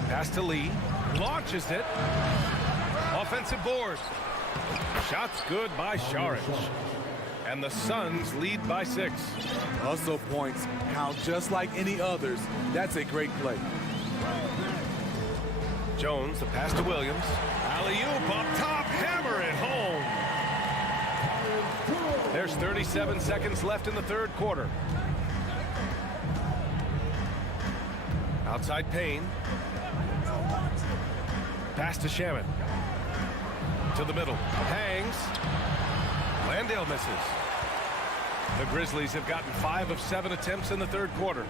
Pass to Lee. Launches it. Offensive board. Shots good by Saric. And the Suns lead by 6. Hustle points count just like any others. That's a great play. Jones, the pass to Williams. Alley-oop up top, hammer it home. There's 37 seconds left in the third quarter. Outside Payne. Pass to Shamet. To the middle. Hangs. Landale misses. The Grizzlies have gotten 5 of 7 attempts in the third quarter.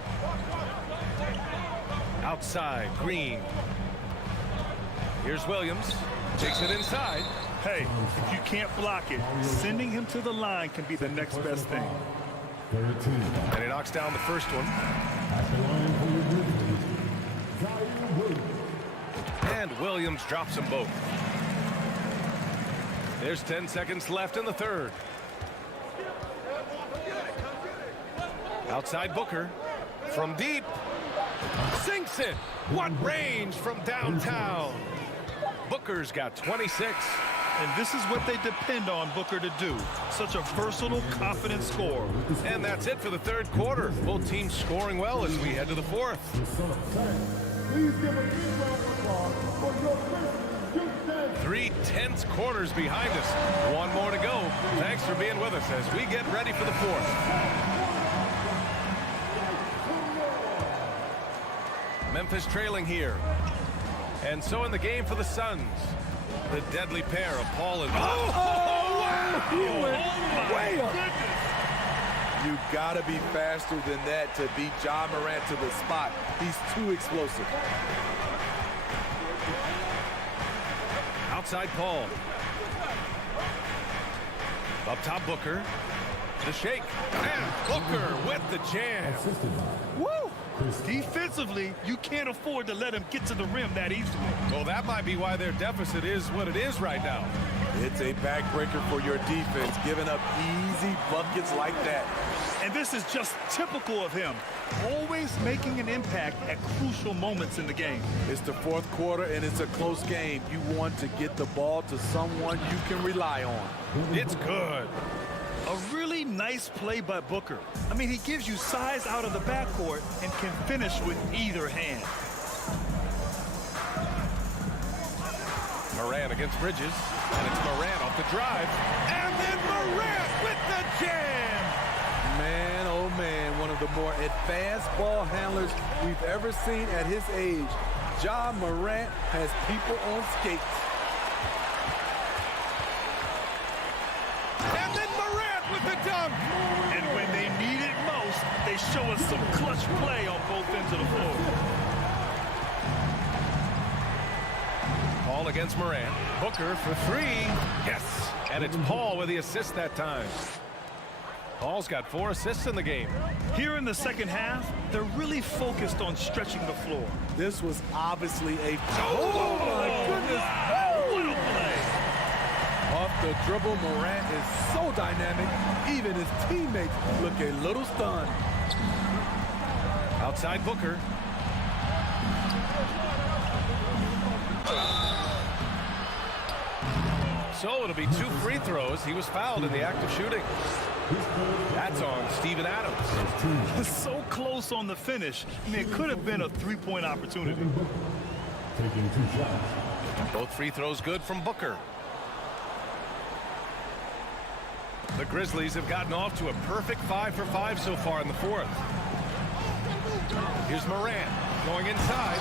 Outside, Green. Here's Williams. Takes it inside. Hey, if you can't block it, sending him to the line can be the next best thing. And he knocks down the first one. And Williams drops them both. There's 10 seconds left in the third. Outside Booker. From deep. Sinks it. What range from downtown. Booker's got 26. And this is what they depend on Booker to do. Such a versatile, confident scorer. And that's it for the third quarter. Both teams scoring well as we head to the fourth. Please give a big round of applause for your Grizzlies. 3 tense quarters behind us. One more to go. Thanks for being with us as we get ready for the fourth. Memphis trailing here. And so in the game for the Suns, the deadly pair of Paul and... Oh, wow! He went way up. You gotta be faster than that to beat Ja Morant to the spot. He's too explosive. Outside Paul. Up top Booker. The shake. And Booker with the jam. Woo! Defensively, you can't afford to let him get to the rim that easily. Well, that might be why their deficit is what it is right now. It's a backbreaker for your defense, giving up easy buckets like that. And this is just typical of him, always making an impact at crucial moments in the game. It's the fourth quarter, and it's a close game. You want to get the ball to someone you can rely on. It's good. A really nice play by Booker. I mean, he gives you size out of the backcourt and can finish with either hand. Morant against Bridges, and it's Morant off the drive, and then Morant with the jam! Man, oh man, one of the more advanced ball handlers we've ever seen at his age. Ja Morant has people on skates. And then Morant with the dunk! And when they need it most, they show us some clutch play on both ends of the floor. Paul against Morant. Booker for 3. Yes! And it's Paul with the assist that time. Paul's got 4 assists in the game. Here in the second half, they're really focused on stretching the floor. This was obviously a... Oh, my goodness! Wow, what a play! Off the dribble, Morant is so dynamic, even his teammates look a little stunned. Outside Booker. So it'll be 2 free throws. He was fouled in the act of shooting. That's on Steven Adams. So close on the finish. I mean, it could have been a 3-point opportunity. Taking 2 shots. Both free throws good from Booker. The Grizzlies have gotten off to a perfect 5 for 5 so far in the fourth. Here's Morant going inside.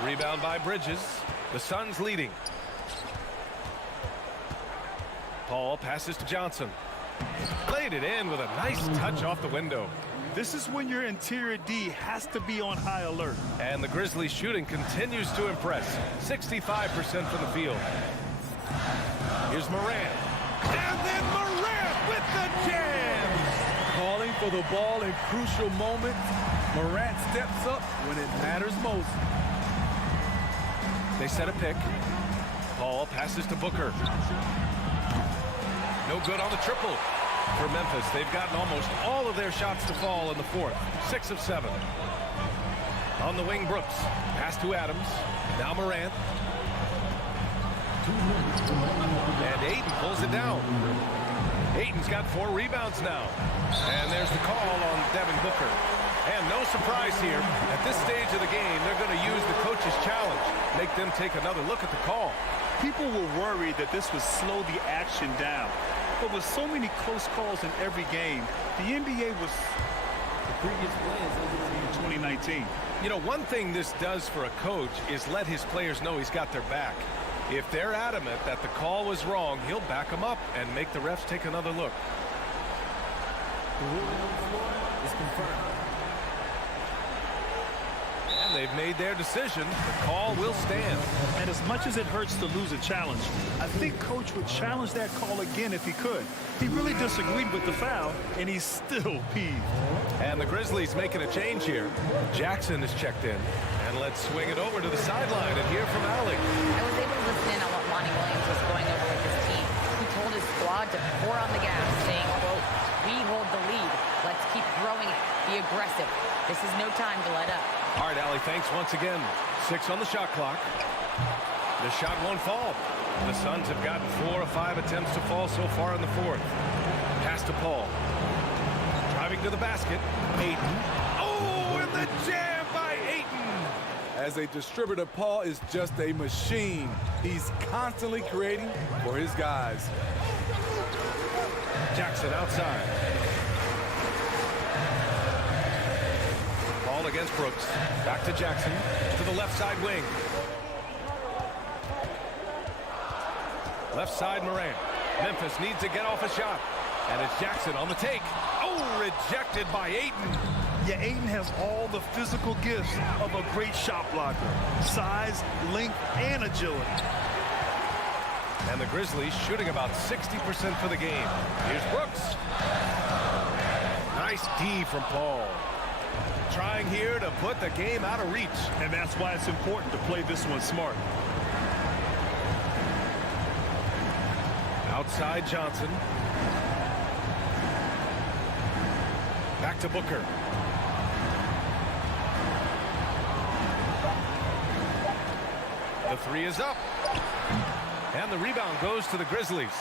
The rebound by Bridges. The Suns leading. Paul passes to Johnson. Played it in with a nice touch off the window. This is when your interior D has to be on high alert. And the Grizzlies shooting continues to impress. 65% from the field. Here's Morant. And then Morant with the jam! Calling for the ball in crucial moments. Morant steps up when it matters most. They set a pick. Paul passes to Booker. No good on the triple for Memphis. They've gotten almost all of their shots to fall in the fourth. 6 of 7. On the wing, Brooks. Pass to Adams. Now Morant. And Ayton pulls it down. Ayton's got 4 rebounds now. And there's the call on Devin Booker. And no surprise here. At this stage of the game, they're going to use the coach's challenge. Make them take another look at the call. People were worried that this would slow the action down. But with so many close calls in every game, the NBA was The previous play is in 2019. You know, one thing this does for a coach is let his players know he's got their back. If they're adamant that the call was wrong, he'll back them up and make the refs take another look. The ruling on the floor is confirmed. And they've made their decision. The call will stand. And as much as it hurts to lose a challenge, I think Coach would challenge that call again if he could. He really disagreed with the foul, and he's still peeved. And the Grizzlies making a change here. Jackson is checked in. And let's swing it over to the sideline and hear from Allie. I was able to listen in on what Monty Williams was going over with his team. He told his squad to pour on the gas, saying, quote, "We hold the lead. Let's keep throwing it. Be aggressive. This is no time to let up." All right, Allie, thanks once again. 6 on the shot clock. The shot won't fall. The Suns have gotten 4 of 5 attempts to fall so far in the fourth. Pass to Paul. Driving to the basket. Ayton. Oh, and the jam by Ayton. As a distributor, Paul is just a machine. He's constantly creating for his guys. Jackson outside. Ball against Brooks. Back to Jackson. To the left side wing. Left side Morant. Memphis needs to get off a shot. And it's Jackson on the take. Oh, rejected by Ayton. Yeah, Ayton has all the physical gifts of a great shot blocker. Size, length, and agility. And the Grizzlies shooting about 60% for the game. Here's Brooks. Nice D from Paul. Trying here to put the game out of reach. And that's why it's important to play this one smart. Outside Johnson. Back to Booker. The three is up. And the rebound goes to the Grizzlies.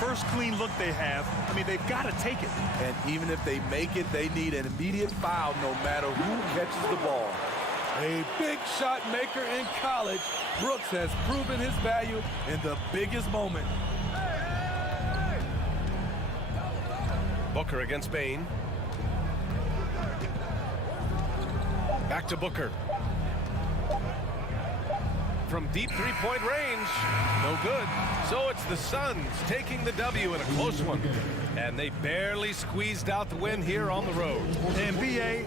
First clean look they have. I mean, they've got to take it. And even if they make it, they need an immediate foul no matter who catches the ball. A big shot maker in college, Brooks has proven his value in the biggest moment. Booker against Bane. Back to Booker. From deep three-point range. No good. So it's the Suns taking the W in a close one. And they barely squeezed out the win here on the road. And B.A.,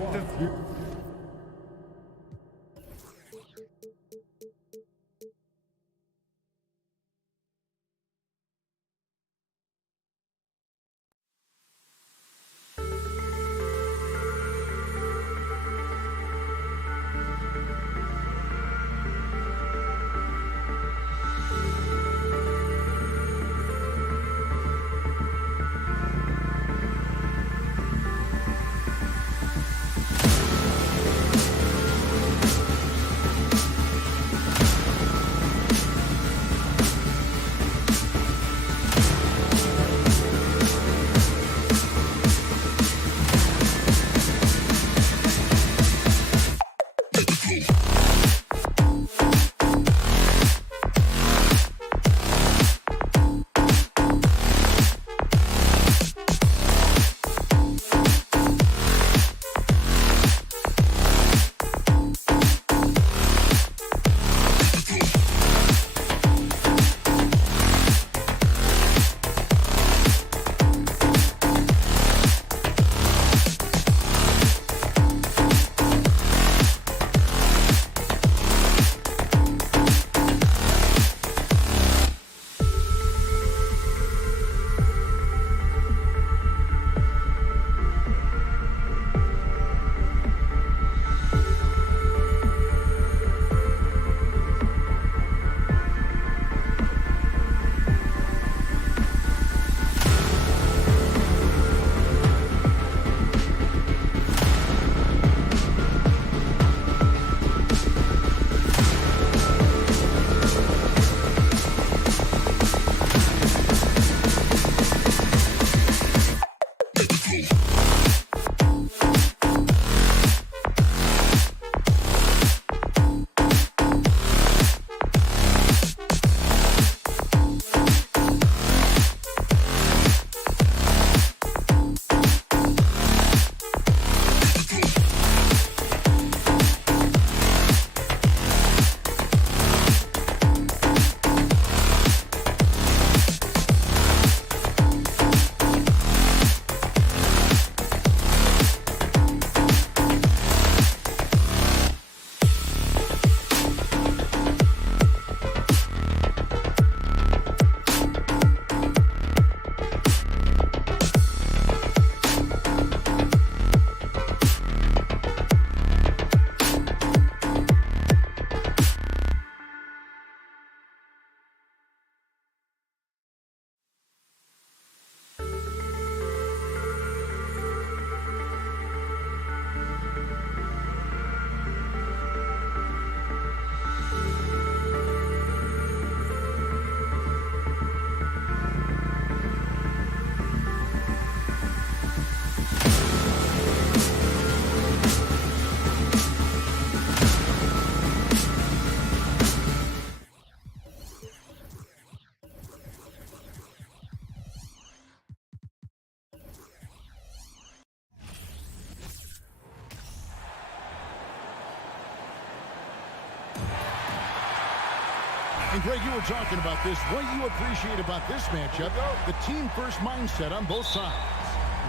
And Greg, you were talking about this. What you appreciate about this matchup, the team-first mindset on both sides.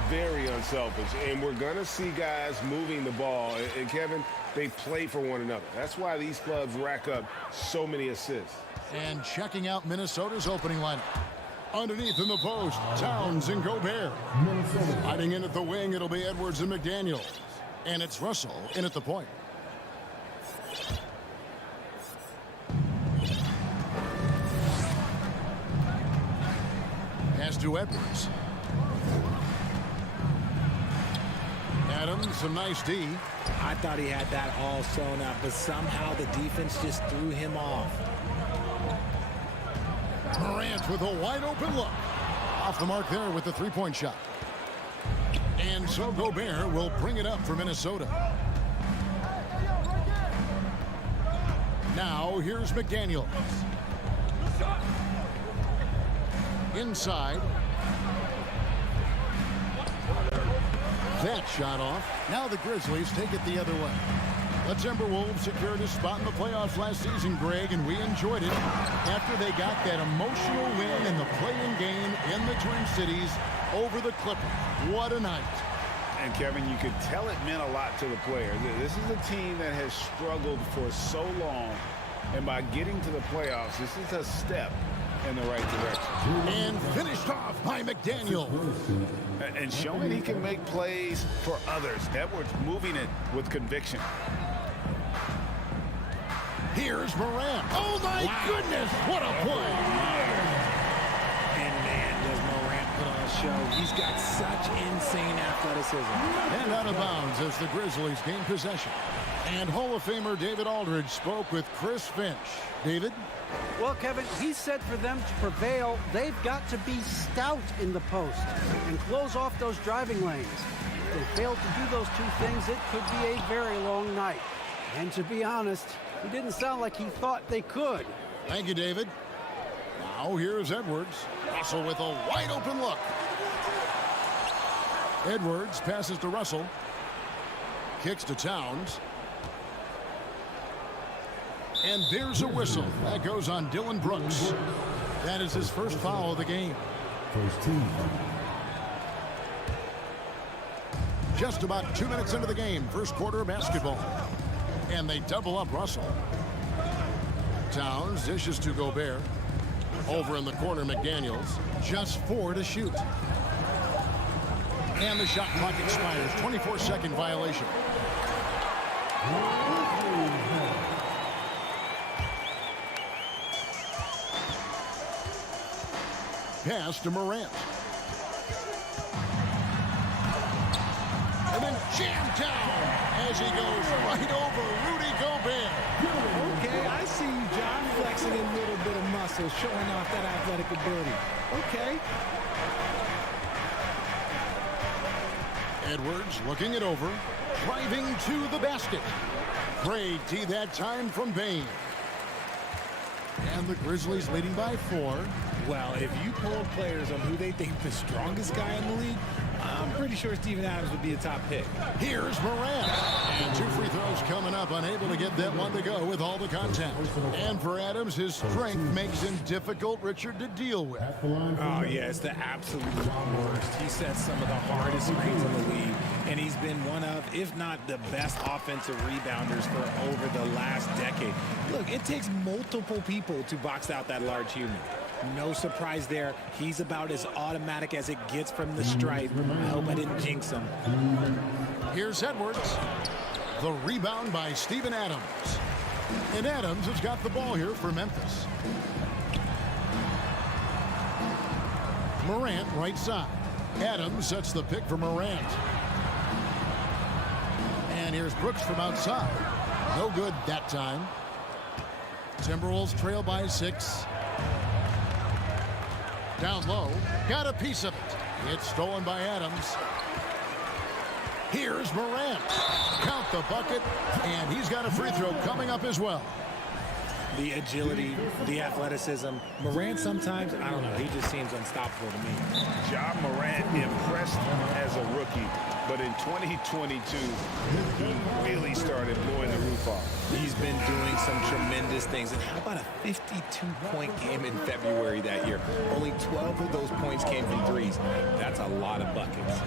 Very unselfish, and we're going to see guys moving the ball. And Kevin, they play for one another. That's why these clubs rack up so many assists. And checking out Minnesota's opening lineup. Underneath in the post, Towns and Gobert. Hiding in at the wing, it'll be Edwards and McDaniel. And it's Russell in at the point. Pass to Edwards. Adams, some nice D. I thought he had that all sewn up, but somehow the defense just threw him off. Morant with a wide open look. Off the mark there with the three-point shot. And so Gobert will bring it up for Minnesota. Now here's McDaniel. Inside. That shot off. Now the Grizzlies take it the other way. The Timberwolves secured a spot in the playoffs last season, Greg, and we enjoyed it after they got that emotional win in the play-in game in the Twin Cities over the Clippers. What a night. And Kevin, you could tell it meant a lot to the players. This is a team that has struggled for so long, and by getting to the playoffs, this is a step in the right direction. And finished off by McDaniel. And showing he can make plays for others. Edwards moving it with conviction. Here's Morant. Oh, my goodness. What a play. And man, does Morant put on a show. He's got such insane athleticism. And out of bounds as the Grizzlies gain possession. And Hall of Famer David Aldridge spoke with Chris Finch. David? Well, Kevin, he said for them to prevail, they've got to be stout in the post and close off those driving lanes. If they fail to do those two things, it could be a very long night. And to be honest, he didn't sound like he thought they could. Thank you, David. Now here's Edwards. Russell with a wide open look. Edwards passes to Russell. Kicks to Towns. And there's a whistle. That goes on Dylan Brooks. That is his first foul of the game. First team. Just about 2 minutes into the game. First quarter of basketball. And they double up Russell. Towns dishes to Gobert. Over in the corner, McDaniels. Just 4 to shoot. And the shot clock expires. 24-second violation. Pass to Morant. And then jammed down as he goes right over Rudy Gobert. Okay, I see you, John, flexing a little bit of muscle, showing off that athletic ability. Okay. Edwards looking it over, driving to the basket. Great D that time from Bane. And the Grizzlies leading by 4. Well, if you polled players on who they think the strongest guy in the league, I'm pretty sure Steven Adams would be a top pick. Here's Morant. And 2 free throws coming up, unable to get that one to go with all the contact. And for Adams, his strength makes him difficult, Richard, to deal with. Oh, yeah, it's the absolute worst. He sets some of the hardest screens in the league, and he's been one of, if not the best offensive rebounders for over the last decade. Look, it takes multiple people to box out that large human. No surprise there. He's about as automatic as it gets from the stripe. I hope I didn't jinx him. Here's Edwards. The rebound by Steven Adams. And Adams has got the ball here for Memphis. Morant right side. Adams sets the pick for Morant. And here's Brooks from outside. No good that time. Timberwolves trail by 6. Down low, got a piece of it. It's stolen by Adams. Here's Morant. Count the bucket, and he's got a free throw coming up as well. The agility, the athleticism. Morant sometimes, I don't know, he just seems unstoppable to me. Ja Morant impressed as a rookie. but in 2022, he really started blowing the roof off. He's been doing some tremendous things. And how about a 52-point game in February that year? Only 12 of those points came from threes. That's a lot of buckets.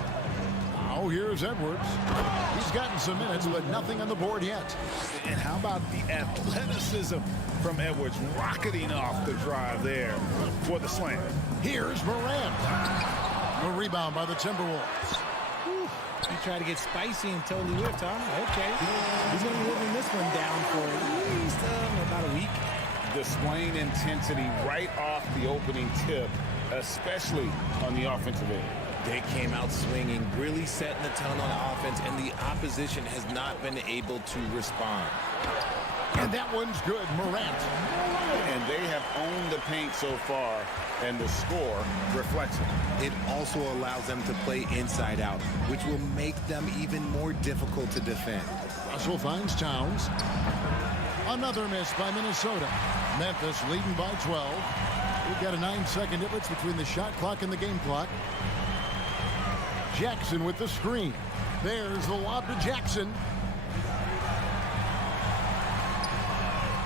Oh, here's Edwards. He's gotten some minutes, but nothing on the board yet. And how about the athleticism from Edwards rocketing off the drive there for the slam? Here's Morant. A rebound by the Timberwolves. He tried to get spicy and totally whipped, huh? Okay. He's going to be living this one down for at least about a week. Displaying intensity right off the opening tip, especially on the offensive end. They came out swinging, really setting the tone on offense, and the opposition has not been able to respond. And that one's good, Morant. And they have owned the paint so far, and the score reflects it. It also allows them to play inside out, which will make them even more difficult to defend. Russell finds Towns. Another miss by Minnesota. Memphis leading by 12. We've got a 9-second difference between the shot clock and the game clock. Jackson with the screen. There's the lob to Jackson.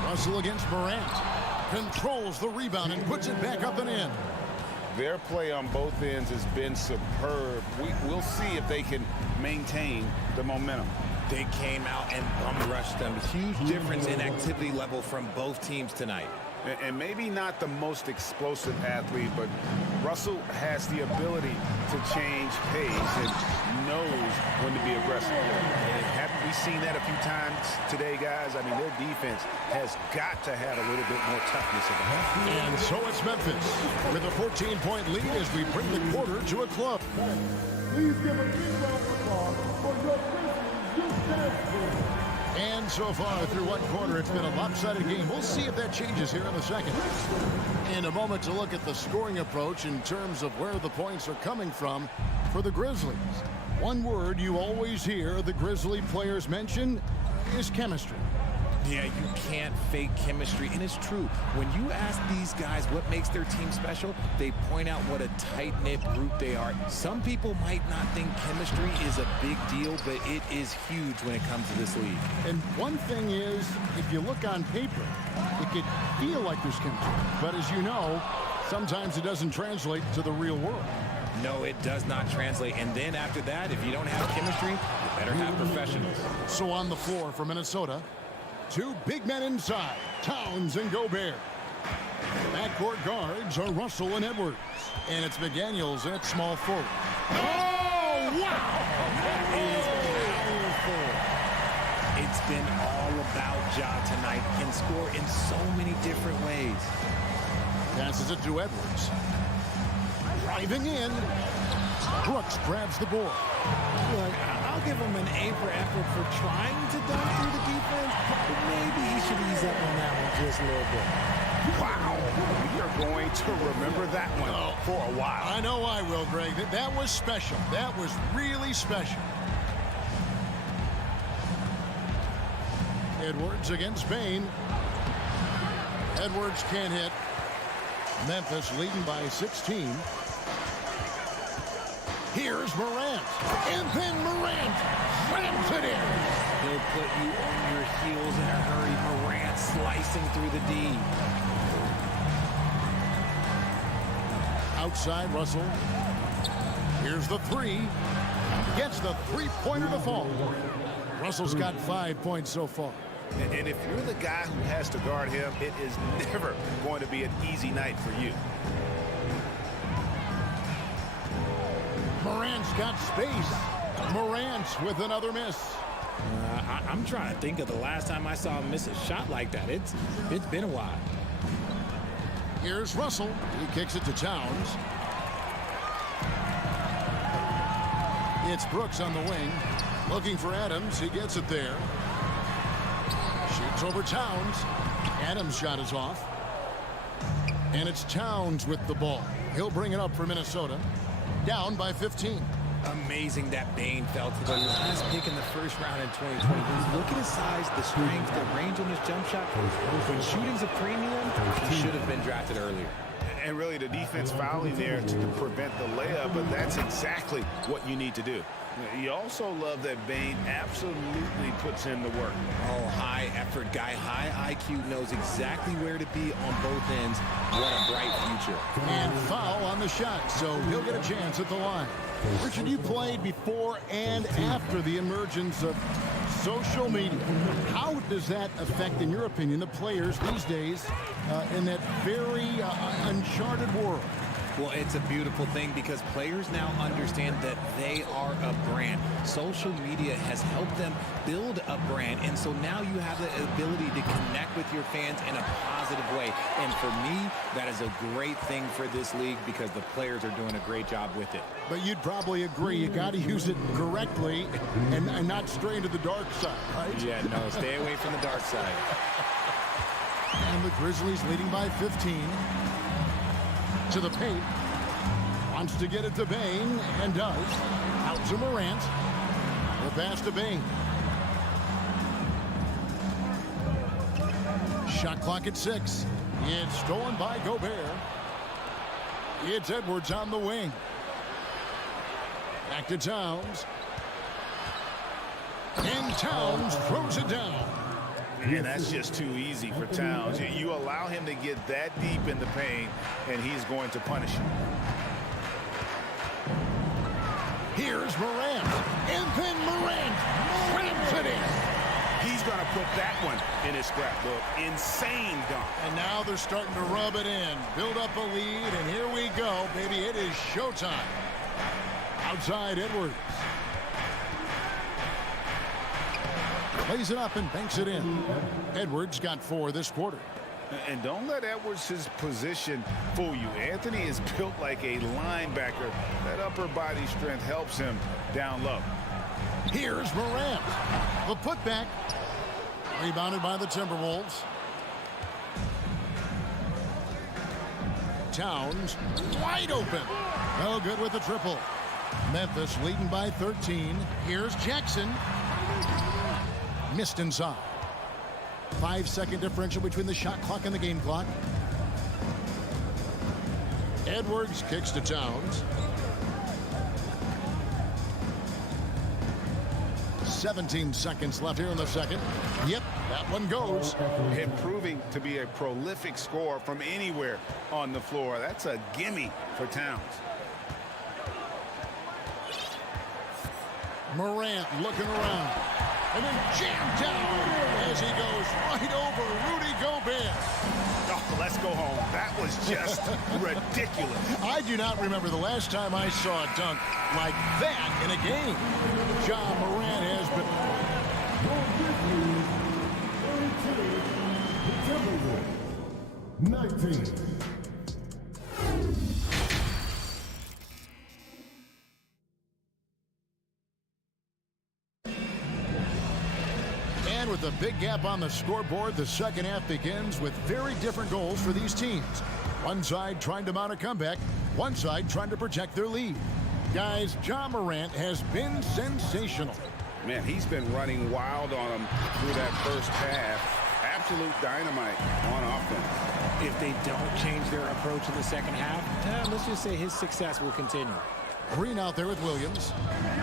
Russell against Morant. Controls the rebound and puts it back up and in. Their play on both ends has been superb. We'll see if they can maintain the momentum. They came out and bum rushed them. Huge difference in activity level from both teams tonight. And maybe not the most explosive athlete, but Russell has the ability to change pace and knows when to be aggressive. And haven't we seen that a few times today, guys? I mean, their defense has got to have a little bit more toughness about it. And so it's Memphis with a 14-point lead as we bring the quarter to a close. Please give a big round of applause for your Grizzlies youth dance team. And so far through one quarter, it's been a lopsided game. We'll see if that changes here in the second. In a moment to look at the scoring approach in terms of where the points are coming from for the Grizzlies. One word you always hear the Grizzly players mention is chemistry. Yeah, you can't fake chemistry, and it's true. When you ask these guys what makes their team special, they point out what a tight-knit group they are. Some people might not think chemistry is a big deal, but it is huge when it comes to this league. And one thing is, if you look on paper, it could feel like there's chemistry. But as you know, sometimes it doesn't translate to the real world. No, it does not translate. And then after that, if you don't have chemistry, you better have professionals. So on the floor for Minnesota, two big men inside, Towns and Gobert. Backcourt guards are Russell and Edwards. And it's McDaniels at small forward. Oh, wow! That is powerful. It's been all about Ja tonight. Can score in so many different ways. Passes it to Edwards. Driving in. Brooks grabs the board. Look, I'll give him an A for effort for trying to dunk through the defense, but maybe he should ease up on that one just a little bit. Wow, we are going to remember that one for a while. I know I will, Greg. That was special. That was really special. Edwards against Bain. Edwards can't hit. Memphis leading by 16. Here's Morant. And then Morant slams it in. He'll put you on your heels in a hurry. Morant slicing through the D. Outside Russell. Here's the three. Gets the three-pointer to fall. Russell's got 5 points so far. And if you're the guy who has to guard him, it is never going to be an easy night for you. Morant's got space. Morant with another miss. I'm trying to think of the last time I saw him miss a shot like that. It's been a while. Here's Russell. He kicks it to Towns. It's Brooks on the wing. Looking for Adams. He gets it there. Shoots over Towns. Adams' shot is off. And it's Towns with the ball. He'll bring it up for Minnesota. Down by 15. Amazing that Bain fell to the last pick in the first round in 2020. Look at his size, the strength, the range on his jump shot. When shooting's a premium, he should have been drafted earlier. And really the defense fouling there to prevent the layup, but that's exactly what you need to do. You also love that Bain absolutely puts in the work. Oh, high effort guy, high IQ, knows exactly where to be on both ends. What a bright future. And foul on the shot, so he'll get a chance at the line. Richard, you played before and after the emergence of social media. How does that affect, in your opinion, the players these days in that very uncharted world? Well, it's a beautiful thing because players now understand that they are a brand. Social media has helped them build a brand, and so now you have the ability to connect with your fans in a positive way. And for me, that is a great thing for this league because the players are doing a great job with it. But you'd probably agree you got to use it correctly and not stray into the dark side, right? Yeah, no, stay away from the dark side. And the Grizzlies leading by 15. To the paint. Wants to get it to Bain, and does. Out to Morant. The pass to Bain. Shot clock at 6. It's stolen by Gobert. It's Edwards on the wing. Back to Towns. And Towns throws it down. And that's just too easy for Towns. You allow him to get that deep in the paint, and he's going to punish you. Here's Morant. And then Morant rams it in. He's going to put that one in his scrapbook. Insane dunk. And now they're starting to rub it in. Build up a lead, and here we go, baby. It is showtime. Outside Edwards. Plays it up and banks it in. Edwards got 4 this quarter. And don't let Edwards' position fool you. Anthony is built like a linebacker. That upper body strength helps him down low. Here's Morant. The putback. Rebounded by the Timberwolves. Towns wide open. No good with the triple. Memphis leading by 13. Here's Jackson. Missed inside. 5-second differential between the shot clock and the game clock. Edwards kicks to Towns. 17 seconds left here in the second. Yep, that one goes. And proving to be a prolific scorer from anywhere on the floor. That's a gimme for Towns. Morant looking around. And then jammed down as he goes right over Rudy Gobert. Oh, let's go home. That was just ridiculous. I do not remember the last time I saw a dunk like that in a game. John Morant has been... 19. With a big gap on the scoreboard, the second half begins with very different goals for these teams. One side trying to mount a comeback, one side trying to protect their lead. Guys, John Morant has been sensational. Man, he's been running wild on them through that first half. Absolute dynamite on offense. If they don't change their approach in the second half, let's just say his success will continue. Green out there with Williams.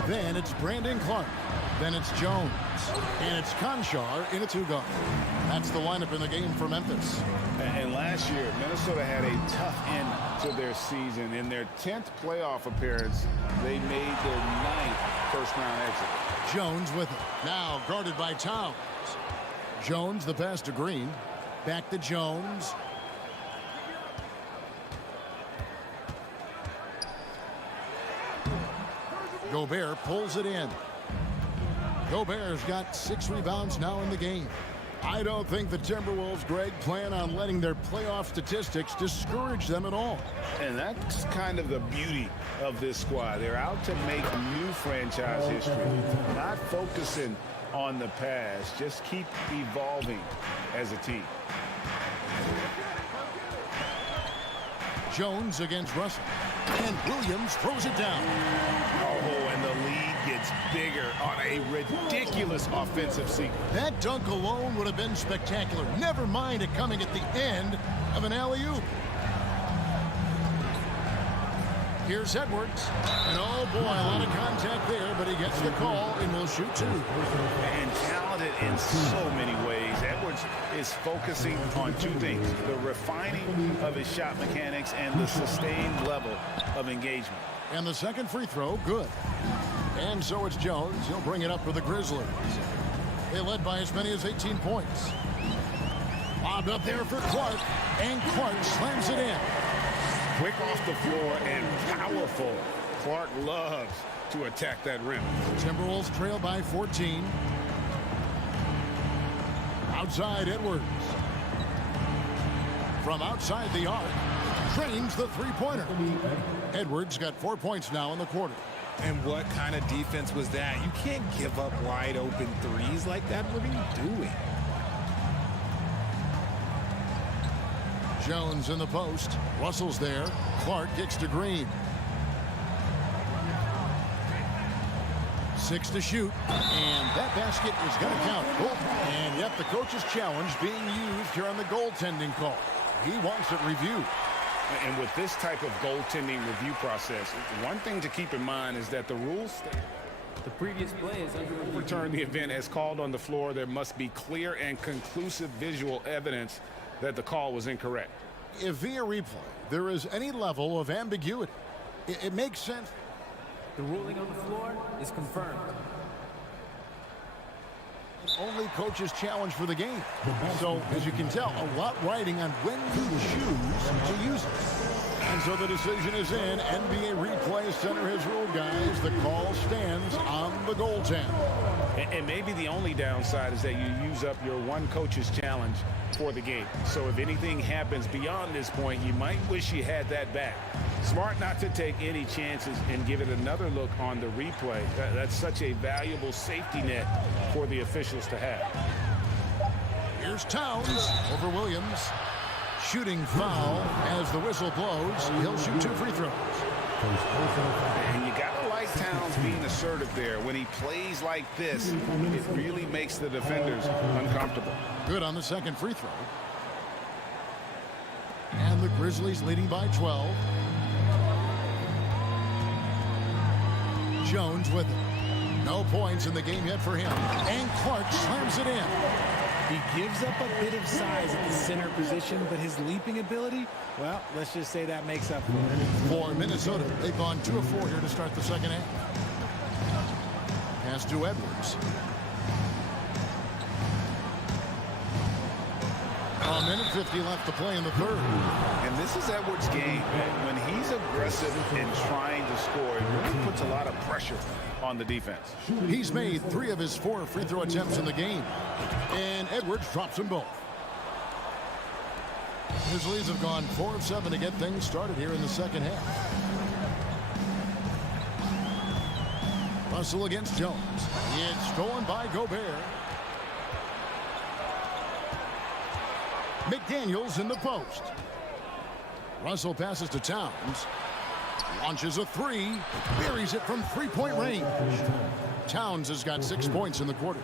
Then it's Brandon Clark. Then it's Jones. And it's Conchar in a 2-guard. That's the lineup in the game for Memphis. And last year, Minnesota had a tough end to their season. In their 10th playoff appearance, they made their 9th first-round exit. Jones with it. Now guarded by Towns. Jones, the pass to Green. Back to Jones. Gobert pulls it in. Gobert's got 6 rebounds now in the game. I don't think the Timberwolves, Greg, plan on letting their playoff statistics discourage them at all. And that's kind of the beauty of this squad. They're out to make new franchise history, not focusing on the past. Just keep evolving as a team. Jones against Russell. And Williams throws it down. Oh, and the lead gets bigger on a ridiculous offensive sequence. That dunk alone would have been spectacular. Never mind it coming at the end of an alley-oop. Here's Edwards. And oh boy, a lot of contact there, but he gets the call and will shoot two. And talented in so many ways. Edwards is focusing on two things: the refining of his shot mechanics and the sustained level of engagement. And the second free throw, good. And so it's Jones. He'll bring it up for the Grizzlies. They led by as many as 18 points. Lobbed up there for Clark, and Clark slams it in. Quick off the floor and powerful. Clark loves to attack that rim. Timberwolves trail by 14. Outside Edwards. From outside the arc, drains the three-pointer. Edwards got 4 points now in the quarter. And what kind of defense was that? You can't give up wide open threes like that. What are you doing? Jones in the post. Russell's there. Clark kicks to Green. 6 to shoot. And that basket is going to count. And yet the coach's challenge being used here on the goaltending call. He wants it reviewed. And with this type of goaltending review process, one thing to keep in mind is that the rules The previous play is under review. return the event has called on the floor. There must be clear and conclusive visual evidence that the call was incorrect. If via replay there is any level of ambiguity, it makes sense. The ruling on the floor is confirmed. Only coach's challenge for the game. So, as you can tell, a lot riding on when you choose to use it. And so the decision is in. NBA Replay Center has ruled, guys. The call stands on the goaltend. And maybe the only downside is that you use up your one coach's challenge for the game. So if anything happens beyond this point, you might wish you had that back. Smart not to take any chances and give it another look on the replay. That's such a valuable safety net for the officials to have. Here's Towns over Williams. Shooting foul as the whistle blows. He'll shoot 2 free throws. And you gotta like Towns being assertive there. When he plays like this, it really makes the defenders uncomfortable. Good on the second free throw. And the Grizzlies leading by 12. Jones with it. No points in the game yet for him. And Clark slams it in. He gives up a bit of size at the center position, but his leaping ability, well, let's just say that makes up for it. For Minnesota, they've gone 2 of 4 here to start the second half. Pass to Edwards. A minute 50 left to play in the third. And this is Edwards' game. When he's aggressive and trying to score, it really puts a lot of pressure on the defense. He's made 3 of his 4 free throw attempts in the game. And Edwards drops them both. Grizzlies have gone 4 of 7 to get things started here in the second half. Russell against Jones. It's stolen by Gobert. McDaniels in the post. Russell passes to Towns. Launches a 3. Buries it from 3-point range. Towns has got 6 points in the quarter.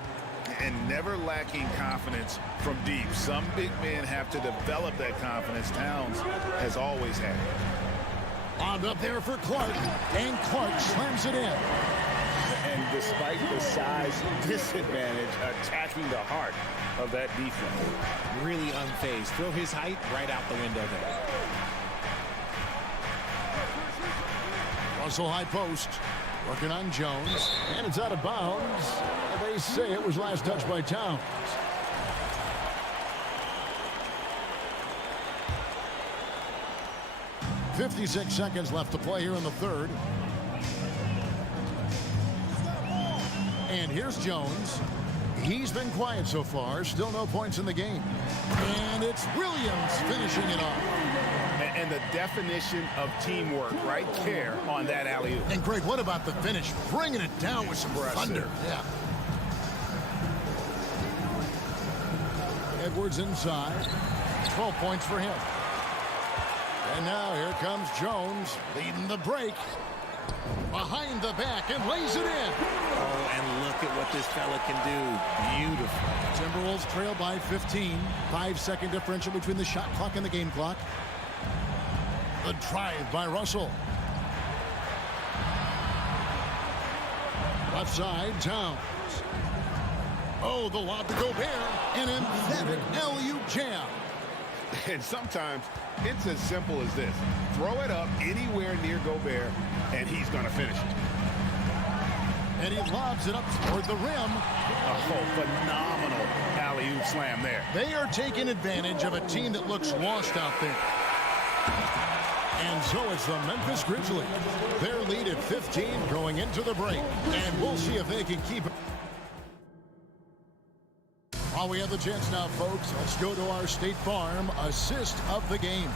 And never lacking confidence from deep. Some big men have to develop that confidence. Towns has always had it. Lobbed up there for Clark. And Clark slams it in. And despite the size disadvantage, attacking the heart of that defense. Really unfazed. Throw his height right out the window there. Russell high post. Working on Jones. And it's out of bounds. They say it was last touched by Towns. .56 seconds left to play here in the third. And here's Jones. He's been quiet so far. Still no points in the game. And it's Williams finishing it off. And the definition of teamwork right there on that alley-oop. And Greg, what about the finish? Bringing it down with some thunder. Yeah. Edwards inside. 12 points for him. And now here comes Jones leading the break. Behind the back and lays it in. Oh, and look at what this fella can do. Beautiful. Timberwolves trail by 15. 5-second differential between the shot clock and the game clock. The drive by Russell. Left side, Towns. Oh, the lob to Gobert. An emphatic LU jam. And sometimes it's as simple as this. Throw it up anywhere near Gobert, and he's going to finish it. And he lobs it up toward the rim. Oh, phenomenal alley-oop slam there. They are taking advantage of a team that looks lost out there. And so it's the Memphis Grizzlies. Their lead at 15 going into the break. And we'll see if they can keep it. While we have the chance now, folks, let's go to our State Farm assist of the game.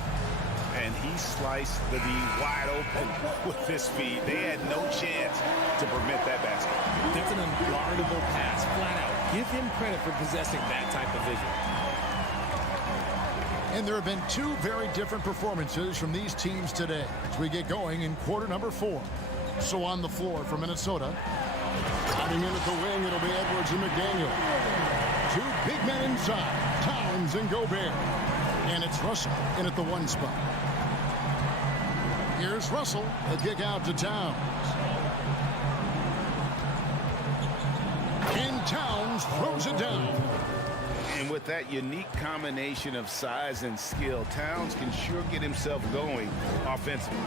And he sliced the D wide open with his speed. They had no chance to permit that basket. That's an unguardable pass, flat out. Give him credit for possessing that type of vision. And there have been two very different performances from these teams today as we get going in quarter number 4. So on the floor for Minnesota. Coming in at the wing, it'll be Edwards and McDaniel. Two big men inside, Towns and Gobert. And it's Russell in at the 1 spot. Here's Russell, a kick out to Towns. And Towns throws it down. And with that unique combination of size and skill, Towns can sure get himself going offensively.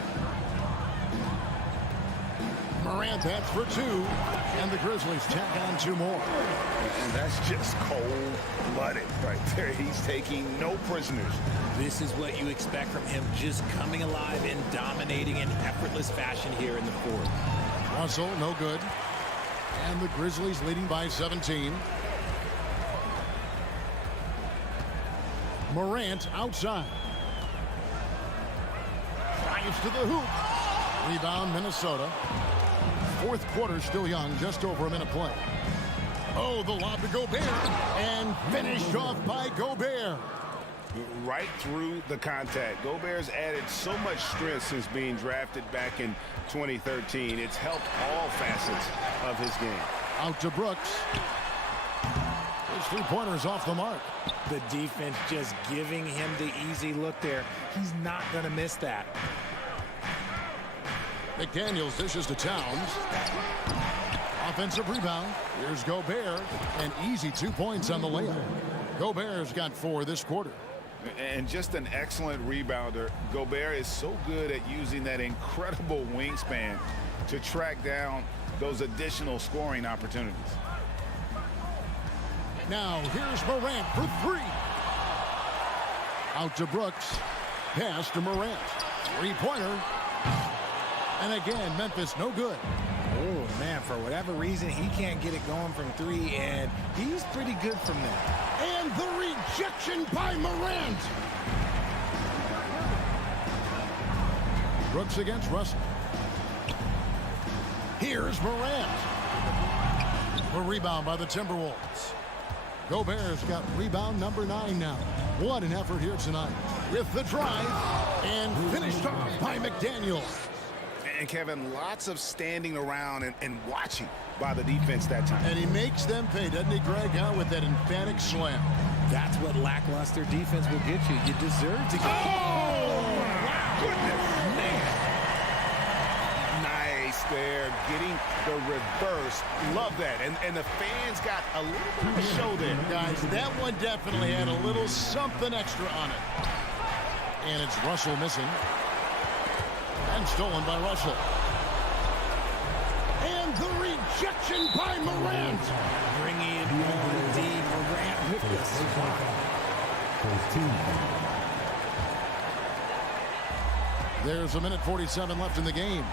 Morant, that's for 2. And the Grizzlies tack on 2 more. And that's just cold-blooded right there. He's taking no prisoners. This is what you expect from him, just coming alive and dominating in effortless fashion here in the fourth. Russell, no good. And the Grizzlies leading by 17. Morant outside. Drives to the hoop. Rebound, Minnesota. Fourth quarter still young, just over a minute play. Oh, the lob to Gobert. And finished off by Gobert. Right through the contact. Gobert's added so much strength since being drafted back in 2013. It's helped all facets of his game. Out to Brooks. His 3-pointer's off the mark. The defense just giving him the easy look there. He's not going to miss that. McDaniels dishes to Towns. Offensive rebound. Here's Gobert. An easy 2 points on the layup. Gobert's got 4 this quarter. And just an excellent rebounder. Gobert is so good at using that incredible wingspan to track down those additional scoring opportunities. Now here's Morant for 3. Out to Brooks. Pass to Morant. 3-pointer. And again, Memphis no good. Oh, man, for whatever reason, he can't get it going from 3, and he's pretty good from there. And the rejection by Morant. Brooks against Russell. Here's Morant. A rebound by the Timberwolves. Gobert's got rebound number 9 now. What an effort here tonight. With the drive and finished off by McDaniel. And Kevin, lots of standing around and watching by the defense that time. And he makes them pay, doesn't he, Greg, with that emphatic slam. That's what lackluster defense will get you. You deserve to get Oh, wow. Goodness, man. Nice there, getting the reverse. Love that. And the fans got a little bit of a show there. Guys, that one definitely had a little something extra on it. And it's Russell missing. And stolen by Russell. And the rejection by Morant. Bringing it on D. Morant with the spot. There's a minute 47 left in the game.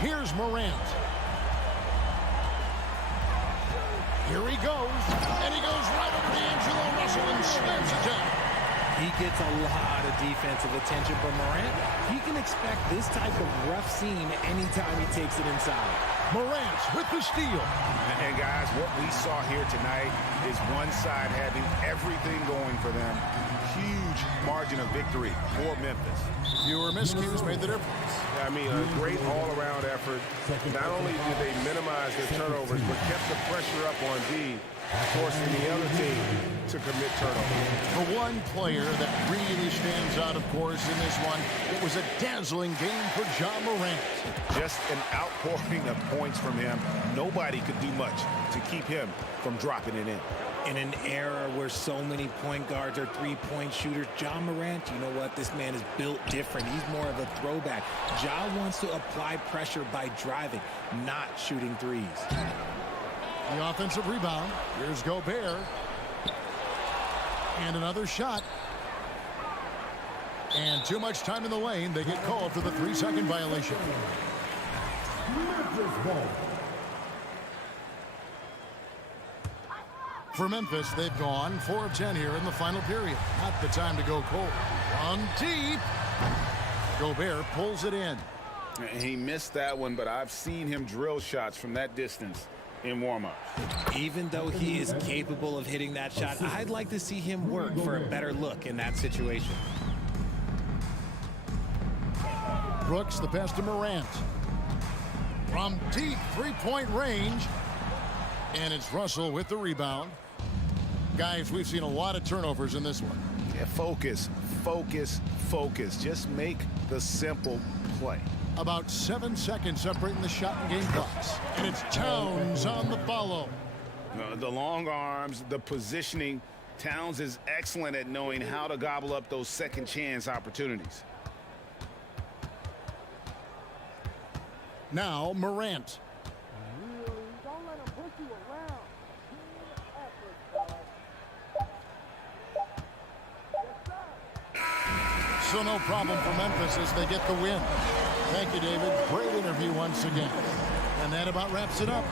Here's Morant. Here he goes. And he goes right over D'Angelo Russell and slams it down. He gets a lot of defensive attention, but Morant, he can expect this type of rough scene anytime he takes it inside. Morant with the steal. And guys, what we saw here tonight is one side having everything going for them. Huge margin of victory for Memphis. Fewer miscues made the difference. I mean, a great all-around effort. Not only did they minimize their turnovers, but kept the pressure up on D forcing the other team to commit turnovers. For one player that really stands out, of course, in this one, it was a dazzling game for Ja Morant. Just an outpouring of points from him. Nobody could do much to keep him from dropping it in. In an era where so many point guards are three-point shooters, Ja Morant, you know what? This man is built different. He's more of a throwback. Ja wants to apply pressure by driving, not shooting threes. The offensive rebound. Here's Gobert. And another shot. And too much time in the lane. They get called for the 3-second violation. For Memphis, they've gone 4 of 10 here in the final period. Not the time to go cold. From deep. Gobert pulls it in. He missed that one, but I've seen him drill shots from that distance in warm-up. Even though he is capable of hitting that shot, I'd like to see him work for a better look in that situation. Brooks, the pass to Morant. From deep three-point range. And it's Russell with the rebound. Guys, we've seen a lot of turnovers in this one. Yeah, focus, focus, focus. Just make the simple play. About 7 seconds separating the shot and game clocks. And it's Towns on the follow. The long arms, the positioning. Towns is excellent at knowing how to gobble up those second chance opportunities. Now Morant. So no problem for Memphis as they get the win. Thank you, David. Great interview once again. And that about wraps it up.